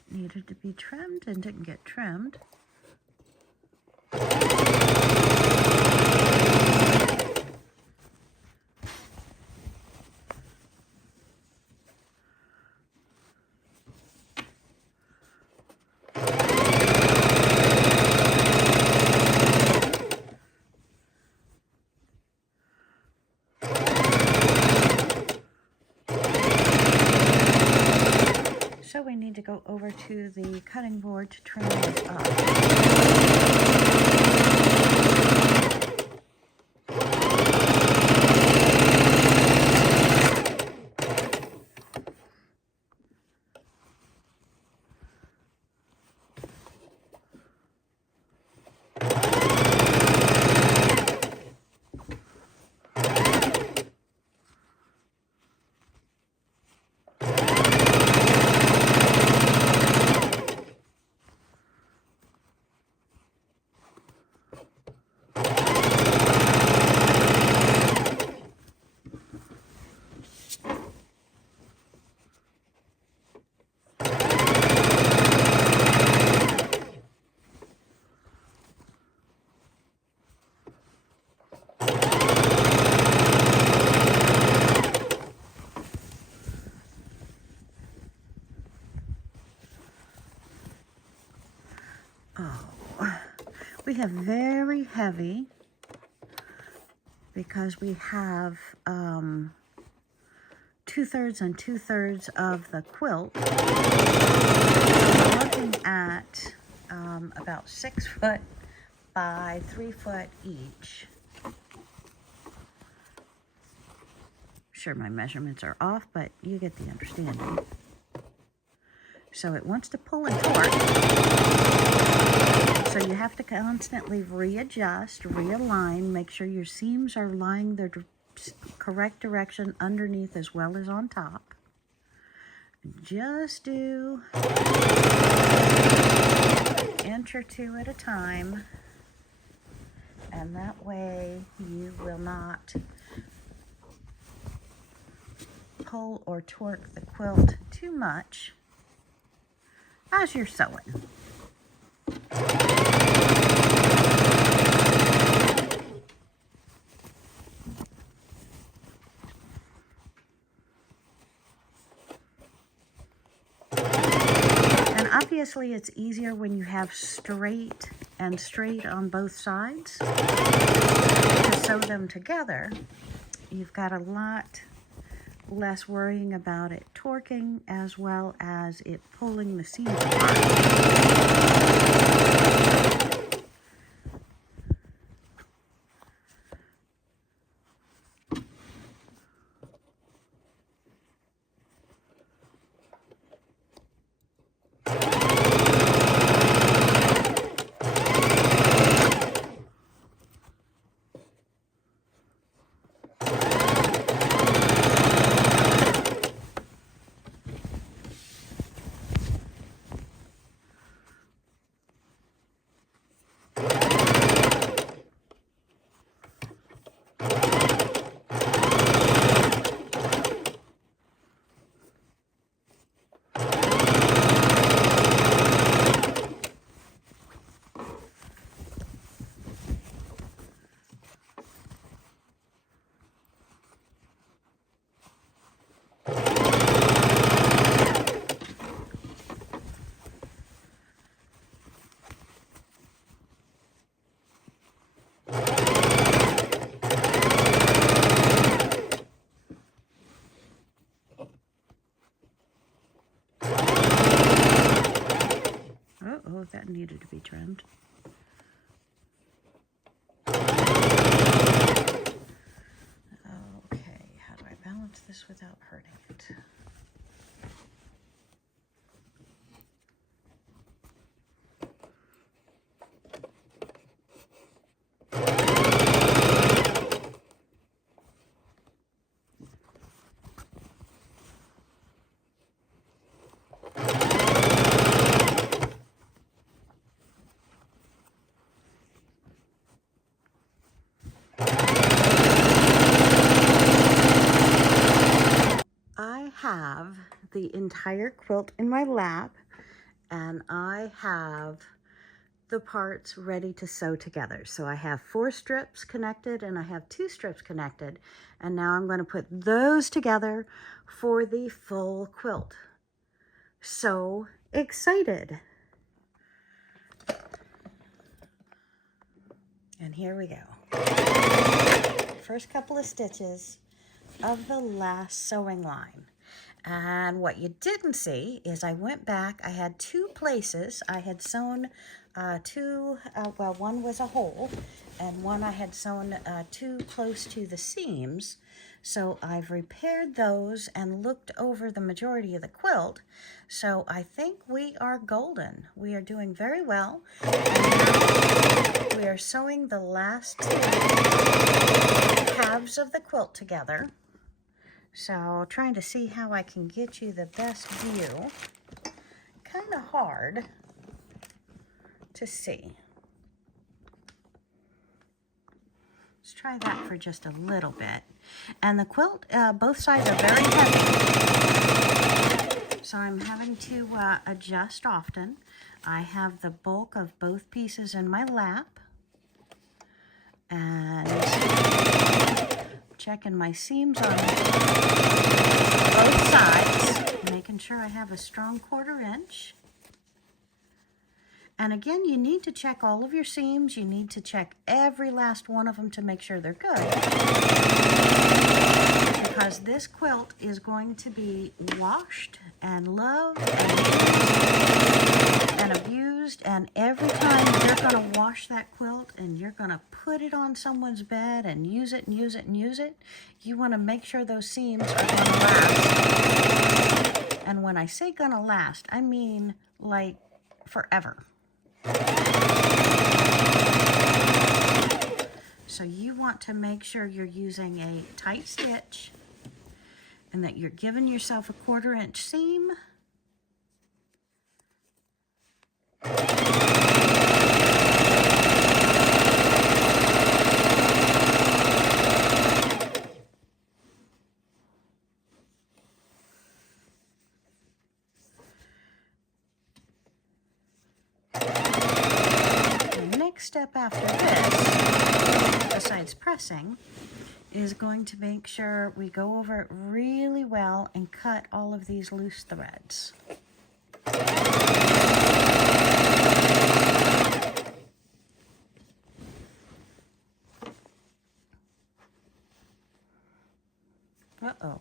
Needed to be trimmed and didn't get trimmed. So we need to go over to the cutting board to trim this up. We have very heavy because we have 2 2/3 and 2/3 of the quilt. We're looking at about 6 foot by 3 foot each. Sure, my measurements are off, but you get the understanding. So it wants to pull and torque. So you have to constantly readjust, realign, make sure your seams are lying the correct direction underneath as well as on top. Just do an inch or two at a time, and that way you will not pull or torque the quilt too much as you're sewing. And obviously it's easier when you have straight and straight on both sides. To sew them together, you've got a lot less worrying about it torquing as well as it pulling the seams apart. Oh, that needed to be trimmed. Okay, how do I balance this without hurting it? Have the entire quilt in my lap, and I have the parts ready to sew together. So I have 4 strips connected and I have 2 strips connected, and now I'm going to put those together for the full quilt. So excited. And here we go. First couple of stitches of the last sewing line. And what you didn't see is I went back, I had 2 places. I had sewn well, one was a hole and one I had sewn too close to the seams. So I've repaired those and looked over the majority of the quilt. So I think we are golden. We are doing very well. And now we are sewing the last 2 halves of the quilt together. So trying to see how I can get you the best view. Kind of hard to see. Let's try that for just a little bit. And the quilt, both sides are very heavy. So I'm having to adjust often. I have the bulk of both pieces in my lap. And checking my seams on both sides, making sure I have a strong 1/4 inch. And again, you need to check all of your seams. You need to check every last one of them to make sure they're good. because this quilt is going to be washed and loved and abused, and every time you're going to wash that quilt and you're going to put it on someone's bed and use it and use it and use it, you want to make sure those seams are going to last. And when I say going to last, I mean like forever. So you want to make sure you're using a tight stitch and that you're giving yourself a 1/4 inch seam. The next step after this, besides pressing, is going to make sure we go over it really well and cut all of these loose threads. Uh-oh,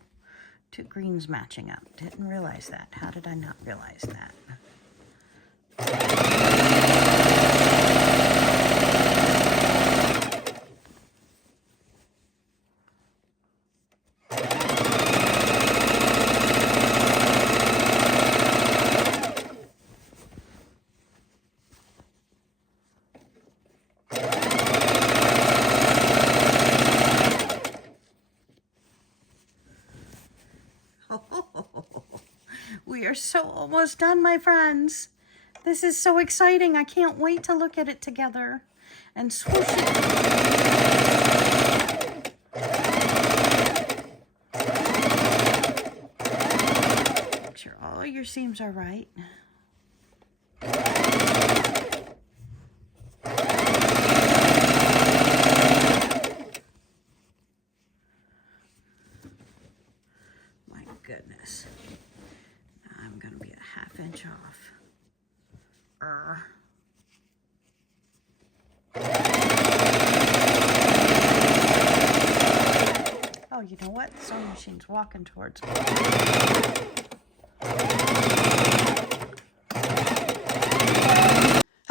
2 greens matching up. Didn't realize that. How did I not realize that? We are so almost done, my friends. This is so exciting. I can't wait to look at it together and swoosh it. Make sure all your seams are right. My goodness. I'm going to be a 1/2 inch off. Oh, you know what? The sewing machine's walking towards me.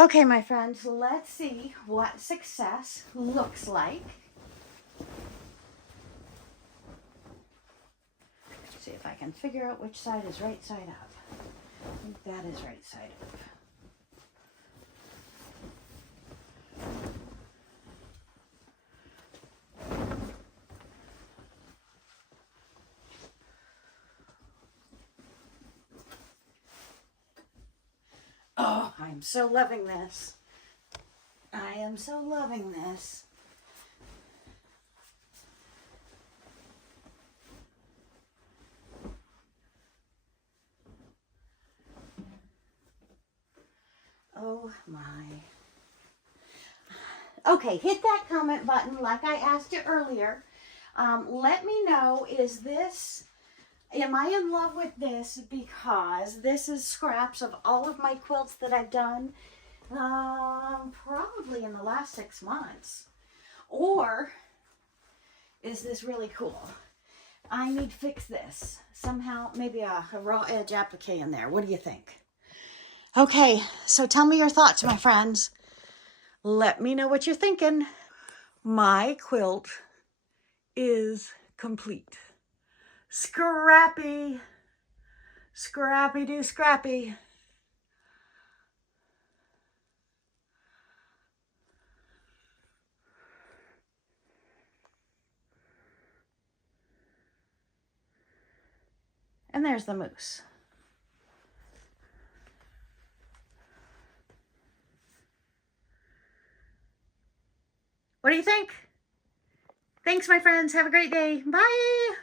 Okay, my friends, let's see what success looks like. See if I can figure out which side is right side up. I think that is right side up. Oh, I'm so loving this. I am so loving this. Oh my. Okay, hit that comment button like I asked you earlier. Let me know, am I in love with this because this is scraps of all of my quilts that I've done probably in the last 6 months? Or is this really cool? I need to fix this somehow, maybe a raw edge applique in there. What do you think? Okay, so tell me your thoughts, my friends. Let me know what you're thinking. My quilt is complete. Scrappy. Scrappy do scrappy. And there's the moose. What do you think? Thanks, my friends. Have a great day. Bye.